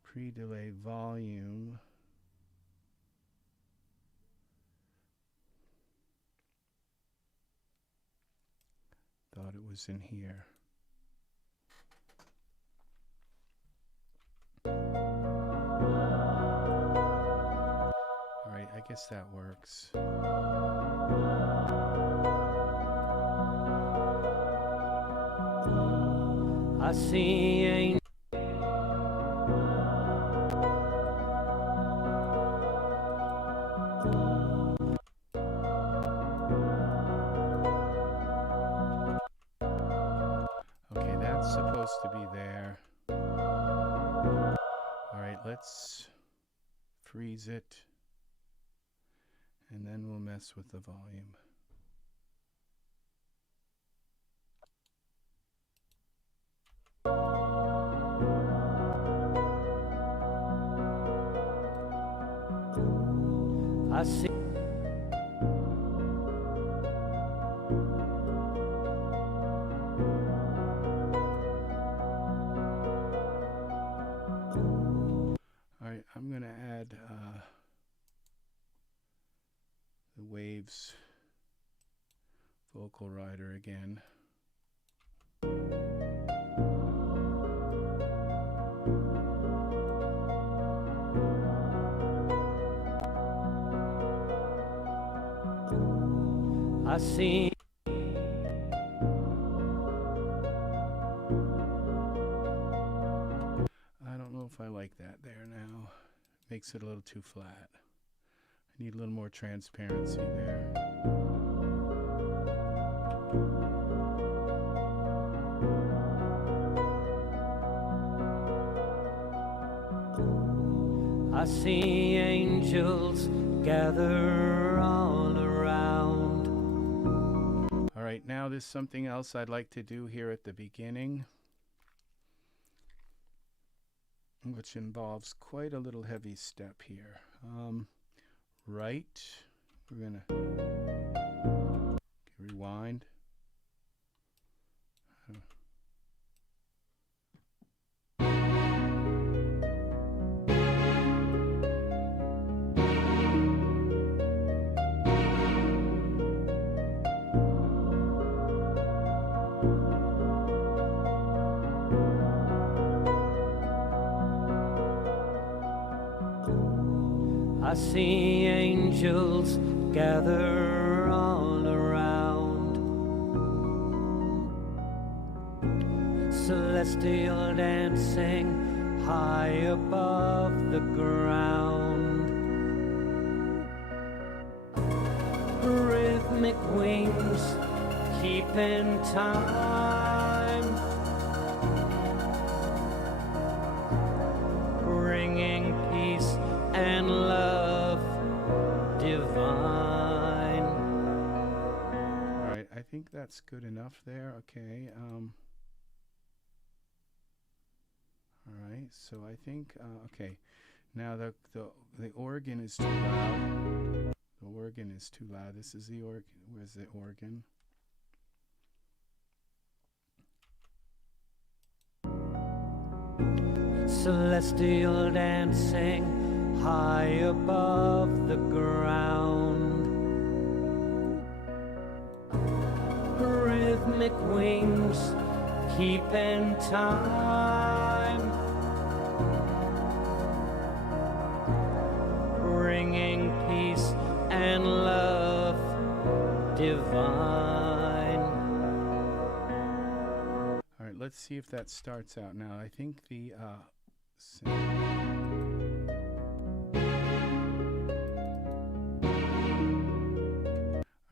pre-delay volume. Thought it was in here. All right, I guess that works. I see angels. To be there. All right, let's freeze it, and then we'll mess with the volume. I see. I'm going to add the Waves vocal rider again. I see. I don't know if I like that there now. Makes it a little too flat. I need a little more transparency there. I see angels gather all around. All right, now there's something else I'd like to do here at the beginning, which involves quite a little heavy step here. Right, we're gonna rewind. I see angels gather all around. celestial dancing high above the ground. Rhythmic wings keeping time, bringing peace and love divine. All right, I think that's good enough there. Okay. All right, so I think okay. Now the organ is too loud. The organ is too loud. This is the organ. Where's the organ? Celestial dancing high above the ground. Rhythmic wings keeping time, bringing peace and love divine. All right, let's see if that starts out now. I think the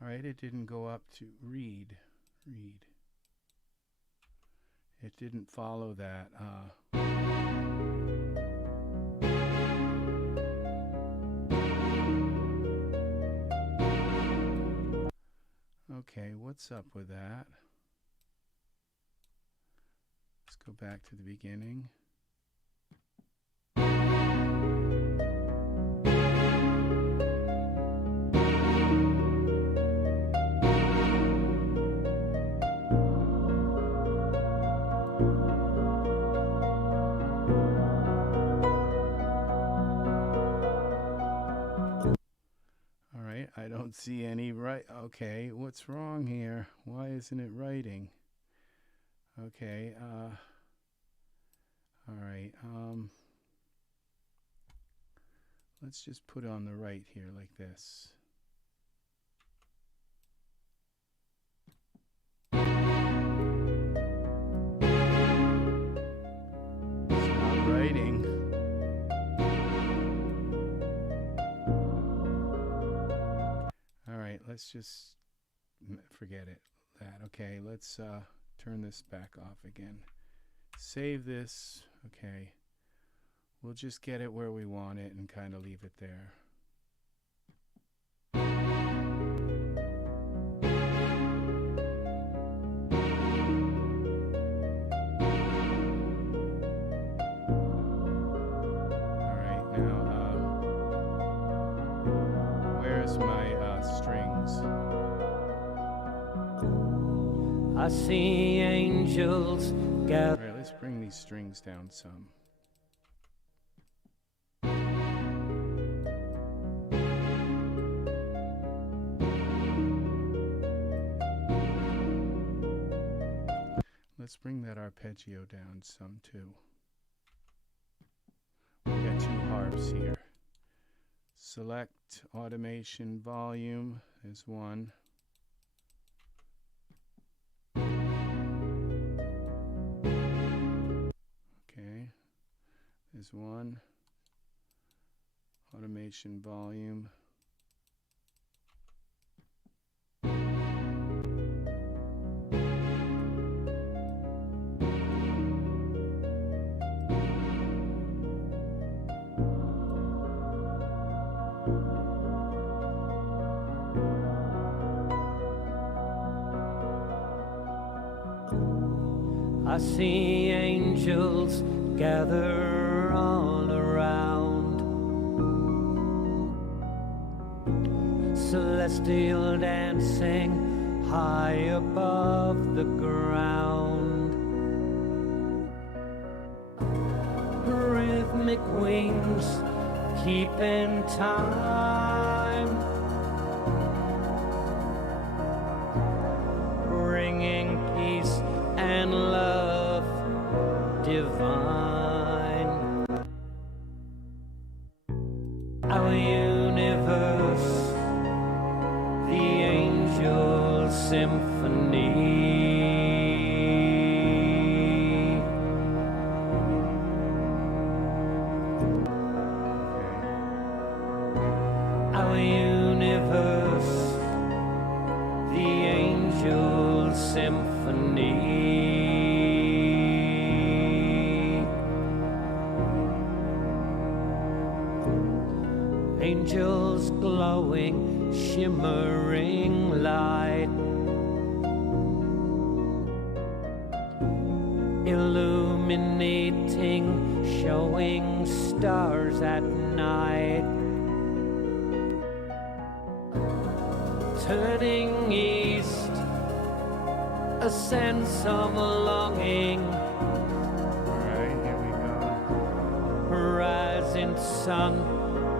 all right, it didn't go up to read. It didn't follow that. Okay, what's up with that? Let's go back to the beginning. I don't see any right. Okay, what's wrong here? Why isn't it writing? Okay, all right. Let's just put on the right here like this. It's not writing. Let's just forget it. Okay, let's turn this back off again. Save this. Okay, we'll just get it where we want it and kind of leave it there. All right, now where's my strings? I see angels gather. All right, let's bring these strings down some. Let's bring that arpeggio down some too. We got two harps here. Select automation volume is one. Okay, there's one. Automation volume. I see angels gather all around. Celestial dancing high above the ground. Rhythmic wings keeping time, bringing peace and love divine. Our universe, the Angel Symphony. glowing, shimmering light, illuminating, showing stars at night, turning east, a sense of longing. All right, here we go. Rising sun,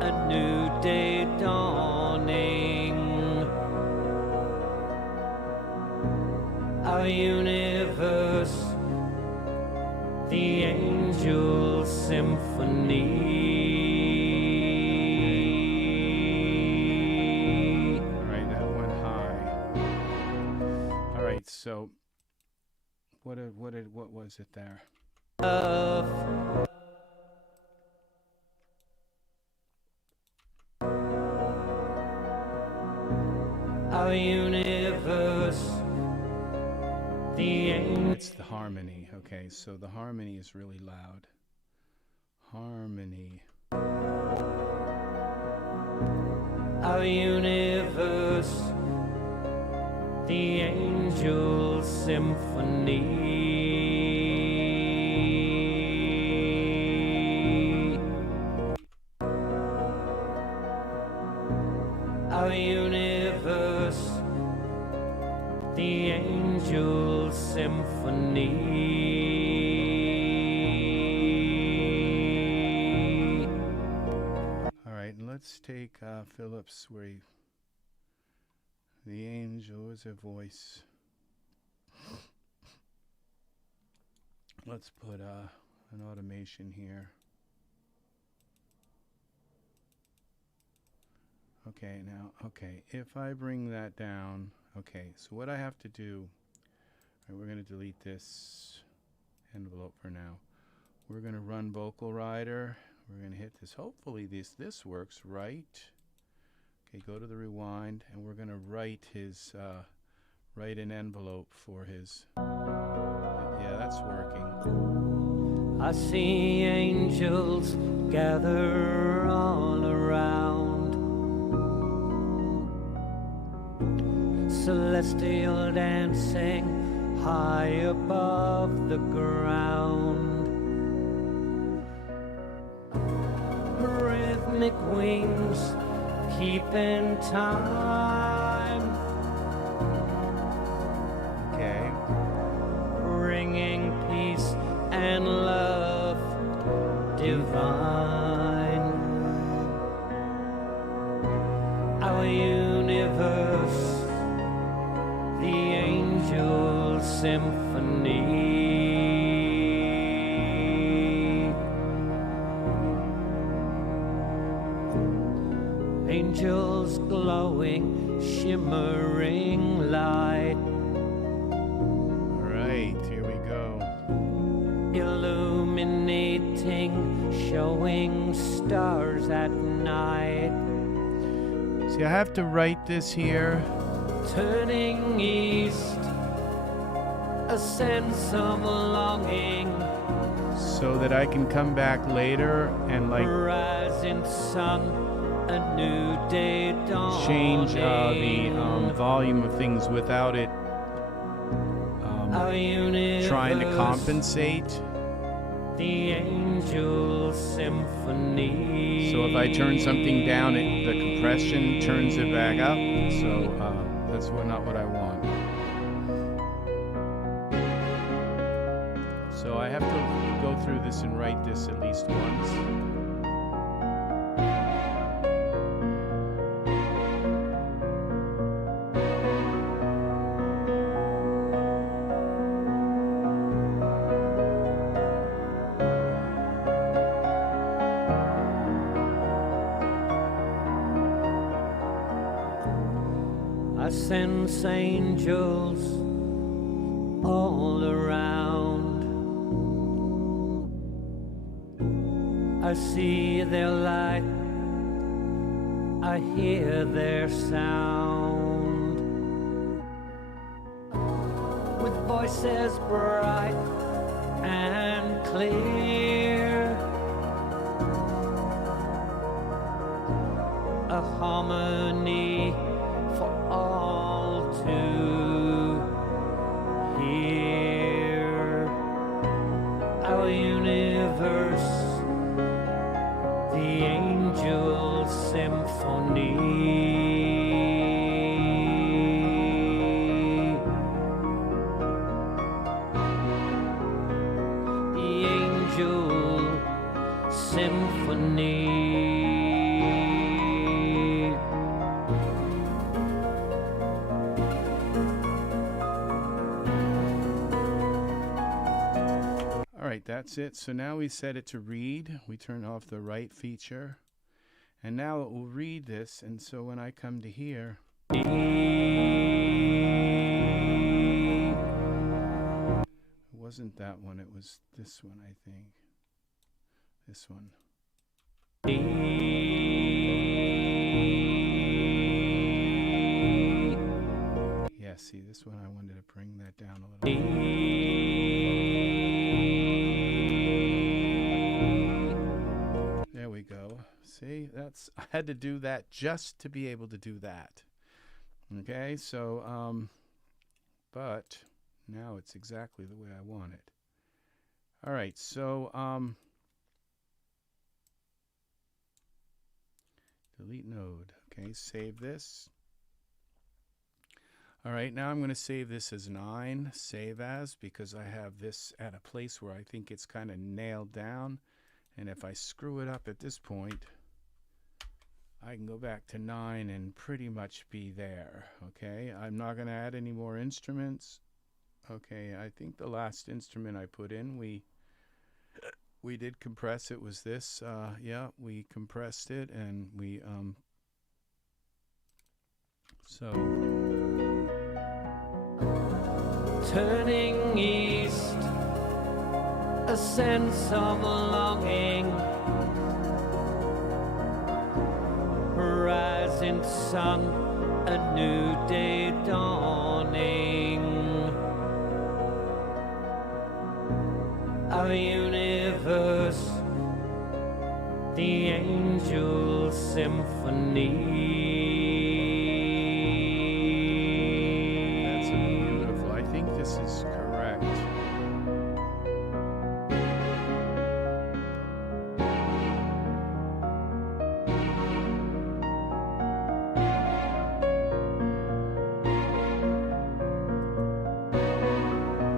a new day dawning. Our universe, the Angel Symphony. All right, that went high. All right, so what was it there? Love. Our universe, the Angel. It's the harmony. Okay, so the harmony is really loud. Harmony. Our universe, the Angel Symphony. Our universe, the Angel Symphony. All right, and let's take Philip's where he, the angel is a voice. Let's put an automation here. Okay, now, okay, if I bring that down, okay, so what I have to do, all right, we're going to delete this envelope for now. We're going to run Vocal Rider. We're going to hit this. Hopefully this works, right? Okay, go to the rewind, and we're going to write his, write an envelope for his, yeah, that's working. I see angels gather all around, celestial dancing high above the ground. Rhythmic wings keeping time. Okay. Bringing peace and love divine. Our universe, the Angel Symphony. Angels glowing, shimmering light. All right, here we go. Illuminating, showing stars at night. See, I have to write this here. Turning east, a sense of longing. So that I can come back later and like Rising sun, a new day dawning. change the volume of things without it Our universe, trying to compensate. the Angel Symphony. So if I turn something down, the compression turns it back up. So that's not what I want. So I have to go through this and write this at least once. I sense angels all around. I see their light, I hear their sound. With voices bright and clear, a harmony for all to hear. Our universe, the Angel Symphony. Angel Symphony. All right, that's it. So now we set it to read. We turn off the write feature. And now it will read this. And so when I come to here, it wasn't that one. It was this one, I think. This one. Yeah, see, this one I wanted to bring that down a little bit. There we go. See, that's, I had to do that just to be able to do that. Okay, so, but now it's exactly the way I want it. All right, so, delete node. Okay, save this. All right, now I'm going to save this as 9, save as, because I have this at a place where I think it's kind of nailed down. And if I screw it up at this point, I can go back to 9 and pretty much be there. Okay, I'm not going to add any more instruments. Okay, I think the last instrument I put in, we did compress. It was this. Yeah, we compressed it, and we so Turning east, a sense of longing, rising sun, a new day dawning. Our universe, the Angel Symphony. that's beautiful. I think this is correct.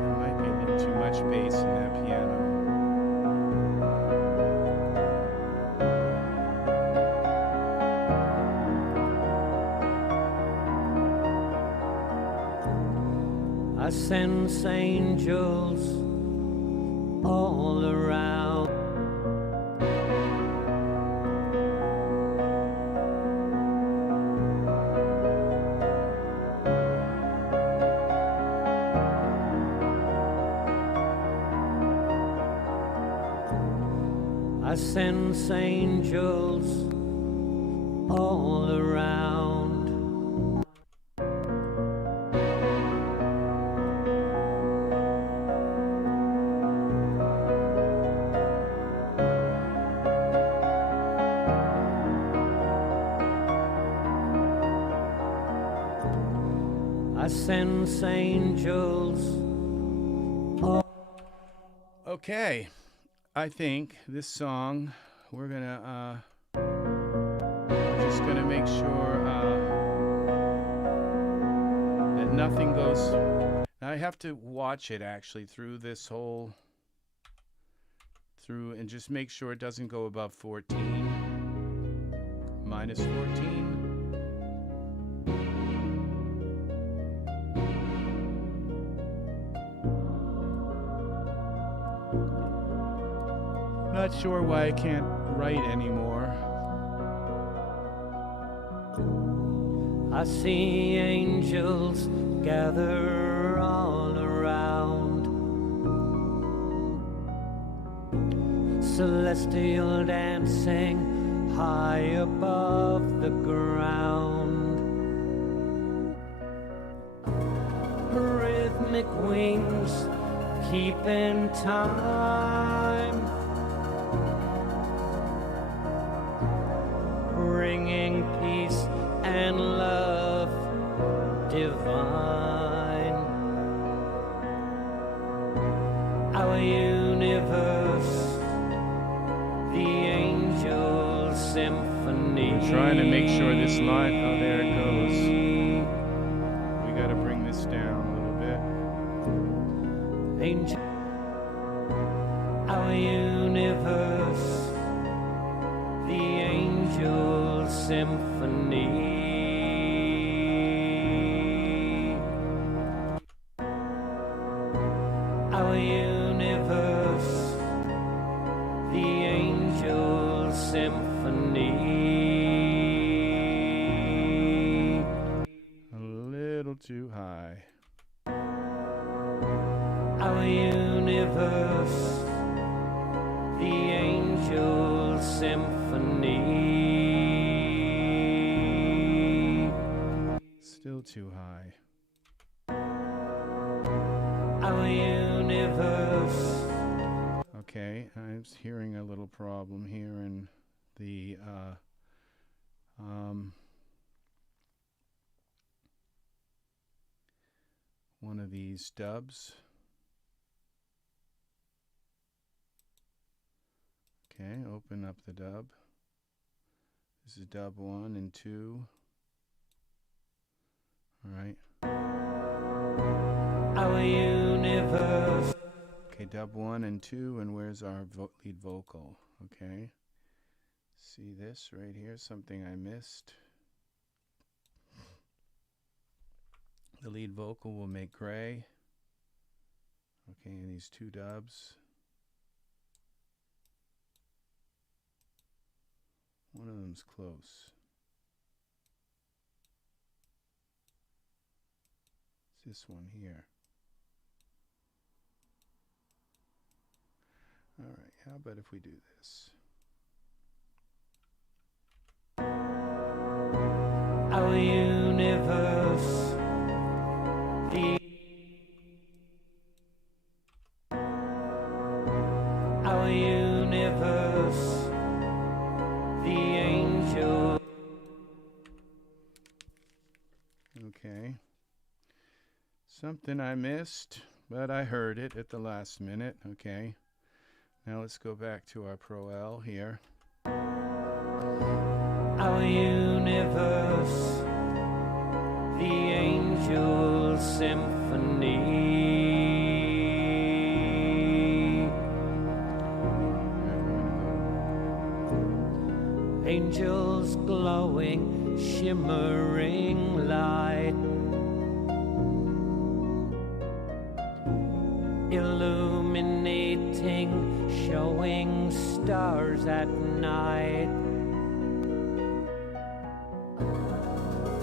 There might be a little too much bass in that piano. I sense angels all around. I sense angels all around. I sense angels. Okay, I think this song, we're gonna just gonna make sure that nothing goes. Now I have to watch it actually through this whole and just make sure it doesn't go above 14, minus 14. Not sure why I can't write anymore. I see angels gather all around, celestial dancing high above the ground, rhythmic wings keeping time, bringing peace and love divine. Our universe, the Angel Symphony. I'm trying to make sure this line, oh, there it goes. We got to bring this down a little bit. Angel, our universe, the Angel Symphony. Our universe, the Angel Symphony. A little too high. Our universe, the Angel Symphony. Still too high. Our universe. Okay, I'm hearing a little problem here in the one of these dubs. Okay, open up the dub. This is dub 1 and 2. All right. Our universe. Okay, dub 1 and 2, and where's our lead vocal? Okay. See this right here, something I missed. The lead vocal will make gray. Okay, in these two dubs. One of them's close. It's this one here. All right, how about if we do this? Our universe, our universe, the Angel. Okay. Something I missed, but I heard it at the last minute. Okay. Now let's go back to our Pro-L here. Our universe, the Angel Symphony. Angels glowing, shimmering light, illuminating, showing stars at night,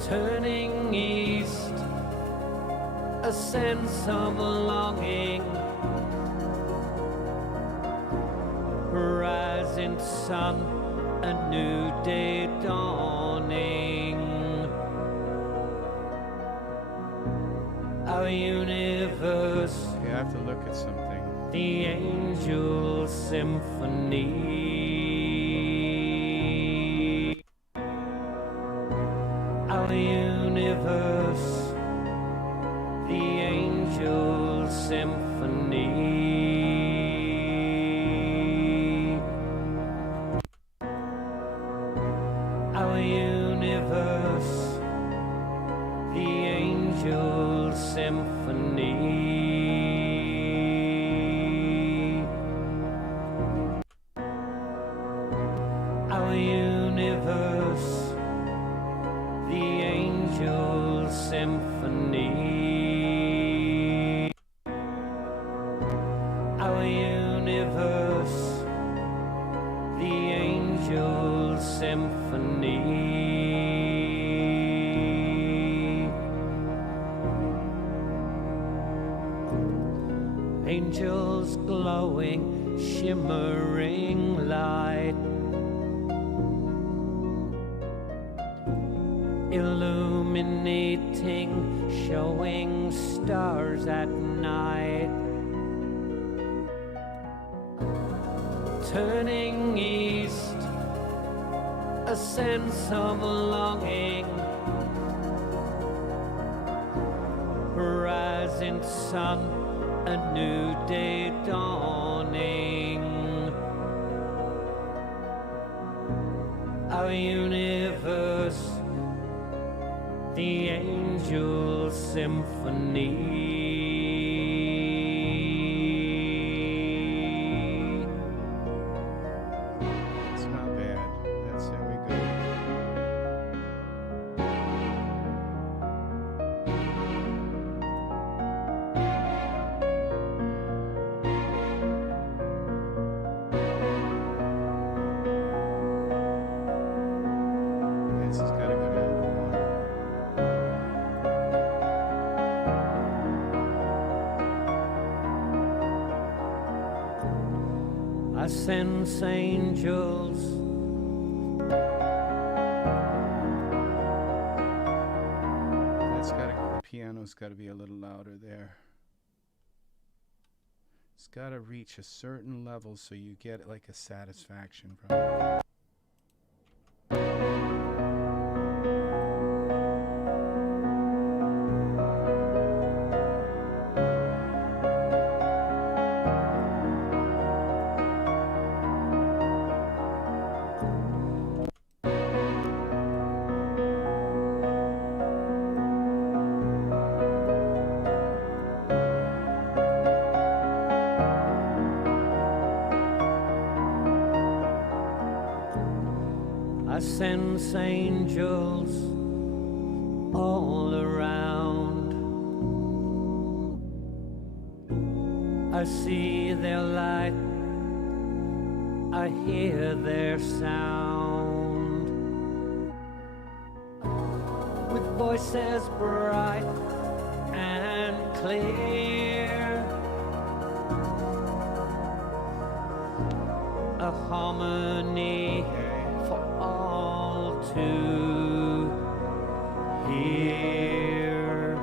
turning east, a sense of longing, rising sun, a new day dawning. Our universe, Okay, I have to look at something. the Angel Symphony. Our universe, the Angel Symphony. Our universe, the Angel Symphony. Our universe, the Angel Symphony. Our universe, the Angel Symphony. Angels glowing, shimmering light, illuminating, showing stars at night, turning east, a a sense of longing, rising sun, a new day dawning. Our universe, the Angel Symphony. It's not bad. That's how we go. This has got to go down to 1. I sense angels, That's got to, the piano's got to be a little louder there. It's got to reach a certain level so you get like a satisfaction from it. I sense angels all around. I see their light, I hear their sound. With voices bright and clear, a harmony for all to hear.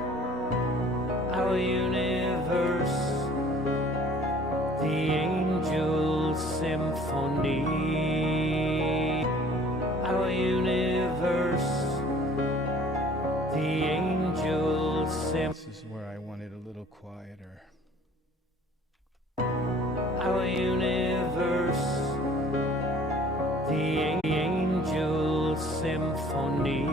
Our universe, the Angel Symphony. Our universe, the Angel Symphony. This is where I want it a little quieter. Our universe, the Angel Symphony.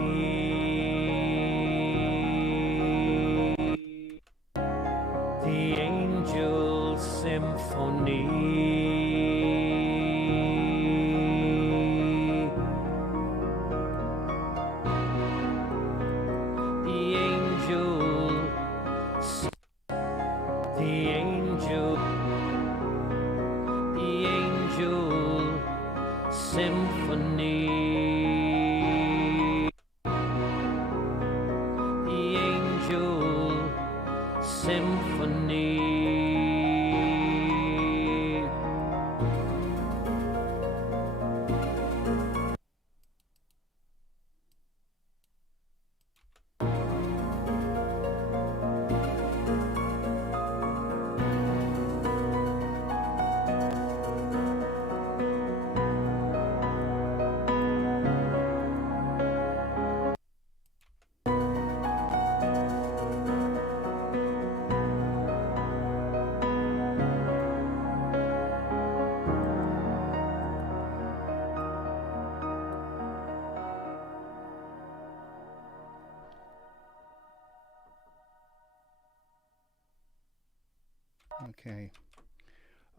The Angel Symphony. The Angel, the Angel, the Angel Symphony. The Angel Symphony. Okay.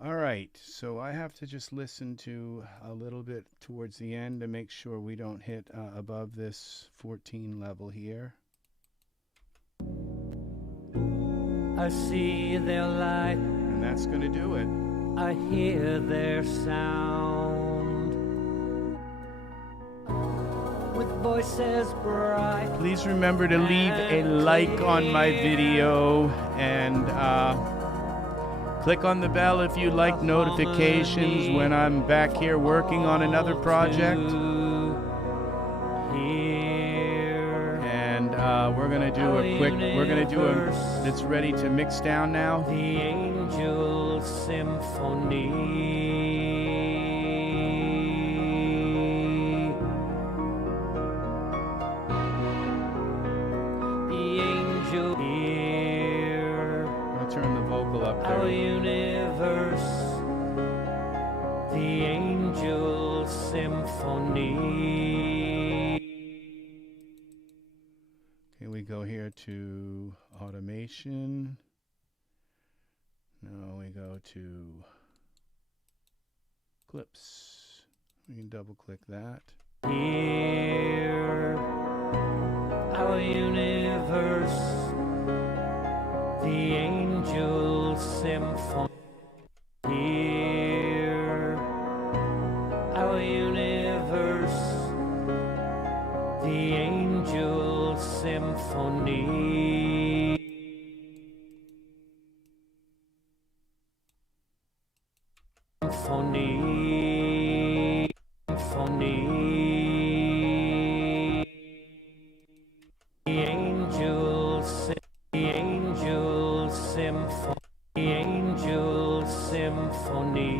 All right. So I have to just listen to a little bit towards the end to make sure we don't hit above this 14 level here. I see their light, And that's going to do it. I hear their sound. With voices bright. Please remember to leave a like on my video and click on the bell if you like notifications when I'm back here working on another project. And we're gonna do a quick, it's ready to mix down now. The Angel Symphony. up our there. universe, the Angel Symphony. Okay, we go here to automation. No, we go to clips. We can double click that. Here, our universe, the Angel Symphony. Here, our universe, the Angel Symphony. Symphony. Symphony. The Angel Symphony. The Angel Symphony.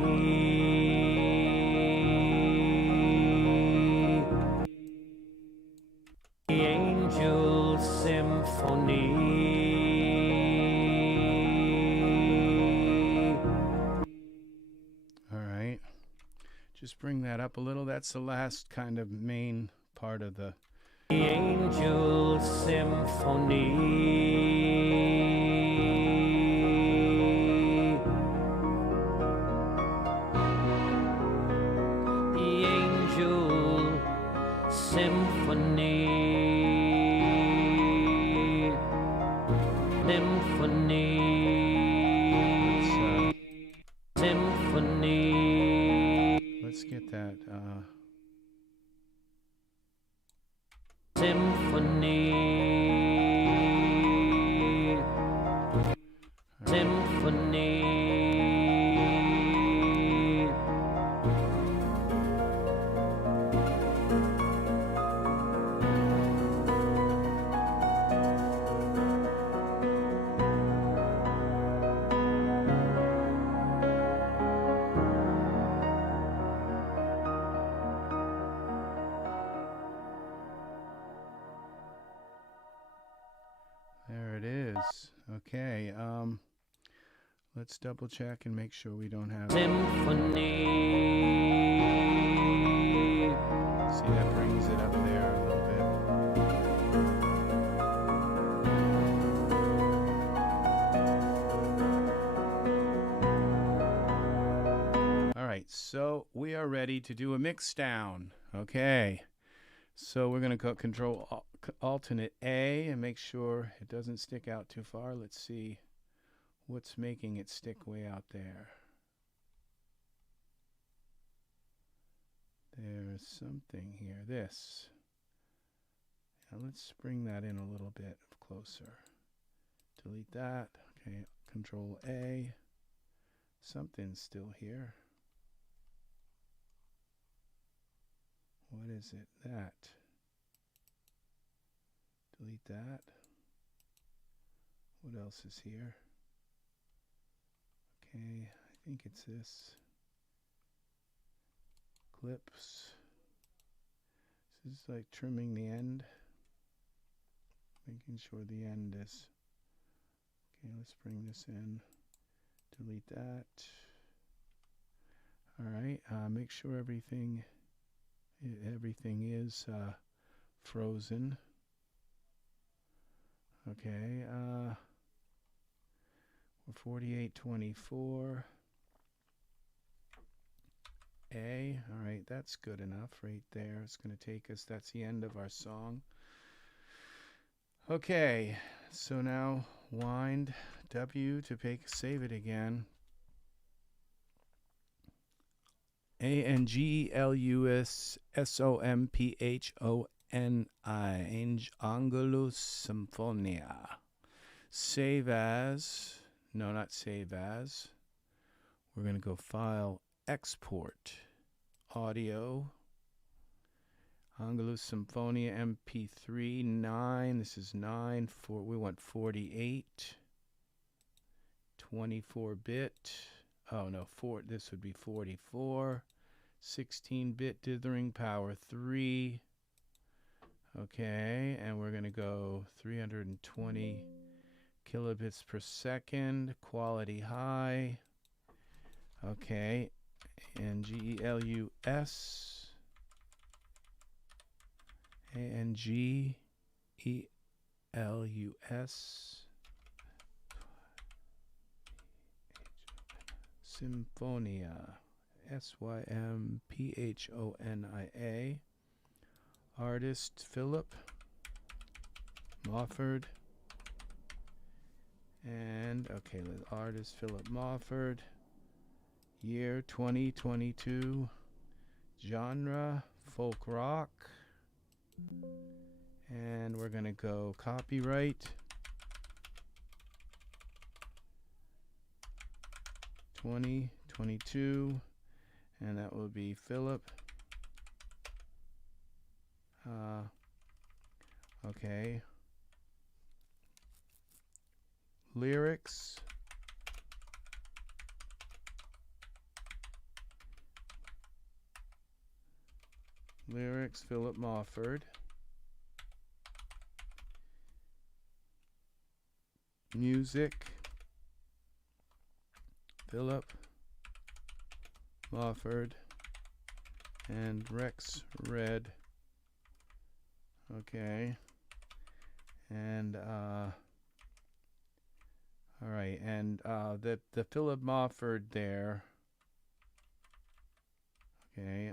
The Angel Symphony. All right. Just bring that up a little. That's the last kind of main part of the... The Angel Symphony. The Angel Symphony. Symphony. Symphony. Let's get that. Symphony. Symphony. There it is. Okay. Let's double check and make sure we don't have... Symphony. See, that brings it up there a little bit. All right, so we are ready to do a mix down. Okay. So we're going to go control alternate A and make sure it doesn't stick out too far. Let's see what's making it stick way out there. There's something here. This. Now let's bring that in a little bit closer. Delete that. Okay, control A. Something's still here. What is it? That. Delete that. What else is here? Okay, I think it's this. Clips. This is like trimming the end. Making sure the end is... Okay, let's bring this in. Delete that. Alright, make sure everything is frozen. Okay, we're 4824 A. All right, that's good enough right there. It's going to take us, that's the end of our song. Okay, so now wind W to save it again. Angelus Symphonia. Angelus Symphonia. Save as. No, not save as. We're going to go File, Export, Audio. Angelus Symphonia MP3 9. This is 9. We want 48. 24-bit. Oh no, this would be 44. 16-bit dithering, power 3. Okay, and we're going to go 320 kilobits per second, quality high. Okay, Angelus, Angelus Symphonia, Symphonia. Artist Philip Mofford. And okay, the artist Philip Mofford. Year 2022. Genre folk rock. And we're going to go copyright 2022, and that will be Philip. Okay. Lyrics. Lyrics, Philip Mofford. Music, Philip Mofford and RexRed. Okay. And all right, and the Philip Mofford there. Okay,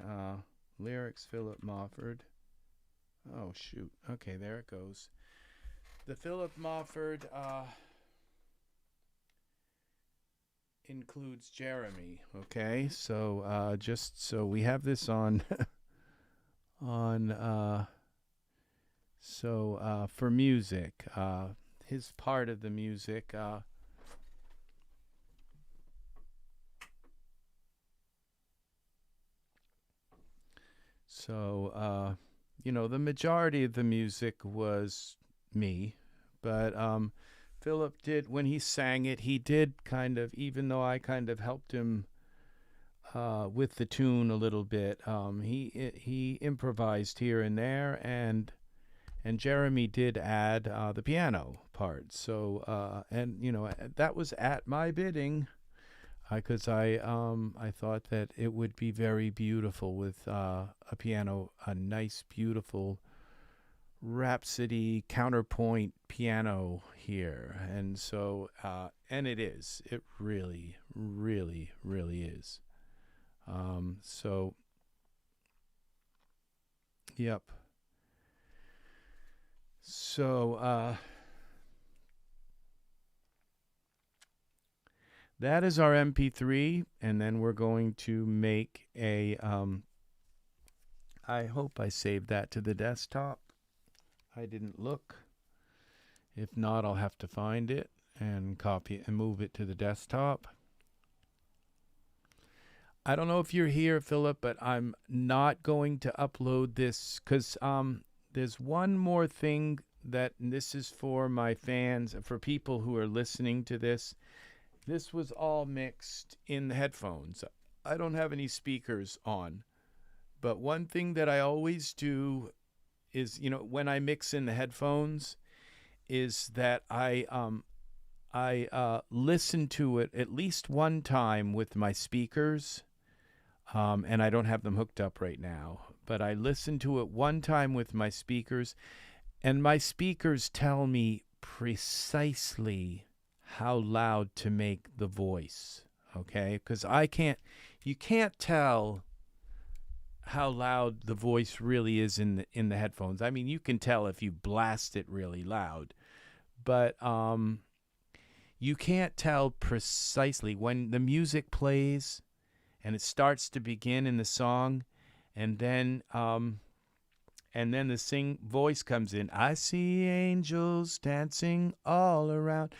lyrics Philip Mofford. Oh shoot. Okay, there it goes. The Philip Mofford includes Jeremy. Okay, so just so we have this on on for music, his part of the music. You know, the majority of the music was me, but Philip did, when he sang it, he did kind of, even though I kind of helped him with the tune a little bit, he improvised here and there, and Jeremy did add the piano part. So and you know, that was at my bidding, because I thought that it would be very beautiful with a piano, a nice, beautiful Rhapsody counterpoint piano here. And so and it is, it really, really, really is. So yep. So that is our MP3, and then we're going to make a I hope I saved that to the desktop. I didn't look. If not, I'll have to find it and copy it and move it to the desktop. I don't know if you're here, Philip, but I'm not going to upload this because there's one more thing that, and this is for my fans, for people who are listening to this. This was all mixed in the headphones. I don't have any speakers on. But one thing that I always do is, you know, when I mix in the headphones, is that I listen to it at least one time with my speakers, and I don't have them hooked up right now, but I listen to it one time with my speakers, and my speakers tell me precisely how loud to make the voice, okay? Because you can't tell how loud the voice really is in the headphones. I mean, you can tell if you blast it really loud, but you can't tell precisely when the music plays and it starts to begin in the song, and then the voice comes in. I see angels dancing all around.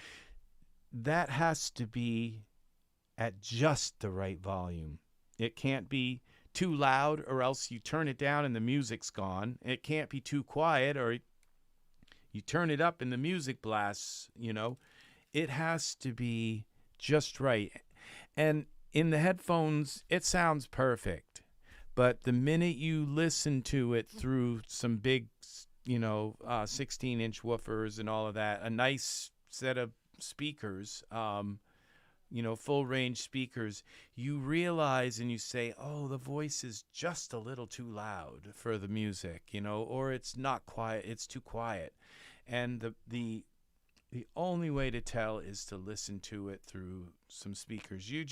That has to be at just the right volume. It can't be too loud, or else you turn it down and the music's gone. It can't be too quiet, or you turn it up and the music blasts, you know. It has to be just right. And in the headphones, it sounds perfect. But the minute you listen to it through some big, you know, 16-inch woofers and all of that, a nice set of speakers, full range speakers, you realize and you say, oh, the voice is just a little too loud for the music, or it's not quiet, it's too quiet. And the only way to tell is to listen to it through some speakers. You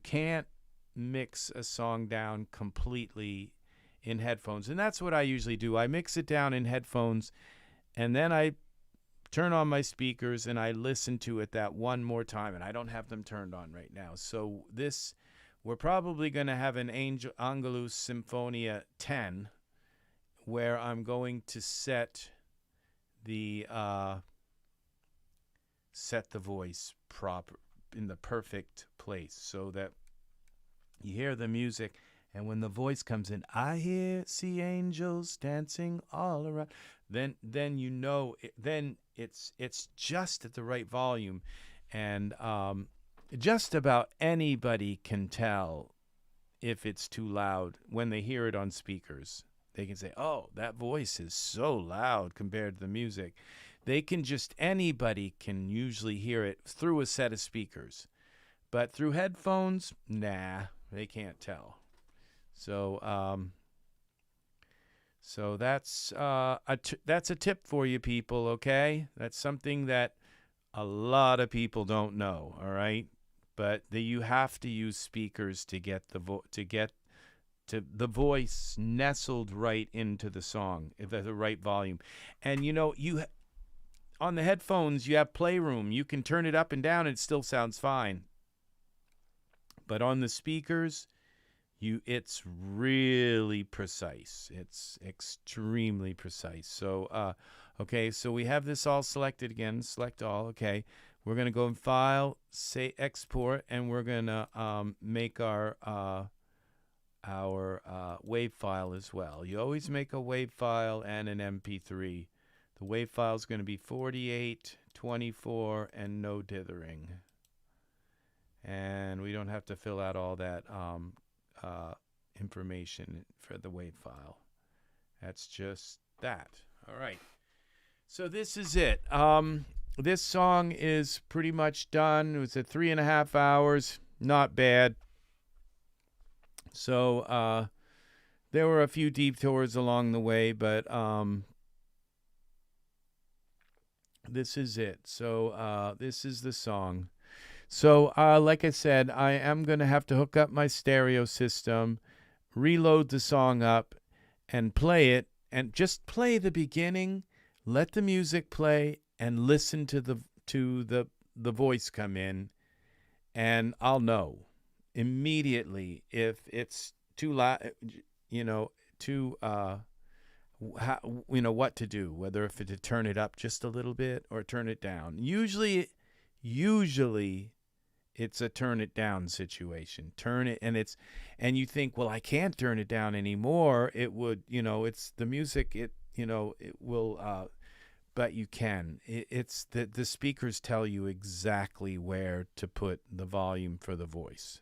can't mix a song down completely in headphones. And that's what I usually do. I mix it down in headphones, and then I turn on my speakers and I listen to it that one more time, and I don't have them turned on right now. So we're probably going to have an Angelus Symphonia 10 where I'm going to set the voice proper in the perfect place so that you hear the music, and when the voice comes in, I see angels dancing all around. Then then it's just at the right volume, and just about anybody can tell if it's too loud when they hear it on speakers. They can say, "Oh, that voice is so loud compared to the music." Anybody can usually hear it through a set of speakers, but through headphones, nah, they can't tell. So that's a tip for you people, okay? That's something that a lot of people don't know, all right? But you have to use speakers to get the voice nestled right into the song at the right volume. And on the headphones you have playroom. You can turn it up and down and it still sounds fine. But on the speakers, it's really precise. It's extremely precise. So, okay, so we have this all selected again. Select all. Okay, we're gonna go in File, say Export, and we're gonna make our WAV file as well. You always make a WAV file and an MP3. The WAV file is going to be 48, 24, and no dithering. And we don't have to fill out all that information for the WAV file. That's just that. All right. So this is it. This song is pretty much done. It was at 3.5 hours. Not bad. So there were a few detours along the way, but this is it. So this is the song. So like I said, I am going to have to hook up my stereo system, reload the song up, and play it. And just play the beginning, let the music play, and listen to the voice come in, and I'll know immediately if it's too loud, what to do, whether if to turn it up just a little bit or turn it down. Usually it's a turn it down situation. Turn it, and you think, well, I can't turn it down anymore. It would, it's the music. It will, but you can. It's the speakers tell you exactly where to put the volume for the voice.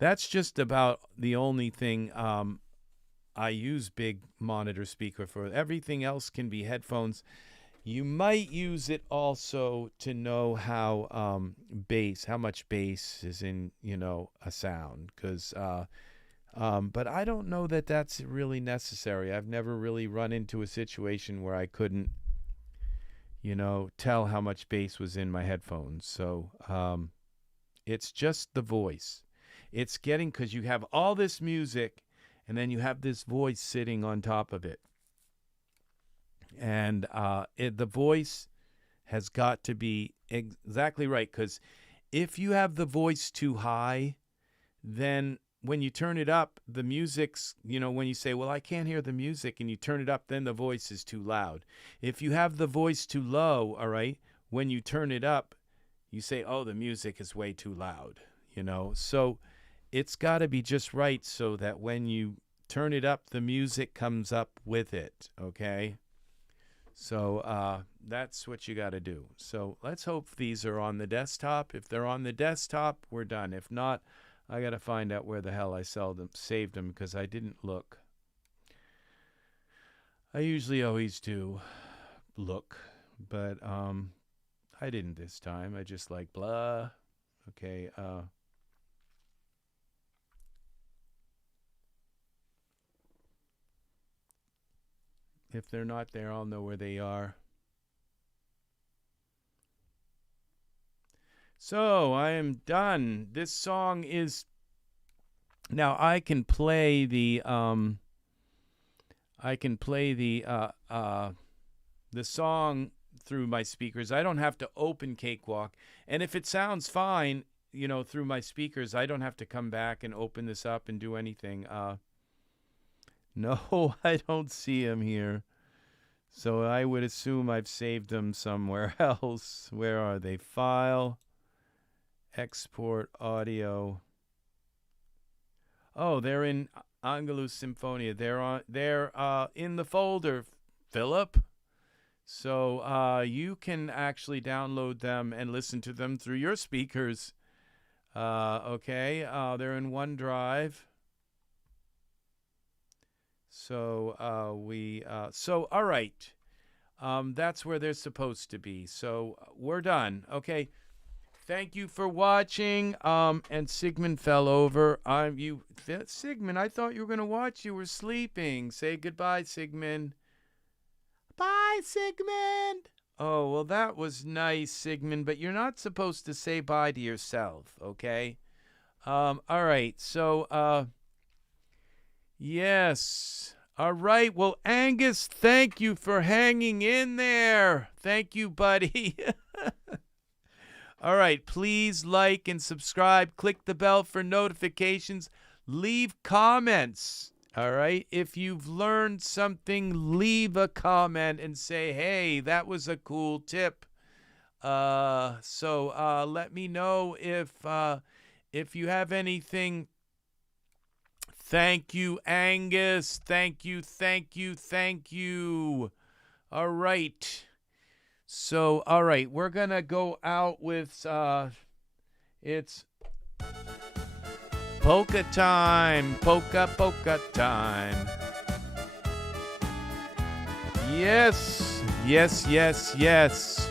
That's just about the only thing I use big monitor speaker for. Everything else can be headphones. You might use it also to know how much bass is in, a sound. But I don't know that that's really necessary. I've never really run into a situation where I couldn't, tell how much bass was in my headphones. So it's just the voice. It's because you have all this music, and then you have this voice sitting on top of it. And the voice has got to be exactly right, because if you have the voice too high, then when you turn it up, the music's, when you say, well, I can't hear the music, and you turn it up, then the voice is too loud. If you have the voice too low, all right, when you turn it up, you say, oh, the music is way too loud, So it's got to be just right so that when you turn it up, the music comes up with it, okay? So that's what you got to do. So let's hope these are on the desktop. If they're on the desktop, we're done. If not, I got to find out where the hell I saved them, because I didn't look. I usually always do look, but I didn't this time. I just like blah. Okay. If they're not there, I'll know where they are. So I am done. This song is now I can play the song through my speakers. I don't have to open Cakewalk, and if it sounds fine, through my speakers, I don't have to come back and open this up and do anything. No, I don't see them here. So I would assume I've saved them somewhere else. Where are they? File, export audio. Oh, they're in Angelus Symphonia. They're in the folder, Philip. So you can actually download them and listen to them through your speakers. Okay, they're in OneDrive. So all right. That's where they're supposed to be. So we're done. Okay. Thank you for watching. And Sigmund fell over. Sigmund, I thought you were going to watch. You were sleeping. Say goodbye, Sigmund. Bye, Sigmund. Oh, well, that was nice, Sigmund, but you're not supposed to say bye to yourself, okay? All right. So, yes. All right. Well, Angus, thank you for hanging in there. Thank you, buddy. All right. Please like and subscribe. Click the bell for notifications. Leave comments. All right. If you've learned something, leave a comment and say, hey, that was a cool tip. So let me know if you have anything. Thank you, Angus. Thank you, thank you, thank you. All right. So, all right, we're going to go out with, it's polka time. Polka time. Yes, yes, yes, yes.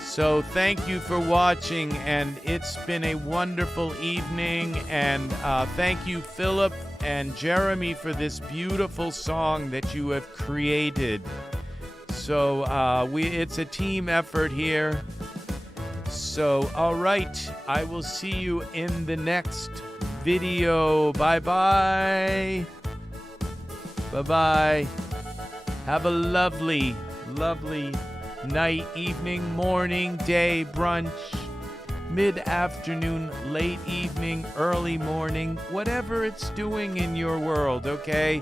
So thank you for watching, and it's been a wonderful evening. And thank you, Philip and Jeremy, for this beautiful song that you have created. So it's a team effort here. So, all right, I will see you in the next video. Bye-bye. Bye-bye. Have a lovely, lovely night, evening, morning, day, brunch, mid-afternoon, late evening, early morning, whatever it's doing in your world, okay?